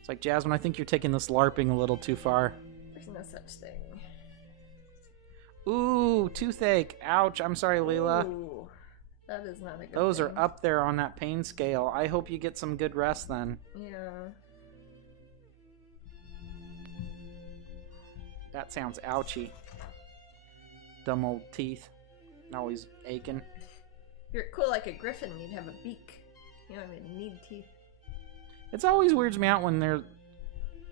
It's like, Jasmine, I think you're taking this LARPing a little too far. There's no such thing. Ooh, toothache. Ouch. I'm sorry, Leela. Ooh, that is not a good Those thing. are up there on that pain scale. I hope you get some good rest then. Yeah. That sounds ouchy. Dumb old teeth. Always aching. If you're cool like a griffin, you'd have a beak. You don't even need teeth. It's always weirds me out when their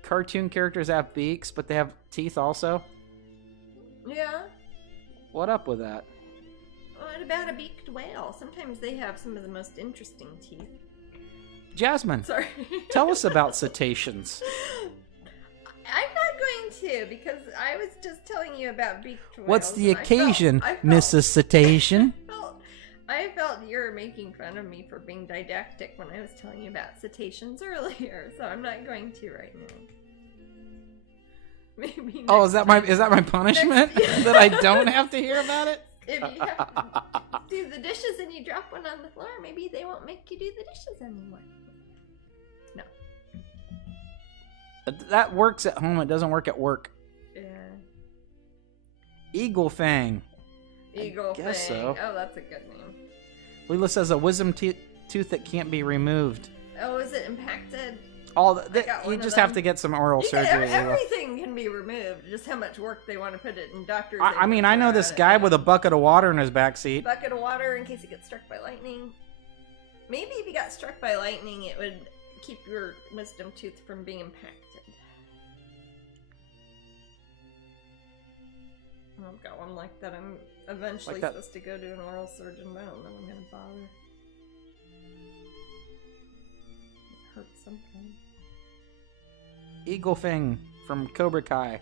cartoon characters have beaks, but they have teeth also. Yeah. What up with that? What about a beaked whale? Sometimes they have some of the most interesting teeth. Jasmine, Sorry. tell us about cetaceans. I'm not going to, because I was just telling you about beaked whales. What's the occasion, I felt, Mrs. Cetacean? I felt you were making fun of me for being didactic when I was telling you about cetaceans earlier, so I'm not going to right now. Maybe Oh, is that my punishment? That I don't have to hear about it? If you have to do the dishes and you drop one on the floor, maybe they won't make you do the dishes anymore. No. That works at home. It doesn't work at work. Yeah. Eagle Fang. Eagle Fang. Guess so. Oh, that's a good name. Leela says a wisdom tooth that can't be removed. Oh, is it impacted? You just have to get some oral surgery. Everything can be removed. Just how much work they want to put it in. Doctors. I mean, I know this guy with a bucket of water in his backseat. Bucket of water in case he gets struck by lightning. Maybe if he got struck by lightning, it would keep your wisdom tooth from being impacted. I've got one like that. I'm eventually supposed to go to an oral surgeon, but I don't know if I'm going to bother. It hurts sometimes. Eagle Fang from Cobra Kai.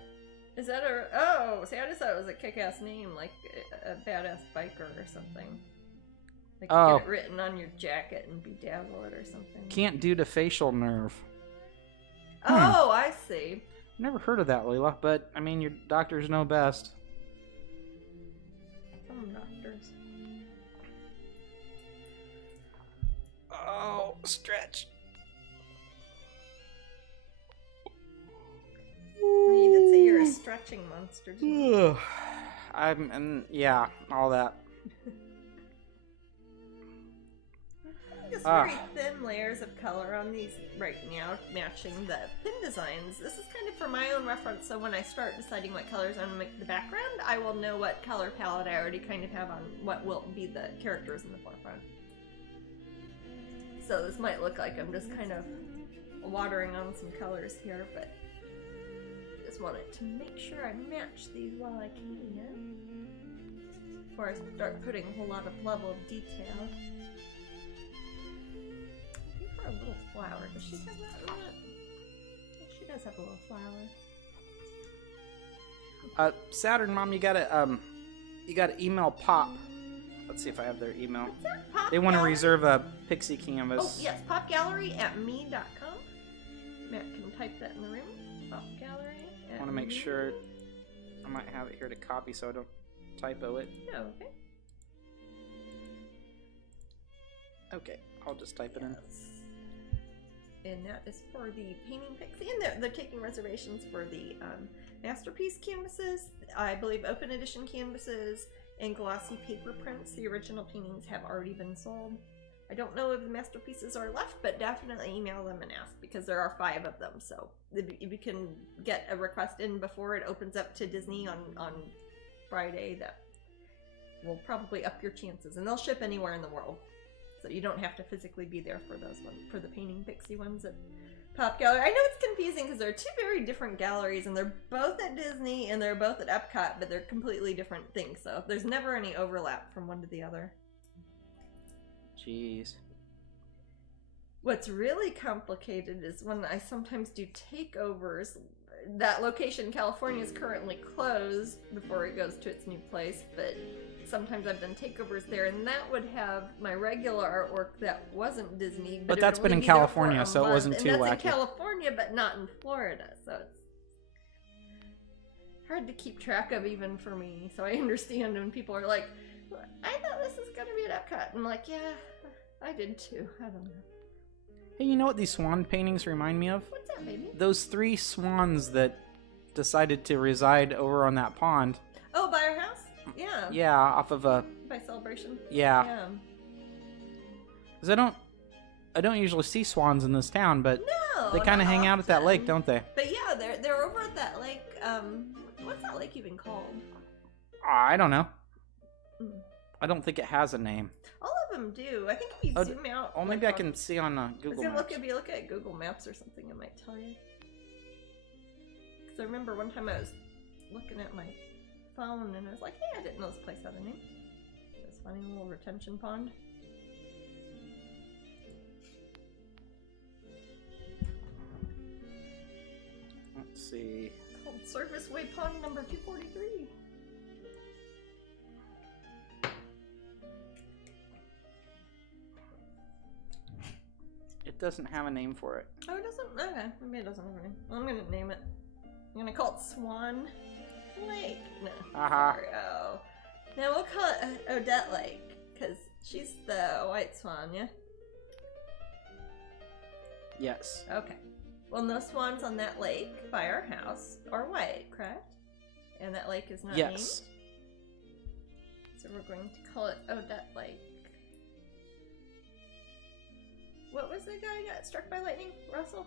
Is that a... Oh, see, I just thought it was a kick-ass name, like a badass biker or something. Like you get it written on your jacket and bedazzle it or something. Can't do to facial nerve. Oh, I see. Never heard of that, Leela, but, I mean, your doctors know best. Some doctors. Oh, stretch. Well, you did say you're a stretching monster, didn't you? Yeah, all that. Ah. very thin layers of color on these right now, matching the pin designs. This is kind of for my own reference, so when I start deciding what colors I'm going to make the background, I will know what color palette I already kind of have on what will be the characters in the forefront. So this might look like I'm just kind of watering on some colors here, but I just wanted to make sure I match these while I can, before I start putting a whole lot of level of detail. I think for a little flower, does she have that in it? She does have a little flower. Saturn Mom, you gotta email Pop. Let's see if I have their email. What's that? Pop They want to Gallery? reserve a pixie canvas. Oh, yes, popgallery@me.com. Matt can type that in the room. Popgallery. I want to make sure I might have it here to copy so I don't typo it. Oh, okay. Okay, I'll just type it in. And that is for the Painting Pixie. And they're taking reservations for the Masterpiece canvases, I believe open edition canvases, and glossy paper prints. The original paintings have already been sold. I don't know if the masterpieces are left, but definitely email them and ask, because there are 5 of them. So if you can get a request in before it opens up to Disney on Friday, that will probably up your chances. And they'll ship anywhere in the world, so you don't have to physically be there for those ones, for the Painting Pixie ones at Pop Gallery. I know it's confusing because they're 2 very different galleries, and they're both at Disney and they're both at Epcot, but they're completely different things, so there's never any overlap from one to the other. Jeez. What's really complicated is when I sometimes do takeovers. That location in California is currently closed before it goes to its new place, but sometimes I've done takeovers there, and that would have my regular artwork that wasn't Disney. But it that's would been only in be there California, for a so it month. wasn't too and that's wacky. in California, but not in Florida, so it's hard to keep track of even for me. So I understand when people are like, I thought this was going to be at Epcot. I'm like, yeah, I did too. I don't know. Hey, you know what these swan paintings remind me of? What's that, baby? Those 3 swans that decided to reside over on that pond. Oh, by our house? Yeah. Yeah, off of a... By Celebration? Yeah. Yeah. 'Cause I don't usually see swans in this town, but No, they kind of not hang out at that lake, often. don't they? But yeah, they're over at that lake. What's that lake even called? I don't know. Mm. I don't think it has a name. All of them do. I think if you Oh, zoom out. Oh, maybe I can see on Google Maps. If you look at Google Maps or something, it might tell you. Because I remember one time I was looking at my phone and I was like, hey, I didn't know this place had a name. This funny little retention pond. Let's see. Called Surface Way Pond number 243. It doesn't have a name for it. Oh, it doesn't? Okay, maybe it doesn't have a name. Well, I'm gonna name it. I'm gonna call it Swan Lake. No. Aha. Sorry. Oh. Now we'll call it Odette Lake, because she's the white swan, yeah? Yes. Okay. Well, no swans on that lake by our house are white, correct? And that lake is not named? Yes. So we're going to call it Odette Lake. What was the guy who got struck by lightning? Russell?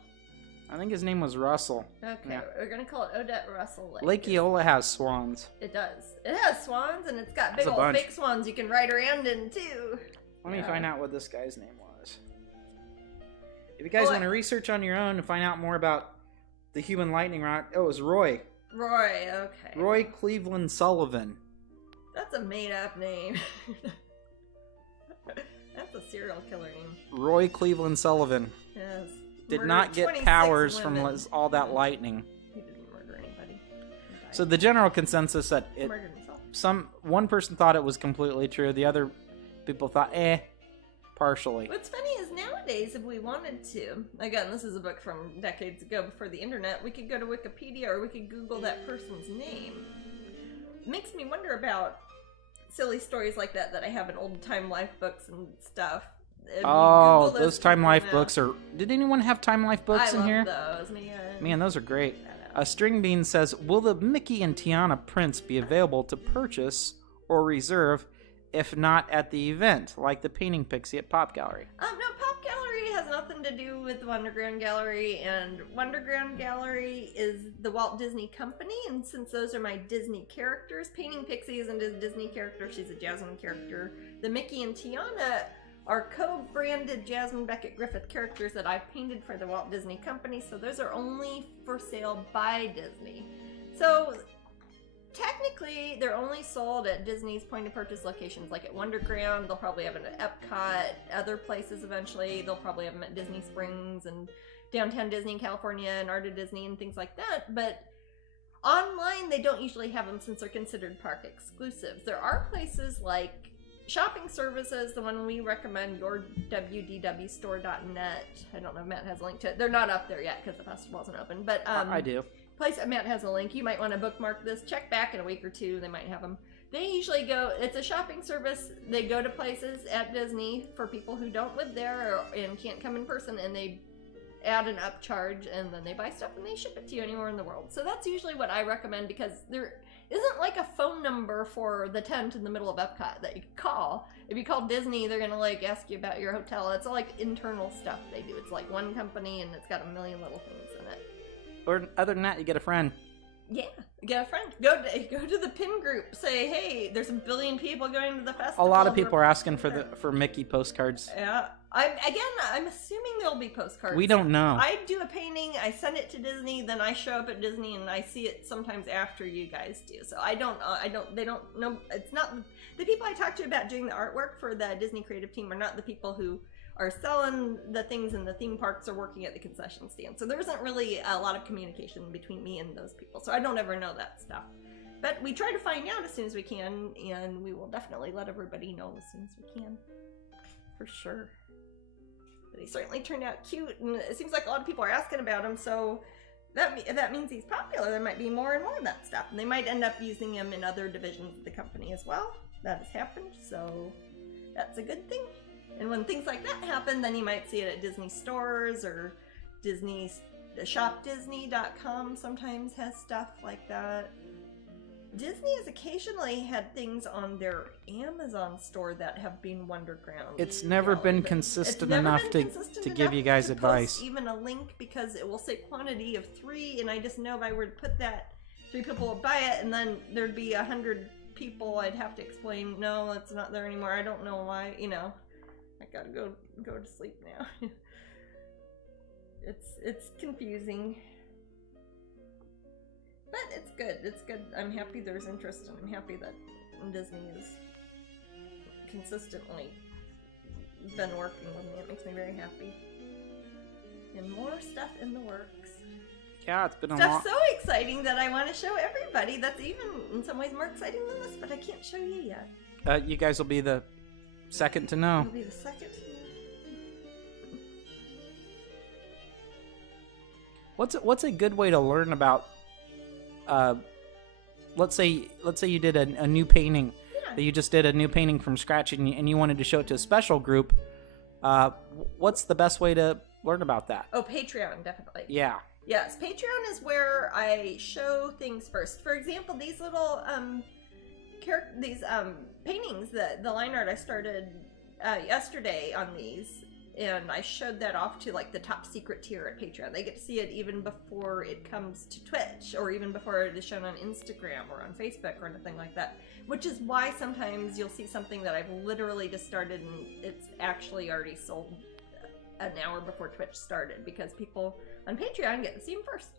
I think his name was Russell. Okay, Yeah. we're going to call it Odette Russell Lake. Lake Eola has swans. It does. It has swans, and it's got big That's a old bunch. fake swans you can ride around in, too. Let me Yeah. find out what this guy's name was. If you guys want to research on your own and find out more about the human lightning rod, it was Roy. Roy, okay. Roy Cleveland Sullivan. That's a made-up name. That's a serial killer name. Roy Cleveland Sullivan. Yes. Did Murdered not get 26 powers from women. all that lightning. He didn't murder anybody. He died. So the general consensus that He murdered himself. one person thought it was completely true, the other people thought, partially. What's funny is nowadays, if we wanted to, again, this is a book from decades ago before the internet, we could go to Wikipedia or we could Google that person's name. It makes me wonder about silly stories like that I have in old Time Life books and stuff. If you Oh, Google those Time people Life now- books are... Did anyone have Time Life books I in love here? those, man. Man, those are great. I know. String Bean says, will the Mickey and Tiana prints be available to purchase or reserve if not at the event, like the Painting Pixie at Pop Gallery? No, Pop nothing to do with Wonderground Gallery, and Wonderground Gallery is the Walt Disney Company, and since those are my Disney characters, Painting Pixie isn't a Disney character, she's a Jasmine character. The Mickey and Tiana are co-branded Jasmine Becket Griffith characters that I've painted for the Walt Disney Company, so those are only for sale by Disney. So technically, they're only sold at Disney's point-of-purchase locations, like at Wonderground. They'll probably have them at Epcot, other places eventually. They'll probably have them at Disney Springs and Downtown Disney in California and Art of Disney and things like that. But online, they don't usually have them since they're considered park exclusives. There are places like shopping services, the one we recommend, yourwdwstore.net. I don't know if Matt has a link to it. They're not up there yet because the festival isn't open. But I do. Place Matt has a link. You might want to bookmark this. Check back in a week or two. They might have them. They usually go, it's a shopping service. They go to places at Disney for people who don't live there and can't come in person, and they add an upcharge, and then they buy stuff and they ship it to you anywhere in the world. So that's usually what I recommend, because there isn't like a phone number for the tent in the middle of Epcot that you can call. If you call Disney, they're gonna like ask you about your hotel. It's all like internal stuff they do. It's like one company and it's got a million little things in it. Or other than that, you get a friend. Yeah, get a friend. Go to the pin group. Say, hey, there's a billion people going to the festival. A lot of people are asking for Mickey postcards. Yeah, I'm assuming there'll be postcards. We don't know. I do a painting, I send it to Disney, then I show up at Disney and I see it sometimes after you guys do. So they don't know. It's not the people I talk to about doing the artwork for the Disney creative team are not the people who are selling the things in the theme parks or working at the concession stand. So there isn't really a lot of communication between me and those people. So I don't ever know that stuff. But we try to find out as soon as we can, and we will definitely let everybody know as soon as we can. For sure. But he certainly turned out cute, and it seems like a lot of people are asking about him, so if that means he's popular, there might be more and more of that stuff. And they might end up using him in other divisions of the company as well. That has happened, so that's a good thing. And when things like that happen, then you might see it at Disney stores, or shopdisney.com sometimes has stuff like that. Disney has occasionally had things on their Amazon store that have been Wonderground. It's never been consistent enough to give you guys advice. Post even a link, because it will say quantity of 3, and I just know if I were to put that, 3 people would buy it, and then there'd be 100 people. I'd have to explain, no, it's not there anymore. I don't know why, I gotta go to sleep now. It's confusing. But it's good. It's good. I'm happy there's interest, and I'm happy that Disney has consistently been working with me. It makes me very happy. And more stuff in the works. Yeah, it's been a Stuff so exciting that I want to show everybody. That's even in some ways more exciting than this, but I can't show you yet. You guys will be the second to know. You'll be the second to know. What's a good way to learn about? Let's say you did a new painting. Yeah. That you just did a new painting from scratch, and you wanted to show it to a special group. What's the best way to learn about that? Oh, Patreon, definitely. Yeah. Yes, Patreon is where I show things first. For example, these little paintings, the line art I started yesterday on these, and I showed that off to like the top secret tier at Patreon. They get to see it even before it comes to Twitch, or even before it is shown on Instagram or on Facebook or anything like that. Which is why sometimes you'll see something that I've literally just started and it's actually already sold an hour before Twitch started, because people on Patreon get to see them first.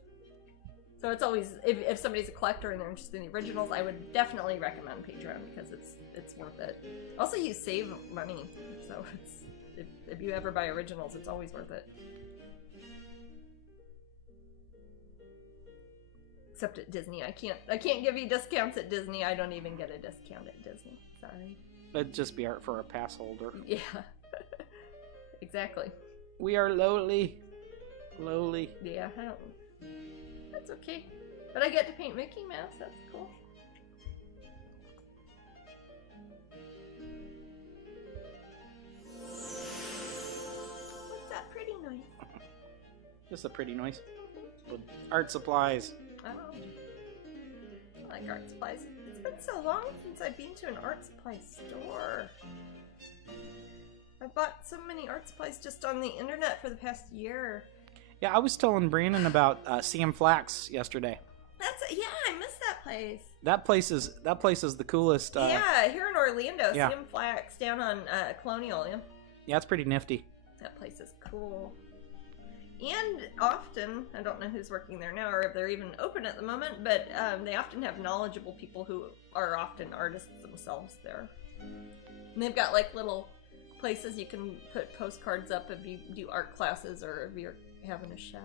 So it's always, if somebody's a collector and they're interested in the originals, I would definitely recommend Patreon, because it's worth it. Also, you save money, so if you ever buy originals, it's always worth it. Except at Disney, I can't give you discounts at Disney. I don't even get a discount at Disney. Sorry. It'd just be art for a pass holder. Yeah. Exactly. We are lowly. Yeah, that's okay. But I get to paint Mickey Mouse. That's cool. What's that pretty noise? Just a pretty noise. With art supplies. Oh, I like art supplies. It's been so long since I've been to an art supply store. I've bought so many art supplies just on the internet for the past year. Yeah, I was telling Brandon about Sam Flax yesterday. Yeah, I miss that place. That place is the coolest. Yeah, here in Orlando, yeah. Sam Flax down on Colonial. Yeah, it's pretty nifty. That place is cool. And often, I don't know who's working there now or if they're even open at the moment, but they often have knowledgeable people who are often artists themselves there. And they've got like little places you can put postcards up if you do art classes or if you're having a show.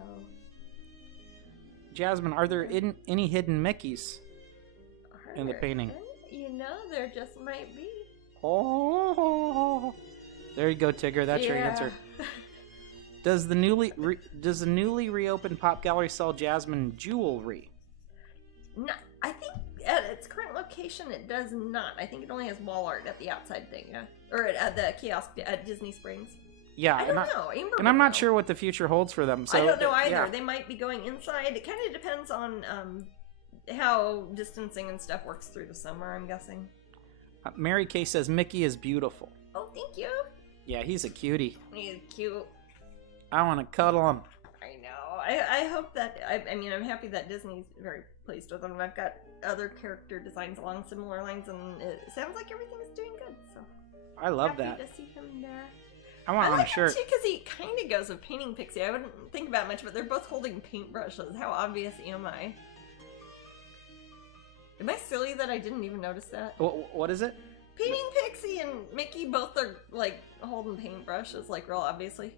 Jasmine, are there any hidden Mickeys in the painting? You know, there just might be. Oh, there you go, Tigger. That's your answer. Does the newly reopened Pop Gallery sell Jasmine jewelry? No, I think at its current location it does not. I think it only has wall art at the outside thing, yeah, or at the kiosk at Disney Springs. Yeah, I don't know. Amber and I'm not know. sure what the future holds for them. So I don't know either. Yeah. They might be going inside. It kind of depends on how distancing and stuff works through the summer, I'm guessing. Mary Kay says Mickey is beautiful. Oh, thank you. Yeah, he's a cutie. He's cute. I want to cuddle him. I know. I hope that, I mean, I'm happy that Disney's very pleased with him. I've got other character designs along similar lines, and it sounds like everything's doing good, so. I love happy that. to see him there. I want on a like shirt. him too, because he kind of goes with painting pixie. I wouldn't think about it much, but they're both holding paintbrushes. How obvious am I? Am I silly that I didn't even notice that? What is it? Painting Pixie and Mickey both are, like, holding paintbrushes, like, real obviously.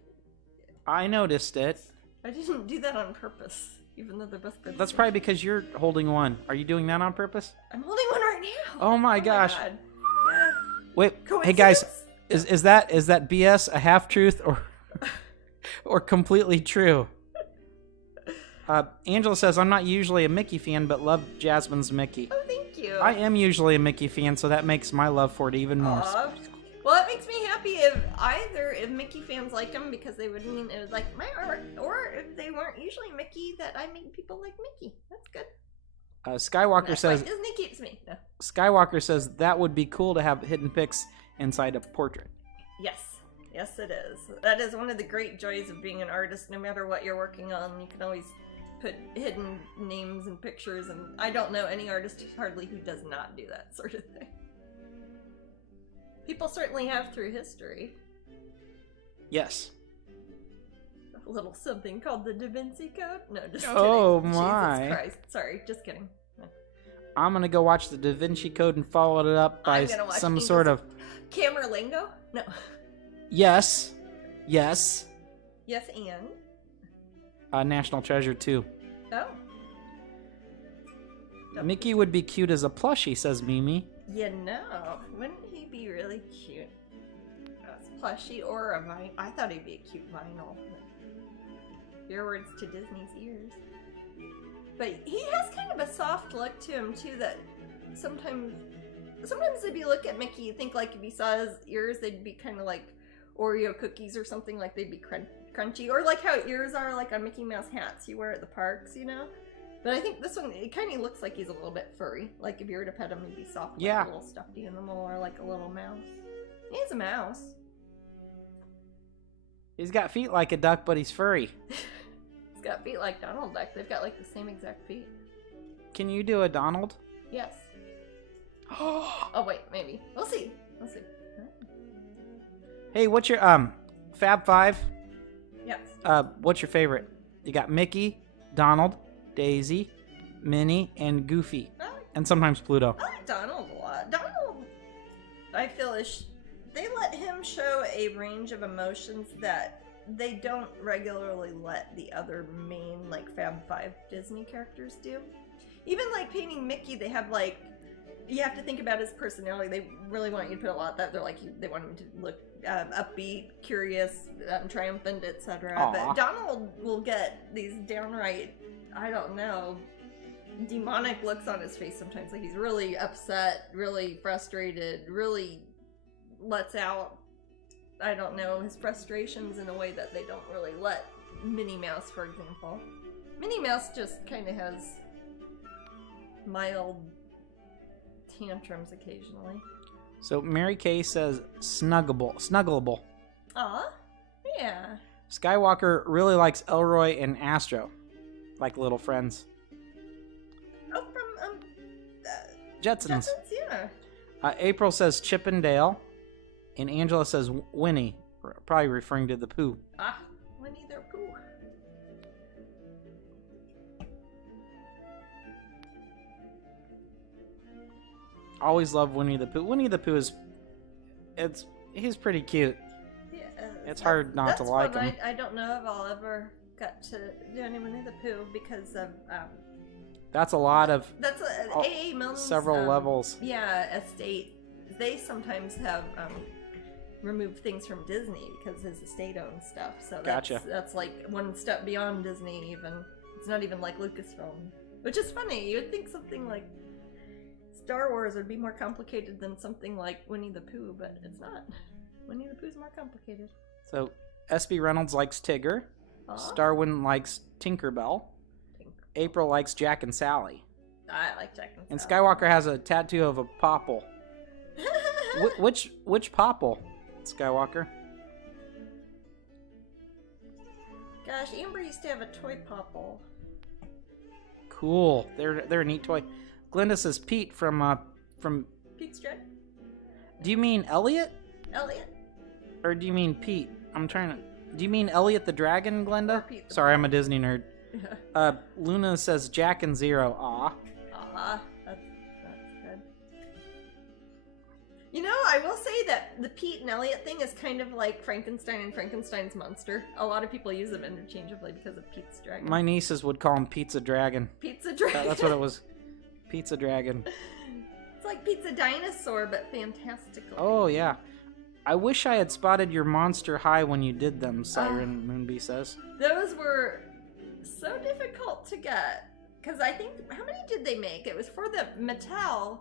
I noticed it. I didn't do that on purpose, even though they're both good. That's probably because you're holding one. Are you doing that on purpose? I'm holding one right now! Oh my gosh. God. Yeah. Wait, hey guys, Coincidence? is that BS, a half-truth, or completely true? Angela says, I'm not usually a Mickey fan, but love Jasmine's Mickey. Oh, thank you. I am usually a Mickey fan, so that makes my love for it even more Aw. special. Well, it makes me happy if Mickey fans like him, because they would mean it was like my art, or if they weren't usually Mickey, that I make people like Mickey. That's good. Skywalker That's says, why Disney keeps me. No. Skywalker says that would be cool to have hidden pics inside a portrait. Yes. Yes, it is. That is one of the great joys of being an artist. No matter what you're working on, you can always put hidden names and pictures, and I don't know any artist hardly who does not do that sort of thing. People certainly have through history. Yes. A little something called the Da Vinci Code? No, just kidding. Oh my. Jesus Christ. Sorry, just kidding. No. I'm gonna go watch the Da Vinci Code and follow it up by I'm gonna watch some Angels sort of... Camerlingo? No. Yes. Yes. Yes, and? National Treasure 2. Oh. Mickey would be cute as a plushie, says Mimi. You know, wouldn't he be really cute? As plushie or a vinyl? I thought he'd be a cute vinyl. Your words to Disney's ears. But he has kind of a soft look to him too. That sometimes if you look at Mickey, you think like if you saw his ears, they'd be kind of like Oreo cookies or something. Like they'd be crunchy, or like how ears are like on Mickey Mouse hats you wear at the parks, you know. But I think this one, it kind of looks like he's a little bit furry. Like if you were to pet him, he'd be soft, Yeah. like a little stuffed animal, or like a little mouse. He's a mouse. He's got feet like a duck, but he's furry. He's got feet like Donald Duck. They've got like the same exact feet. Can you do a Donald? Yes. Oh wait, maybe. We'll see. We'll see. Hey, what's your Fab Five? Yes. What's your favorite? You got Mickey, Donald, Daisy, Minnie, and Goofy, and sometimes Pluto. I like Donald a lot. Donald, I feel they let him show a range of emotions that they don't regularly let the other main like Fab Five Disney characters do. Even like painting Mickey, they have like, you have to think about his personality. They really want you to put a lot of that. They're like, they want him to look upbeat, curious, triumphant, etc. But Donald will get these downright, I don't know, demonic looks on his face sometimes. Like he's really upset, really frustrated, really lets out, I don't know, his frustrations in a way that they don't really let Minnie Mouse, for example. Minnie Mouse just kind of has mild tantrums occasionally. So Mary Kay says snuggleable. Aw, yeah. Skywalker really likes Elroy and Astro, like little friends. Oh, from Jetsons. yeah. April says Chip and Dale, and Angela says Winnie, probably referring to the Pooh. Ah, Winnie the Pooh. Always love Winnie the Pooh. Winnie the Pooh he's pretty cute. Yeah, It's hard not to like him. I don't know if I'll ever get to do any Winnie the Pooh because of That's a lot of that's A.A. Milne's several levels. Yeah, estate. They sometimes have removed things from Disney because his estate owns stuff. So Gotcha. That's like one step beyond Disney. Even it's not even like Lucasfilm, which is funny. You would think something like Star Wars would be more complicated than something like Winnie the Pooh, but it's not. Winnie the Pooh's more complicated. So SB Reynolds likes Tigger. Aw. Starwin likes Tinkerbell. April likes Jack and Sally. I like Jack and And Sally. Skywalker has a tattoo of a popple. Which popple, Skywalker? Gosh, Amber used to have a toy popple. Cool. They're a neat toy. Glinda says Pete from Pete's Dread? Do you mean Elliot? Elliot? Or do you mean Pete? Do you mean Elliot the Dragon, Glenda? Or Pete the Sorry, I'm a Disney nerd. Yeah. Luna says Jack and Zero. Aw. Aw, that's good. You know, I will say that the Pete and Elliot thing is kind of like Frankenstein and Frankenstein's monster. A lot of people use them interchangeably because of Pete's Dragon. My nieces would call him Pizza Dragon. Pizza Dragon. That's what it was. Pizza Dragon. It's like Pizza Dinosaur, but fantastical. Oh, yeah. I wish I had spotted your monster high when you did them, Siren Moonbee says. Those were so difficult to get. Because I think, how many did they make? It was for the Mattel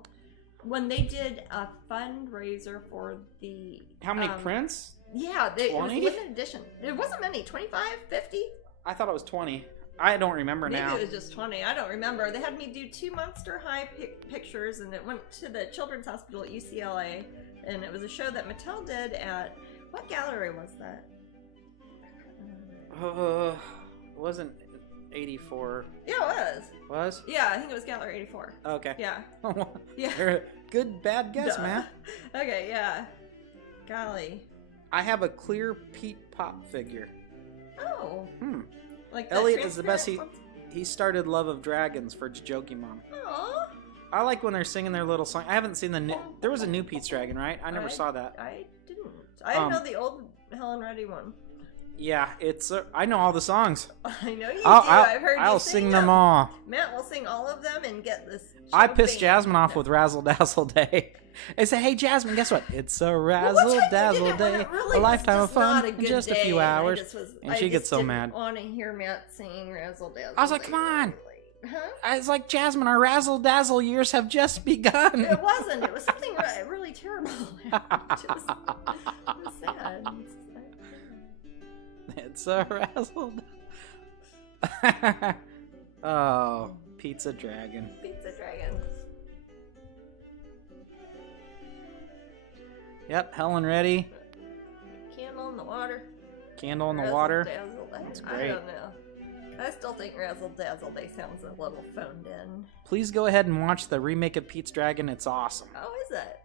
when they did a fundraiser for the... How many prints? Yeah, it was 20? limited edition. There wasn't many, 25, 50? I thought it was 20. I don't remember Maybe now. it was just 20. I don't remember. They had me do 2 Monster High pictures, and it went to the Children's Hospital at UCLA. And it was a show that Mattel did at... What gallery was that? It wasn't 84. Yeah, it was. Was? Yeah, I think it was Gallery 84. Okay. Yeah. Yeah. You're a good, bad guess, Duh. man. Okay, yeah. Golly. I have a clear Pete Pop figure. Oh. Like Elliot is the best. transparent He started Love of Dragons for Jokimon. ones? Aw. I like when they're singing their little song. I haven't seen the new... There was a new Pete's Dragon, right? I never saw that. I didn't. I know the old Helen Reddy one. Yeah, it's... I know all the songs. I know you do. I've heard you I'll sing them all. Matt will sing all of them and get this. I show pissed banned. Jasmine off with Razzle Dazzle Day. I say, hey, Jasmine, guess what? It's a Razzle Dazzle Day. A lifetime of fun in just a few hours. And she gets so mad. I want to hear Matt sing Razzle Dazzle. I was like, come on. Huh? I was like, Jasmine, our Razzle Dazzle years have just begun. It wasn't. It was something really terrible. It was sad. It's a Razzle. Oh, Pizza Dragon. Pizza Dragon. Yep, Helen Reddy. Candle in the water. Candle in the Razzle water. Dazzle. That's I great. don't know. I still think Razzle Dazzle Day sounds a little phoned in. Please go ahead and watch the remake of Pete's Dragon. It's awesome. Oh, is it?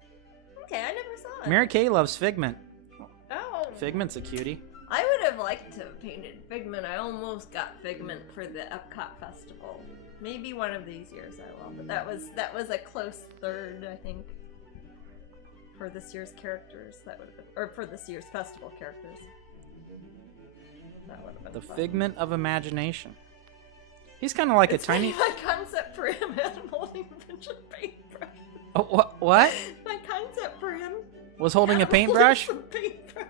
Okay, I never saw it. Mary Kay loves Figment. Oh. Figment's a cutie. I would have liked to have painted Figment. I almost got Figment for the Epcot Festival. Maybe one of these years I will, but that was a close third, I think, for this year's characters. That would have been, or for this year's festival characters. That would have been The fun. figment of imagination. He's kind of like It's a tiny... My concept for him had him holding a bunch of paintbrushes. Oh, what? My concept for him Was holding a had him paintbrush? some paintbrushes.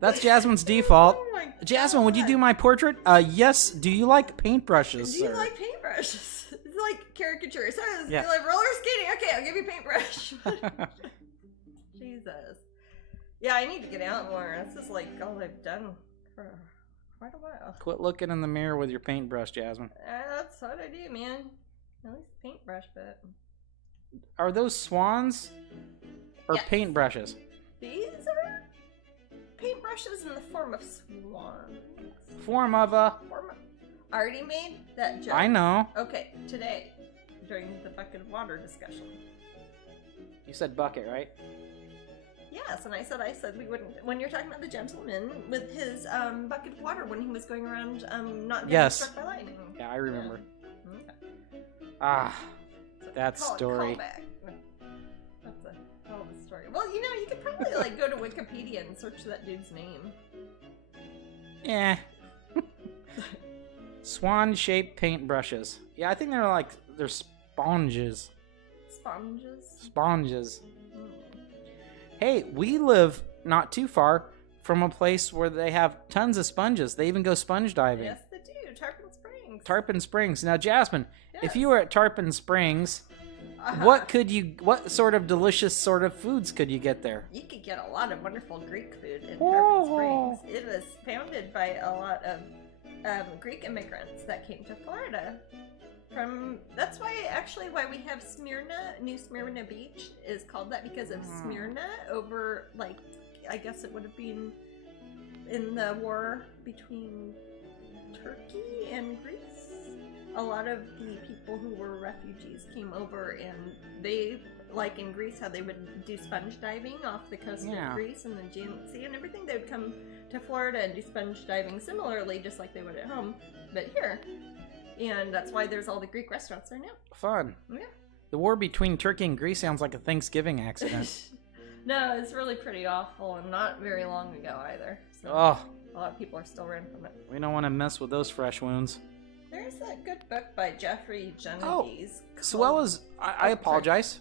That's Jasmine's default. Oh my Jasmine, would you God. do my portrait? Yes. Do you like paintbrushes, Do you sir? like paintbrushes? It's like caricature. So Yeah. you're like roller skating. Okay, I'll give you a paintbrush. Jesus. Yeah, I need to get out more. That's just like all I've done for quite a while. Quit looking in the mirror with your paintbrush, Jasmine. That's what I do, man. At least paintbrush, but Are those swans or Yes. paintbrushes? these are paintbrushes. paintbrushes in the form of swans. Form of a... I already made that joke. I know. Okay, today, during the bucket of water discussion. You said bucket, right? Yes, and I said we wouldn't. When you're talking about the gentleman with his bucket of water when he was going around not getting struck by lightning. Yeah, I remember. Okay. Ah, that story. Callback. That's a hell of a story. Well, you could probably like go to Wikipedia and search that dude's name. Yeah. Swan-shaped paintbrushes. Yeah, I think they're sponges. Sponges. Hey, we live not too far from a place where they have tons of sponges. They even go sponge diving. Yes, they do. Tarpon Springs. Tarpon Springs. Now, Jasmine, Yes. if you were at Tarpon Springs, what sort of delicious sort of foods could you get there? You could get a lot of wonderful Greek food in Whoa. Tarpon Springs. It was founded by a lot of Greek immigrants that came to Florida. That's why we have New Smyrna Beach is called that because of Smyrna over, like, I guess it would have been in the war between Turkey and Greece. A lot of the people who were refugees came over, and they, like in Greece, how they would do sponge diving off the coast of Greece and the Aegean Sea and everything. They would come to Florida and do sponge diving similarly, just like they would at home, but here. And that's why there's all the Greek restaurants there now. Fun. Yeah. The war between Turkey and Greece sounds like a Thanksgiving accident. No, it's really pretty awful, and not very long ago either. So Oh, a lot of people are still running from it. we don't want to mess with those fresh wounds. There's a good book by Jeffrey Genovese. I apologize.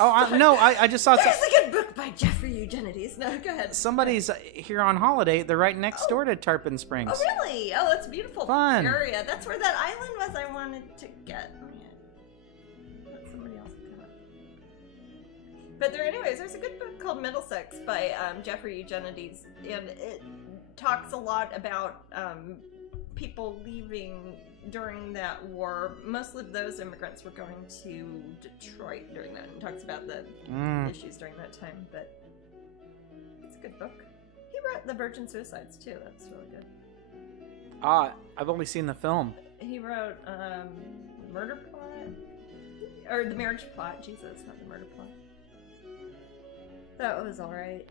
Oh, No, I just saw... There's a good book by Jeffrey Genovese. No, go ahead. Somebody's here on holiday. They're right next door to Tarpon Springs. Oh, really? Oh, that's a beautiful Fun. area. That's where that island was I wanted to get. Let somebody else come up. But there's a good book called Middlesex by Jeffrey Genovese, and it talks a lot about people leaving during that war. Most of those immigrants were going to Detroit during that, and talks about the issues during that time. But it's a good book. He wrote The Virgin Suicides too. That's really good. I've only seen the film. He wrote Murder Plot, or The Marriage Plot. Jesus, not The Murder Plot. That was all right.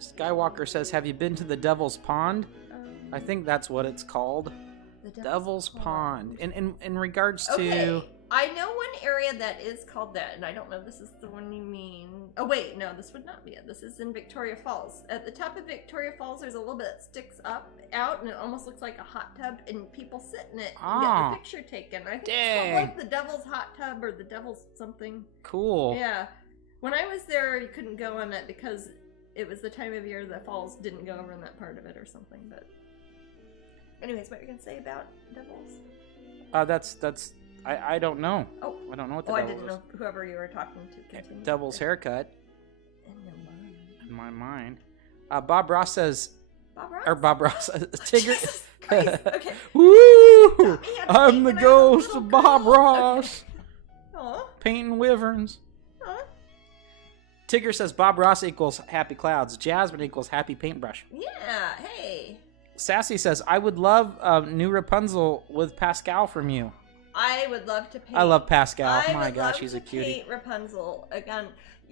Skywalker says, have you been to the Devil's Pond? I think that's what it's called. The Devil's Pond. In regards to... Okay, I know one area that is called that, and I don't know if this is the one you mean. Oh wait, no, this would not be it. This is in Victoria Falls. At the top of Victoria Falls, there's a little bit that sticks out, and it almost looks like a hot tub, and people sit in it and get their picture taken. I think it's called like the Devil's Hot Tub or the Devil's something. Cool. Yeah. When I was there, you couldn't go on it because it was the time of year the falls didn't go over in that part of it or something, but... Anyways, what are you gonna say about devils? I don't know. Oh, I don't know what the I devil didn't know whoever you were talking to. Continue. Devil's haircut. In your mind. In my mind. Bob Ross says... Bob Ross? Or Bob Ross. Tigger... Jesus Christ. Okay. Woo! I'm the when I was a ghost little of Bob girl. Ross. Okay. Aw. Painting wyverns. Aw. Tigger says Bob Ross equals happy clouds. Jasmine equals happy paintbrush. Yeah, hey. Sassy says, I would love new Rapunzel with Pascal from you. I would love to paint. I love Pascal. I My would gosh, love she's to a cutie. paint Rapunzel again.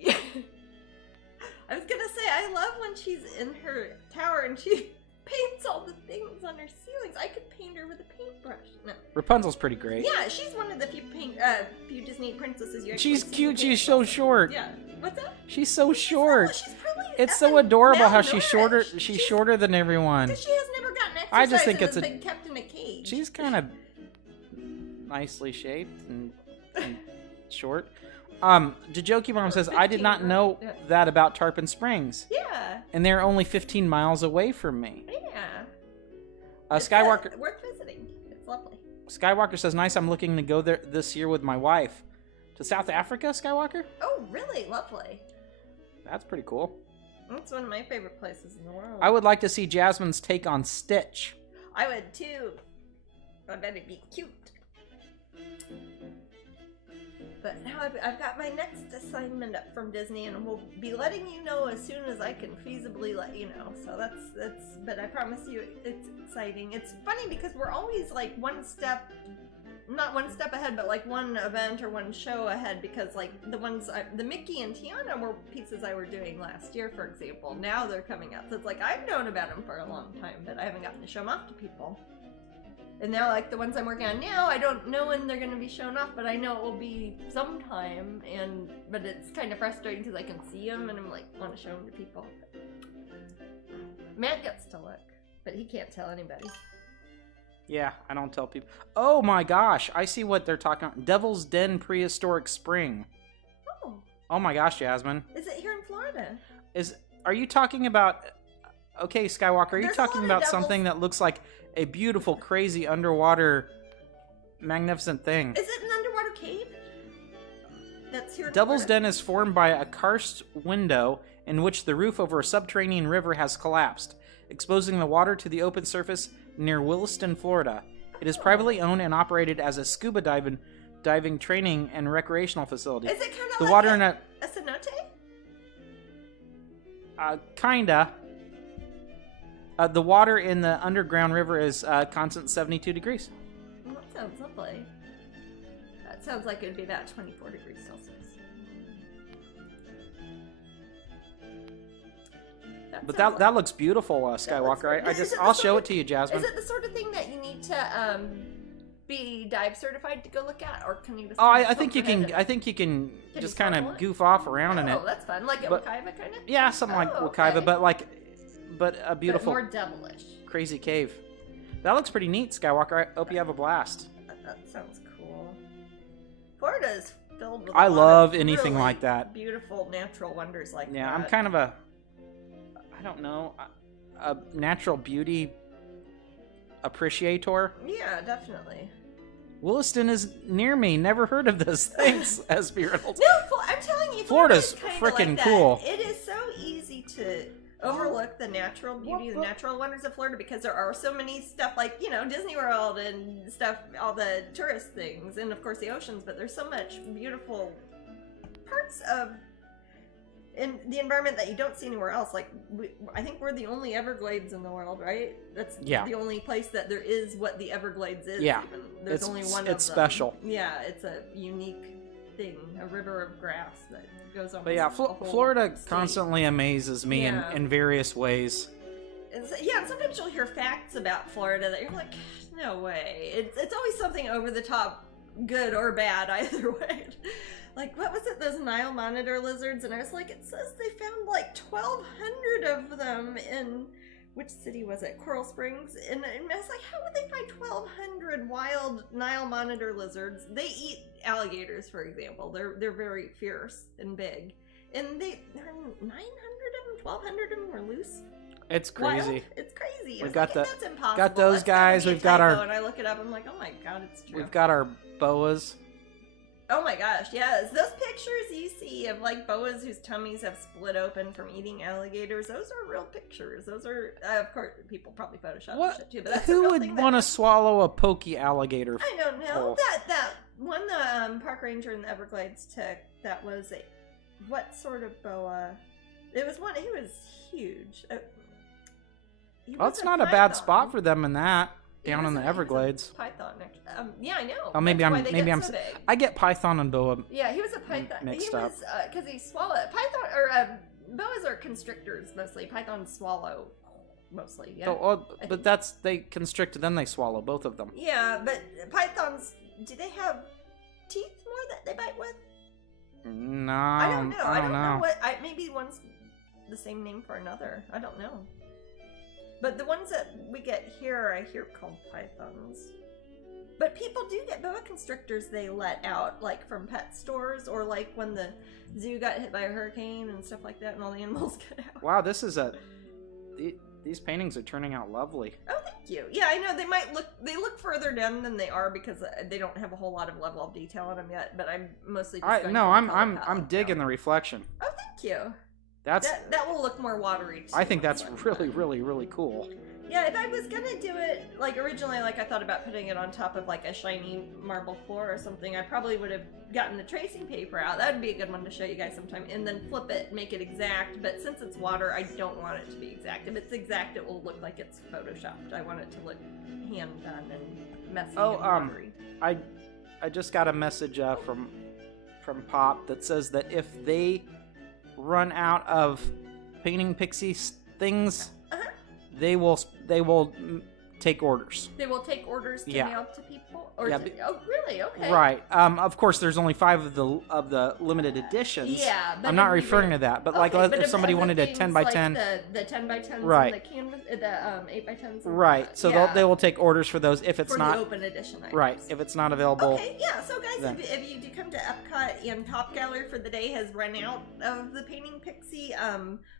I was gonna say I love when she's in her tower and she paints all the things on her ceilings. I could paint her with a paintbrush. No. Rapunzel's pretty great. Yeah, she's one of the few Disney princesses you. She's actually see cute. who She's paint so well. short. Yeah. What's that? She's so short. She's probably It's so effing adorable how she's shorter. malnourished. She's shorter than everyone. Because she has never gotten exercise. I just think and it's has a- been kept in a cage. She's kind of nicely shaped and short. Jajoki Mom says, I did not 15, know yeah. that about Tarpon Springs. Yeah. And they're only 15 miles away from me. Yeah. Skywalker Worth visiting. It's lovely. Skywalker says, nice, I'm looking to go there this year with my wife. To South Africa, Skywalker? Oh, really? Lovely. That's pretty cool. That's one of my favorite places in the world. I would like to see Jasmine's take on Stitch. I would too. I bet it'd be cute. But now I've got my next assignment up from Disney, and we'll be letting you know as soon as I can feasibly let you know. So that's. But I promise you, it's exciting. It's funny because we're always like not one step ahead, but like one event or one show ahead. Because like the Mickey and Tiana were pieces I were doing last year, for example. Now they're coming out, so it's like I've known about them for a long time, but I haven't gotten to show them off to people. And now, like, the ones I'm working on now, I don't know when they're going to be shown off, but I know it will be sometime, but it's kind of frustrating because I can see them, and I'm like, want to show them to people. Matt gets to look, but he can't tell anybody. Yeah, I don't tell people. Oh my gosh, I see what they're talking about. Devil's Den Prehistoric Spring. Oh my gosh, Jasmine. Is it here in Florida? Are you talking about... Okay, Skywalker, are you talking about something that looks like a beautiful, crazy, underwater, magnificent thing? Is it an underwater cave? That's here in Devil's Florida? Den is formed by a karst window in which the roof over a subterranean river has collapsed, exposing the water to the open surface near Williston, Florida. It is privately owned and operated as a scuba diving training and recreational facility. Is it kind of the like water a in a cenote? kinda. The water in the underground river is constant 72 degrees. Well, that sounds lovely. That sounds like it would be about 24 degrees Celsius. That looks beautiful, Skywalker. I'll show it to you, Jasmine. Is it the sort of thing that you need to be dive certified to go look at, or can you just? I think you can. I think you can just kind of goof off around in it. Oh, that's fun. Like at Wekiva, kind of. Yeah, something like Wekiva, okay. but a beautiful, more devilish, crazy cave. That looks pretty neat, Skywalker. I hope you have a blast. That sounds cool. Florida is filled with. I love of anything really like that. Beautiful natural wonders like that. Yeah, I'm kind of a natural beauty appreciator. Yeah, definitely. Williston is near me. Never heard of this. Thanks, SB Reynolds. No, I'm telling you, Florida's freaking freaking cool. It is so easy to overlook the natural beauty, the natural wonders of Florida, because there are so many stuff like, Disney World and stuff, all the tourist things, and of course the oceans, but there's so much beautiful parts of in the environment that you don't see anywhere else. Like, I think we're the only Everglades in the world, right? That's the only place that there is what the Everglades is. Yeah. There's only one of them. It's special. Yeah, it's a unique thing, a river of grass that goes on. But yeah, Florida constantly amazes me in various ways. And sometimes you'll hear facts about Florida that you're like, no way. It's always something over the top, good or bad, either way. Like, what was it, those Nile monitor lizards? And I was like, it says they found like 1,200 of them in, which city was it? Coral Springs. And I was like, how would they find 1,200 wild Nile monitor lizards? They eat alligators, for example. They're very fierce and big. And there are 900 of them, 1,200 of them were loose. It's crazy. Wild. It's crazy. We've got that's impossible. Got those guys. We've got our. And I look it up. I'm like, oh my god, it's true. We've got our boas. Oh my gosh, yes. Those pictures you see of like boas whose tummies have split open from eating alligators, those are real pictures. Those are, of course, people probably Photoshop shit too, but that's who would want to swallow a pokey alligator? I don't know. That one the park ranger in the Everglades took, that was what sort of boa? It was one, he was huge. Well, it's not a bad spot for them in that. Down in the Everglades. Python, yeah, I know. Oh, maybe I'm. So I get python and boa. Yeah, he was a python. Mixed up because he swallowed python or boas are constrictors mostly. Pythons swallow mostly. Yeah. But they constrict, then they swallow, both of them. Yeah, but pythons, do they have teeth more that they bite with? No, I don't know. I don't know what. Maybe one's the same name for another. I don't know. But the ones that we get here, I hear called pythons. But people do get boa constrictors they let out, like from pet stores, or like when the zoo got hit by a hurricane and stuff like that, and all the animals got out. Wow, these paintings are turning out lovely. Oh, thank you. Yeah, I know they look further down than they are because they don't have a whole lot of level of detail on them yet. But I'm mostly just I'm digging the reflection. Oh, thank you. that will look more watery too. I think that's really, really, really cool. Yeah, if I was gonna do it, like originally, like I thought about putting it on top of like a shiny marble floor or something, I probably would have gotten the tracing paper out. That would be a good one to show you guys sometime, and then flip it, make it exact. But since it's water, I don't want it to be exact. If it's exact, it will look like it's photoshopped. I want it to look hand done and messy and watery. I just got a message from Pop that says that if they run out of painting pixie things, they will take orders. They will take orders to mail to people? Or Yeah, oh, really? Okay. Right. Of course, there's only 5 of the limited editions. Yeah. But I'm not referring to that, but like if somebody wanted a 10 by 10, like the 10 by 10s, right? And the canvas, the 8 by 10s, right. So they will take orders for those if it's for not the open edition items. right. If it's not available. Okay. Yeah. So guys, if you do come to Epcot and Top Gallery for the day has run out of the Painting Pixie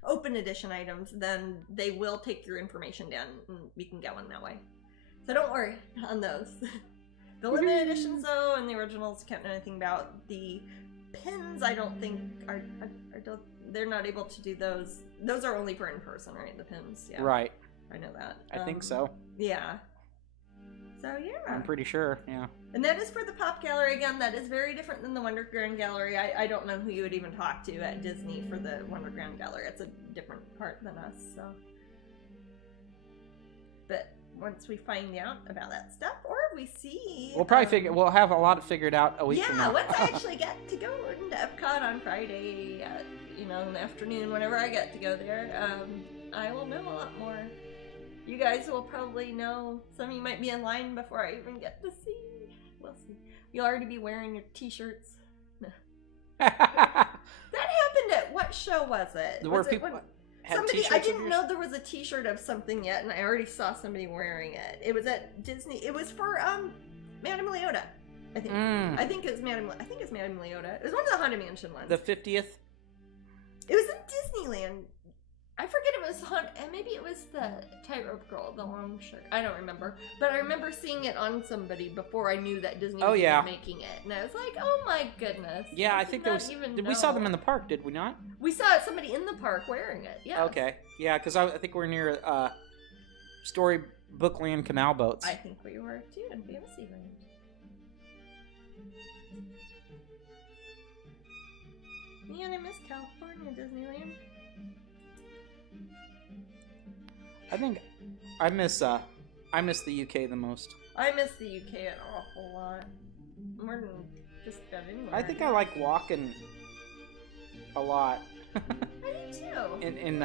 open edition items, then they will take your information down and you can get one that way. So don't worry on those. The limited editions, though, and the originals can't know anything about. The pins, I don't think are they're not able to do those. Those are only for in person, right? The pins, yeah. Right. I know that. I think so. Yeah. So yeah. I'm pretty sure. Yeah. And that is for the Pop Gallery. Again, that is very different than the Wonderground Gallery. I don't know who you would even talk to at Disney for the Wonderground Gallery. It's a different part than us, so. But once we find out about that stuff, or if we see, we'll probably we'll have a lot figured out a week from now. Yeah, once I actually get to go into Epcot on Friday, in the afternoon, whenever I get to go there, I will know a lot more. You guys will probably know. Some of you might be in line before I even get to see. We'll see. You'll already be wearing your t-shirts. No. That happened at what show was it? Where people had t-shirts. I didn't know there was a t-shirt of something yet, and I already saw somebody wearing it. It was at Disney. It was for Madame Leota. I think. I think it's Madame Leota. It was one of the Haunted Mansion ones. The 50th. It was in Disneyland. I forget if it was maybe it was the Tightrope Girl, the long shirt. I don't remember, but I remember seeing it on somebody before I knew that Disney was making it, and I was like, "Oh my goodness!" Yeah, I think there was. We saw them in the park, did we not? We saw somebody in the park wearing it. Yeah. Okay. Yeah, because I think we're near Storybookland Canal Boats. I think we were too in Fantasyland. Man, I miss California Disneyland. I think I miss the UK the most. I miss the UK an awful lot. More than just about anywhere. I think I like walking a lot. I do too. in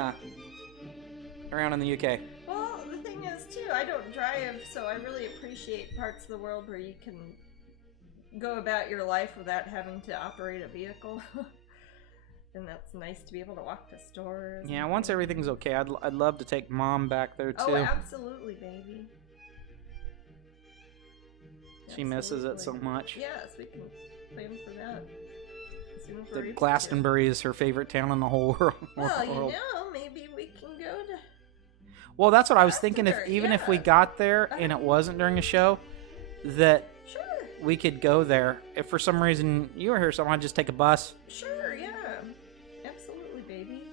around in the UK. Well, the thing is too, I don't drive, so I really appreciate parts of the world where you can go about your life without having to operate a vehicle. And that's nice to be able to walk to stores. Yeah, once everything's okay, I'd love to take Mom back there too. Oh, absolutely, baby. She misses it so much. Yes, we can plan for that. As soon as we're able to. Glastonbury is her favorite town in the whole world. Well, maybe we can go to. Well, that's what I was thinking. If we got there and it wasn't during a show, that we could go there. If for some reason you were here, so I'd just take a bus. Sure, yeah. Absolutely, baby.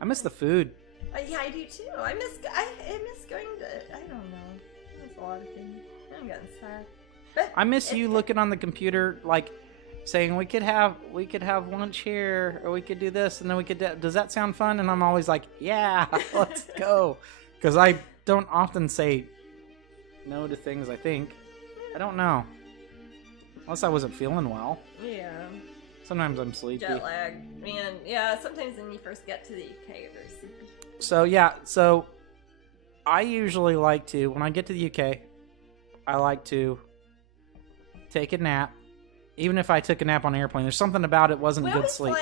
I miss the food. Yeah, I do too. I miss going to. I don't know. There's a lot of things. I'm getting sad. But I miss you looking on the computer, like saying we could have lunch here, or we could do this, and then we could. Does that sound fun? And I'm always like, yeah, let's go, because I don't often say no to things. I think I don't know, unless I wasn't feeling well. Yeah. Sometimes I'm sleepy. Jet lag, man. Yeah. Sometimes when you first get to the UK, you're very sleepy. So yeah, so I usually like to, when I get to the UK, I like to take a nap. Even if I took a nap on an airplane, there's something about it wasn't good sleep.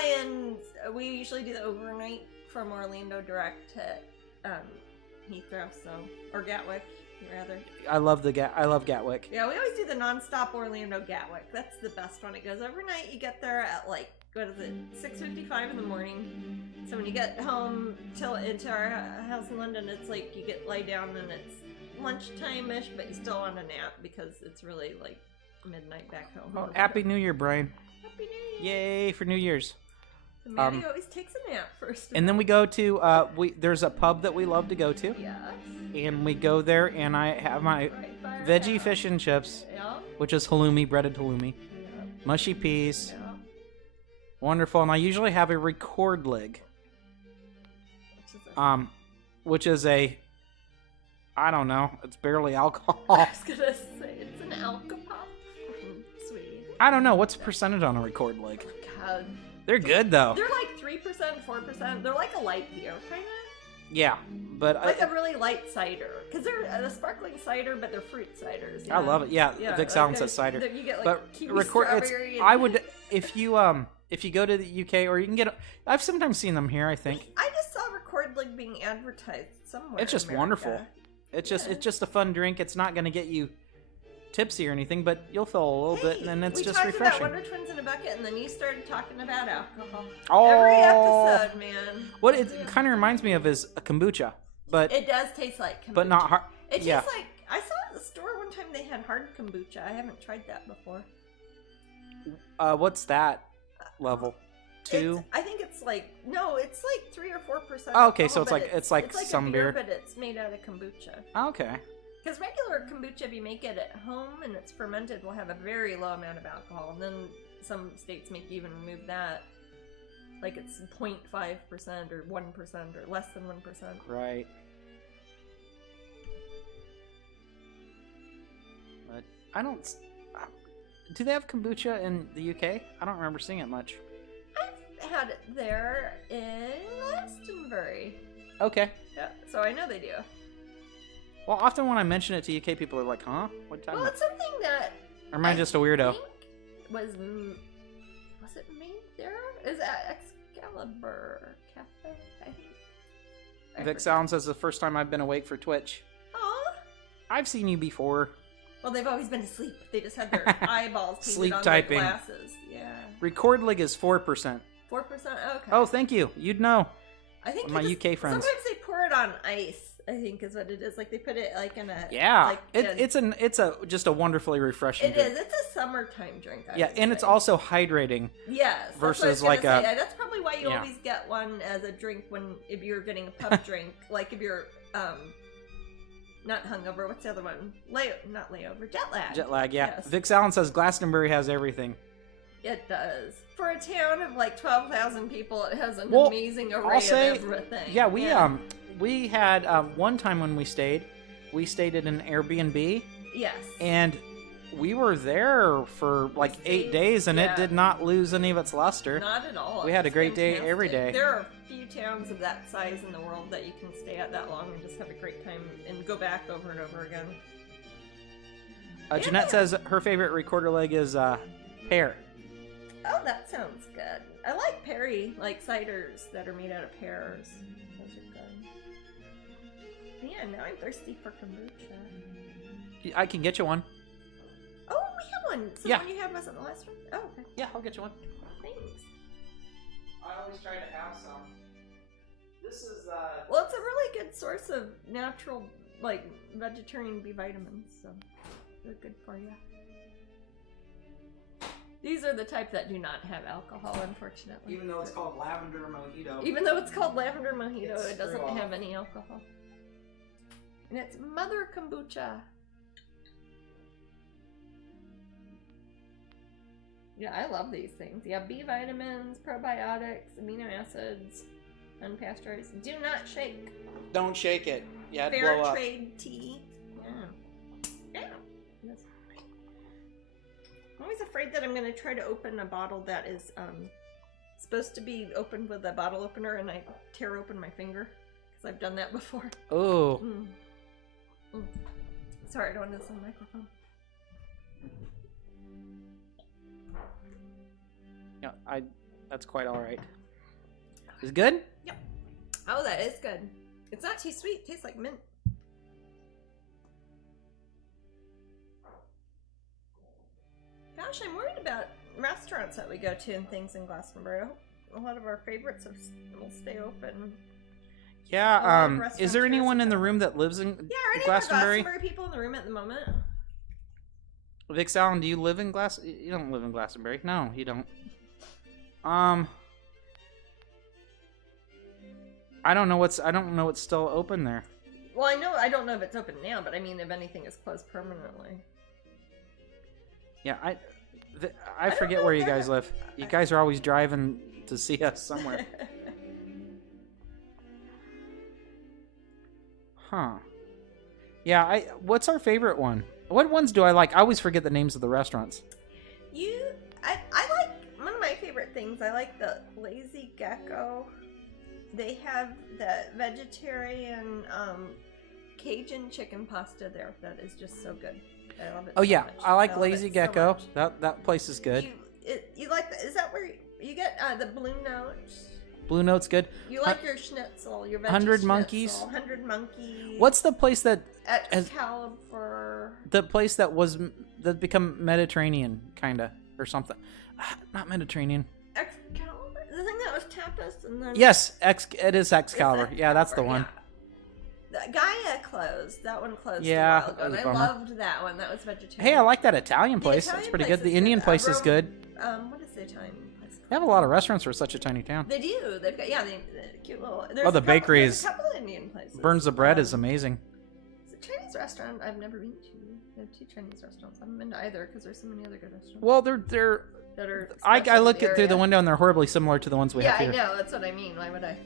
We usually do the overnight from Orlando direct to Heathrow, or Gatwick, rather. I love Gatwick. Yeah, we always do the non-stop Orlando Gatwick. That's the best one. It goes overnight. You get there at 6:55 in the morning. So when you get home into our house in London, it's like you lay down and it's lunchtime-ish, but you still want a nap because it's really midnight back home. Oh, Happy New Year, Brian. Happy New Year. Yay for New Year's. So Maddie always takes a nap first. And then we go to, there's a pub that we love to go to. Yeah. And we go there, and I have my veggie fish and chips, which is halloumi, breaded halloumi, mushy peas, wonderful. And I usually have a record leg, which is a, I don't know, it's barely alcohol. I was gonna say it's an alcohol, sweetie. I don't know what's the percentage on a record leg. God. They're good though. They're like 3%, 4%. They're like a light beer, kind of. Yeah, but like a really light cider, because they're a sparkling cider, but they're fruit ciders. I love it. Yeah, Vic Sound says cider. You get like but kiwi strawberry. I would if you go to the UK, or you can get. I've sometimes seen them here. I think. I just saw Record like being advertised somewhere. It's just in America. wonderful. It's just a fun drink. It's not going to get you tipsy or anything, but you'll feel a little bit, and then it's just refreshing. We talked about Wonder Twins in a bucket, and then you started talking about alcohol. Oh, every episode, man. What it kind of reminds me of is a kombucha, but it does taste like kombucha, but not hard. It tastes like, I saw at the store one time they had hard kombucha. I haven't tried that before. What's that level? 2? I think it's like it's like 3 or 4%. Oh, okay, so alcohol, it's like some a beer, but it's made out of kombucha. Okay. Because regular kombucha, if you make it at home and it's fermented, will have a very low amount of alcohol. And then some states make you even remove that. Like it's 0.5% or 1% or less than 1%. Right. But I don't... Do they have kombucha in the UK? I don't remember seeing it much. I've had it there in Glastonbury. Okay. Yeah, so I know they do. Well, often when I mention it to UK people, are like, "Huh? What are you talking Well, about?" it's something that. Or am I just a weirdo? Was it made there? Is that Excalibur Cafe? Vic Sound says the first time I've been awake for Twitch. Aw. I've seen you before. Well, they've always been asleep. They just had their eyeballs painted Sleep on typing. their glasses. Yeah. Record leg is 4%. 4%? Okay. Oh, thank you. You'd know. I think my UK friends. Sometimes they pour it on ice. I think is what it is. Like they put it like in a it's just a wonderfully refreshing drink. It is. It's a summertime drink. I would and say. it's also hydrating. Yes. Versus like a. That's probably why you always get one as a drink if you're getting a pub drink. Like if you're not hungover. What's the other one? Not layover. Jet lag. Jet lag. Yeah. Yes. Vic Allen says Glastonbury has everything. It does. For a town of like 12,000 people, it has an amazing array of everything. Yeah, we had one time when we stayed at an Airbnb. Yes. And we were there for like 8 days, and it did not lose any of its luster. Not at all. We had a great day every day. There are a few towns of that size in the world that you can stay at that long and just have a great time and go back over and over again. Jeanette says her favorite recorder leg is pear. Oh, that sounds good. I like Perry, like ciders that are made out of pears. Those are good. Man, now I'm thirsty for kombucha. I can get you one. Oh, we have one. So the one you had wasn't the last one? Oh, okay. Yeah, I'll get you one. Thanks. I always try to have some. This is well, it's a really good source of natural, like, vegetarian B vitamins, so they're good for you. These are the type that do not have alcohol, unfortunately. Even though it's called lavender mojito. Even though it's called lavender mojito, it doesn't have any alcohol. And it's mother kombucha. Yeah, I love these things. You have B vitamins, probiotics, amino acids, unpasteurized. Do not shake. Don't shake it. Yeah, it'd Fair blow up. trade tea. Yeah. Yes. I'm always afraid that I'm going to try to open a bottle that is supposed to be opened with a bottle opener, and I tear open my finger because I've done that before. Oh. Sorry, I don't want this on the microphone. Yeah, that's quite all right. Is it good? Yep. Oh, that is good. It's not too sweet. It tastes like mint. Gosh, I'm worried about restaurants that we go to and things in Glastonbury. I hope a lot of our favorites will stay open. Yeah, is there anyone in the room that lives in Glastonbury? Glastonbury? Glastonbury people in the room at the moment. Vix Allen, do you live in You don't live in Glastonbury. No, you don't. I don't know what's still open there. Well, I don't know if it's open now, but I mean, if anything is closed permanently. Yeah, I forget where you guys live. You guys are always driving to see us somewhere. Huh. Yeah, what's our favorite one? What ones do I like? I always forget the names of the restaurants. I like, one of my favorite things, I like the Lazy Gecko. They have the vegetarian Cajun chicken pasta there that is just so good. I love it. Oh so yeah, much. I like love Lazy it Gecko. So That place is good. You like that? Is that where you get the Blue Note? Blue Note's good. You like your schnitzel, your veggie 100 schnitzel, Monkeys. 100 Monkeys. What's the place that Excalibur? the place that become Mediterranean kinda or something? Not Mediterranean. Excalibur? The thing that was tapas and then Yes, it is Excalibur. Yeah, that's the one. Yeah. The Gaia closed. That one closed Yeah, a while ago. that was And a I bummer. loved that one. That was vegetarian. Hey, I like that Italian The place. Italian That's pretty place good. The is Indian good. place is good. What is the Italian place called? They have a lot of restaurants for such a tiny town. They do. They've got the cute little. Oh, the bakery there's is- a couple of Indian places. Burns the bread is amazing. It's a Chinese restaurant I've never been to. They have 2 Chinese restaurants. I haven't been to either because there's so many other good restaurants. Well, they're. That are. I special in look the at through the area. window and they're horribly similar to the ones we Yeah, have I here. know. That's what I mean. Why would I?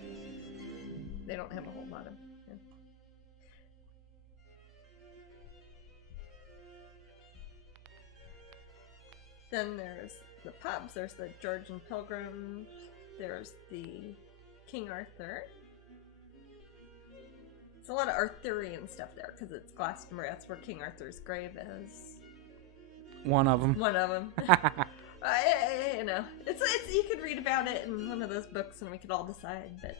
They don't have a whole lot of. Yeah. Then there's the pubs. There's the Georgian Pilgrims. There's the King Arthur. It's a lot of Arthurian stuff there because it's Glastonbury. That's where King Arthur's grave is. One of them. One of them. You know, it's you could read about it in one of those books and we could all decide, but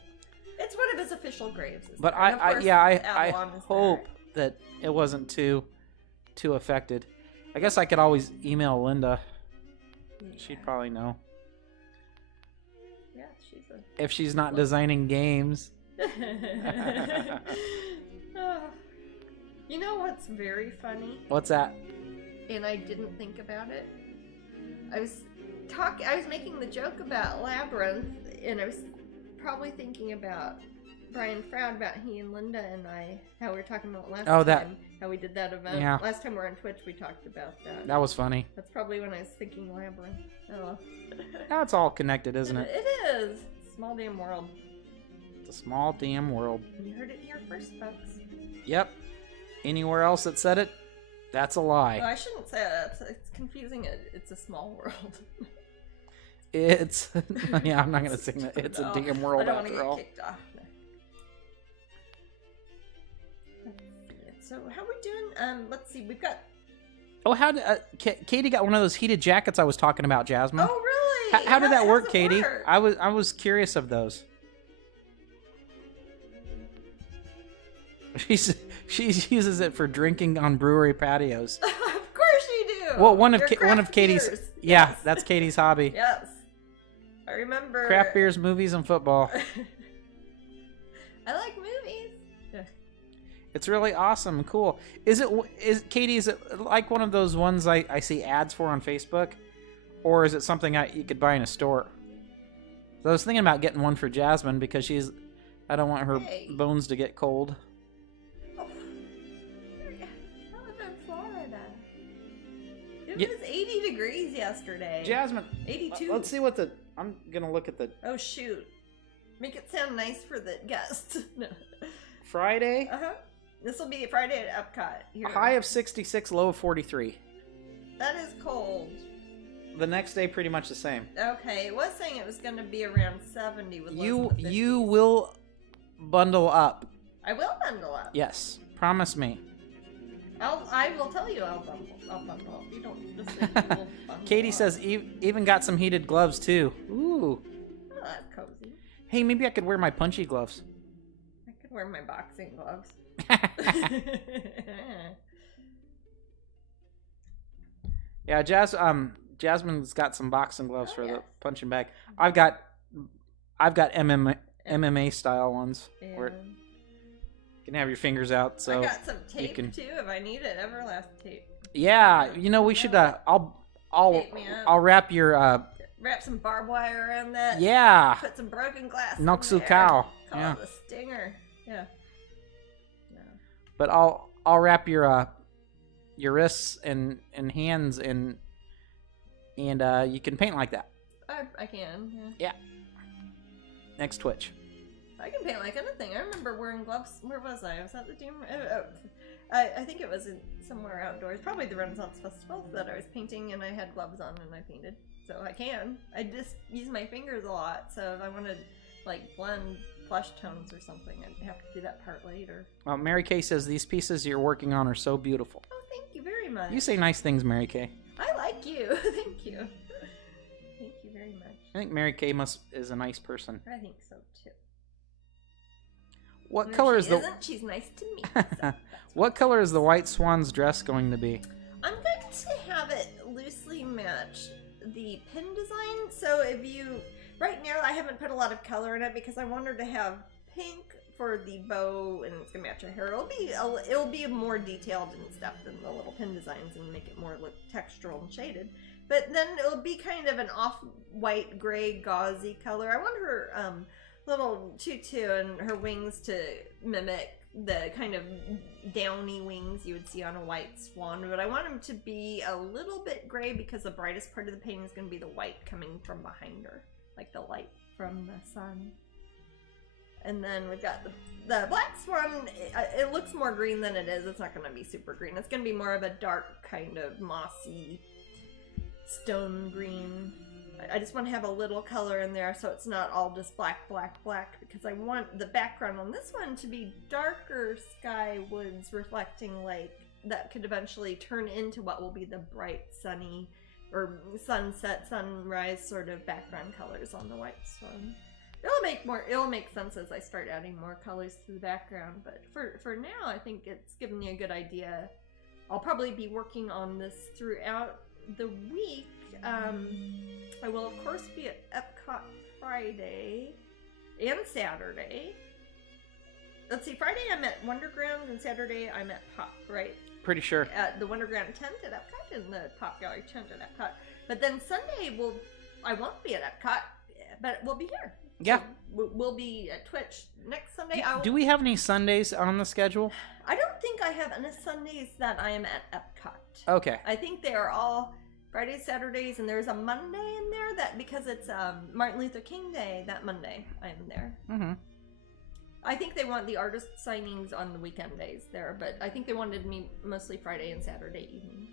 it's one of his official graves. But And of course, I Avalon is hope that it wasn't too affected. I guess I could always email Linda. there. She'd probably know Yeah, she's if she's not designing games. Oh. You know what's very funny? What's that? And I didn't think about it. I was making the joke about Labyrinth, and I was probably thinking about Brian Froud, about he and Linda and I, how we were talking about last time, how we did that event. Yeah. Last time we were on Twitch, we talked about that. That was funny. That's probably when I was thinking Labyrinth. Oh well. Now it's all connected, isn't it? It is. Small damn world. It's a small damn world. You heard it here first, folks. Yep. Anywhere else that said it, that's a lie. Oh, I shouldn't say that. It's confusing. It's a small world. It's yeah. I'm not gonna sing that. It's No, a damn world I don't want to after get all. kicked off. So how are we doing? Let's see. We've got. Oh, how did Katie got one of those heated jackets I was talking about, Jasmine? Oh, really? How did that work, does it Katie? work? I was curious of those. She uses it for drinking on brewery patios. Of course you do. Well, one of Your craft Katie's. beers. Yeah, Yes. that's Katie's hobby. Yes. I remember. Craft beers, movies, and football. I like movies. Yeah. It's really awesome and cool. Is Katie? Is it like one of those ones I see ads for on Facebook, or is it something you could buy in a store? So I was thinking about getting one for Jasmine because I don't want her bones to get cold. Oh. I live in Florida. It Yeah. was 80 degrees yesterday. Jasmine, 82. let's see I'm gonna look at the Oh shoot! Make it sound nice for the guests. No. Friday. This will be Friday at Epcot. Here. High of 66, low of 43. That is cold. The next day, pretty much the same. Okay, it was saying it was going to be around 70 with lows in the 50s. You will bundle up. I will bundle up. Yes, promise me. I will tell you I'll bundle up. You don't just think you will bundle Katie up. says even got some heated gloves too. Ooh. Oh, that's cozy. Hey, maybe I could wear my punchy gloves. I could wear my boxing gloves. Yeah, Jasmine's got some boxing gloves for the yes. punching bag. I've got MMA style ones where And you can have your fingers out. So I got some tape can- too if I need it. Everlast tape. Yeah, you know we should. I'll Tape me up. I'll wrap your. Wrap some barbed wire around that. Yeah. Put some broken glass. Noxu in cow. Call Yeah. it the stinger. Yeah. But I'll wrap your wrists and hands and you can paint like that. I can. Yeah. Yeah. Next Twitch. I can paint like anything. I remember wearing gloves. Where was I? I was at the Doom. I think it was somewhere outdoors, probably the Renaissance Festival, that I was painting, and I had gloves on and I painted. So I can. I just use my fingers a lot. So if I want to like blend flesh tones or something, I'd have to do that part later. Well, Mary Kay says these pieces you're working on are so beautiful. Oh, thank you very much. You say nice things, Mary Kay. I like you. Thank you. Thank you very much. I think Mary Kay is a nice person. I think so too. What And if color she is the? isn't, she's nice to me. So that's What color is the White Swan's dress going to be? I'm going to have it loosely match the pin design. So if you, right now I haven't put a lot of color in it because I want her to have pink for the bow and it's gonna match her hair. It'll be more detailed and stuff than the little pin designs and make it more look textural and shaded. But then it'll be kind of an off-white, gray, gauzy color. I want her little tutu and her wings to mimic the kind of downy wings you would see on a white swan, but I want them to be a little bit gray because the brightest part of the painting is going to be the white coming from behind her, like the light from the sun. And then we've got the black swan. It looks more green than it is. It's not going to be super green. It's going to be more of a dark kind of mossy stone green. I just want to have a little color in there so it's not all just black, black, black, because I want the background on this one to be darker sky woods reflecting like that could eventually turn into what will be the bright sunny or sunset, sunrise sort of background colors on the white swan. It'll make sense as I start adding more colors to the background, but for now I think it's given me a good idea. I'll probably be working on this throughout the week. I will of course be at Epcot Friday and Saturday. Let's see, Friday I'm at Wonderground and Saturday I'm at Pop, right? Pretty sure. At the Wonderground tent at Epcot and the Pop Gallery tent at Epcot. But then Sunday I won't be at Epcot, but we'll be here. Yeah. So we'll be at Twitch next Sunday. Do we have any Sundays on the schedule? I don't think I have any Sundays that I am at Epcot. Okay. I think they are all Fridays, Saturdays, and there's a Monday in there that because it's Martin Luther King Day, that Monday I'm there. Mm-hmm. I think they want the artist signings on the weekend days there, but I think they wanted me mostly Friday and Saturday evenings.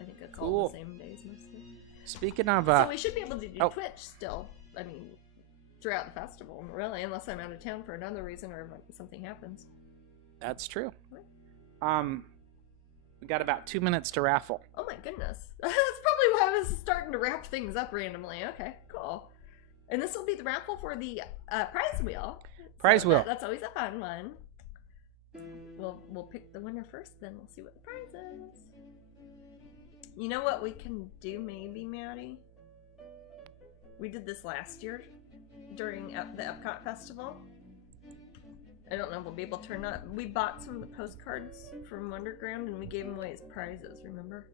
I think it's all the same days mostly. Speaking of... so we should be able to do Twitch still. I mean, throughout the festival, really, unless I'm out of town for another reason or something happens. That's true. We got about 2 minutes to raffle. Oh my goodness. That's probably why I was starting to wrap things up randomly. Okay, cool. And this will be the raffle for the prize wheel. Prize wheel. That's always a fun one. We'll pick the winner first, then we'll see what the prize is. You know what we can do maybe, Maddie? We did this last year during the Epcot Festival. I don't know if we'll be able to or not. We bought some of the postcards from Wonderground and we gave them away as prizes, remember?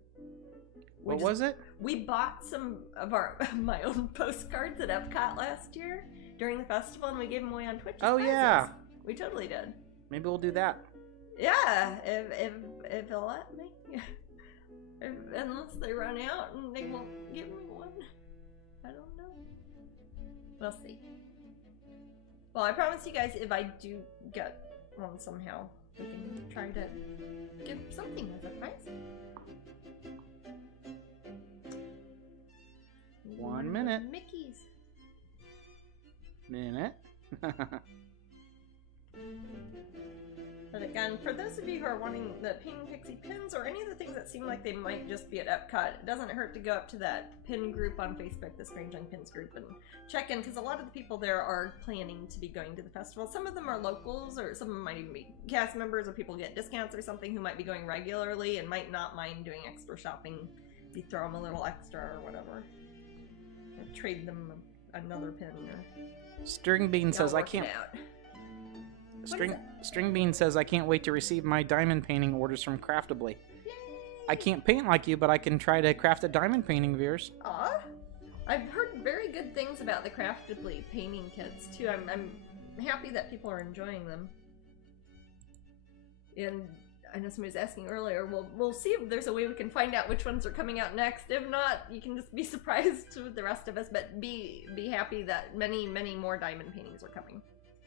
What was it? We bought some of my own postcards at Epcot last year during the festival and we gave them away on Twitch as prizes. Yeah. We totally did. Maybe we'll do that. Yeah, if they'll let me. Unless they run out and they won't give me one. I don't know. We'll see. Well, I promise you guys, if I do get one somehow, we can try to give something as a prize. 1 minute. Mickey's. Minute. But again, for those of you who are wanting the Painting Pixie pins or any of the things that seem like they might just be at Epcot, it doesn't hurt to go up to that pin group on Facebook, the Strangeling Pins group, and check in, because a lot of the people there are planning to be going to the festival. Some of them are locals, or some of them might even be cast members, or people get discounts or something who might be going regularly and might not mind doing extra shopping if you throw them a little extra or whatever. Or trade them another pin. Or String Bean says, I can't... String Bean says, I can't wait to receive my diamond painting orders from Craftably. Yay! I can't paint like you, but I can try to craft a diamond painting of yours. Aw. I've heard very good things about the Craftably painting kits too. I'm happy that people are enjoying them. And I know somebody was asking earlier, we'll see if there's a way we can find out which ones are coming out next. If not, you can just be surprised with the rest of us, but be happy that many, many more diamond paintings are coming.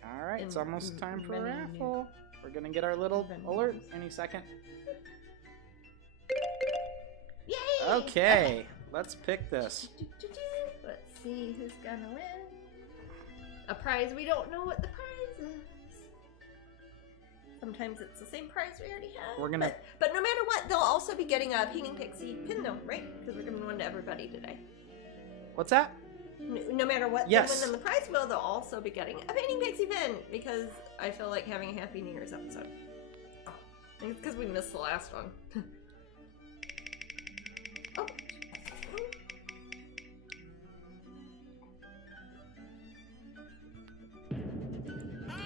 Alright, it's almost time for a raffle. We're gonna get our little alert any second. Yay! Okay, let's pick this. Let's see who's gonna win. A prize we don't know what the prize is. Sometimes it's the same prize we already have. We're gonna... But no matter what, they'll also be getting a Painting Pixie pin though, right? Because we're giving one to everybody today. What's that? No matter what they win in the prize wheel, they'll also be getting a Painting Pixie pin because I feel like having a Happy New Year's episode. I think it's because we missed the last one. Oh.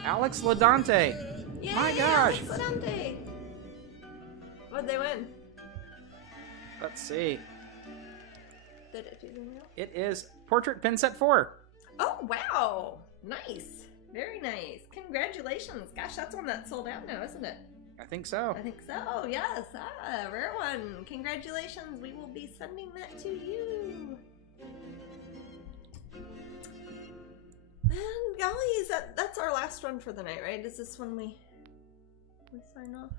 Alex Ladante. Yay, My gosh. Alex Ladante. What'd they win? Let's see. Did it do the real? It is Portrait Pin Set 4. Oh, wow. Nice. Very nice. Congratulations. Gosh, that's one that's sold out now, isn't it? I think so. I think so, yes. Ah, rare one. Congratulations. We will be sending that to you. And golly, that's our last one for the night, right? Is this when we sign off?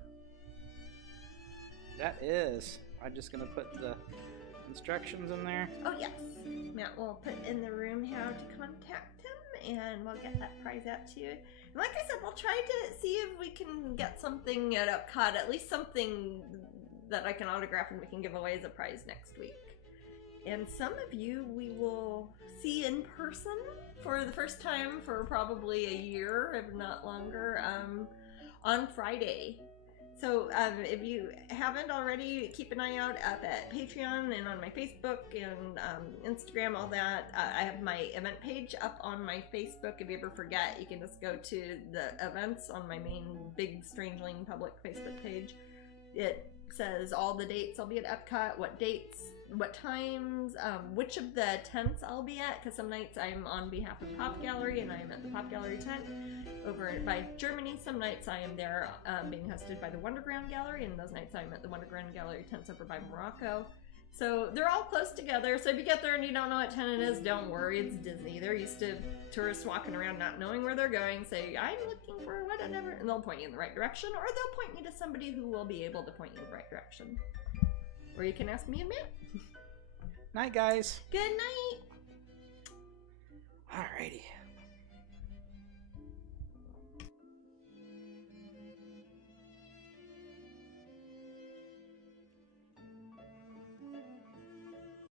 That is. I'm just gonna put the instructions in there. Oh, yes. Matt will put in the room how to contact him, and we'll get that prize out to you. And like I said, we'll try to see if we can get something at Epcot, at least something that I can autograph and we can give away as a prize next week. And some of you we will see in person for the first time for probably a year, if not longer, on Friday. So if you haven't already, keep an eye out up at Patreon and on my Facebook and Instagram, all that. I have my event page up on my Facebook. If you ever forget, you can just go to the events on my main big Strangeling public Facebook page. It says all the dates I'll be at Epcot, what dates, what times, which of the tents I'll be at, because some nights I'm on behalf of Pop Gallery and I'm at the Pop Gallery tent over by Germany. Some nights I am there being hosted by the Wonderground Gallery, and those nights I'm at the Wonderground Gallery tents over by Morocco. So they're all close together, so if you get there and you don't know what tent it is, don't worry, it's Disney. They're used to tourists walking around not knowing where they're going, say, I'm looking for whatever, and they'll point you in the right direction, or they'll point you to somebody who will be able to point you in the right direction. Or you can ask me and Matt. Night, guys. Good night. Alrighty.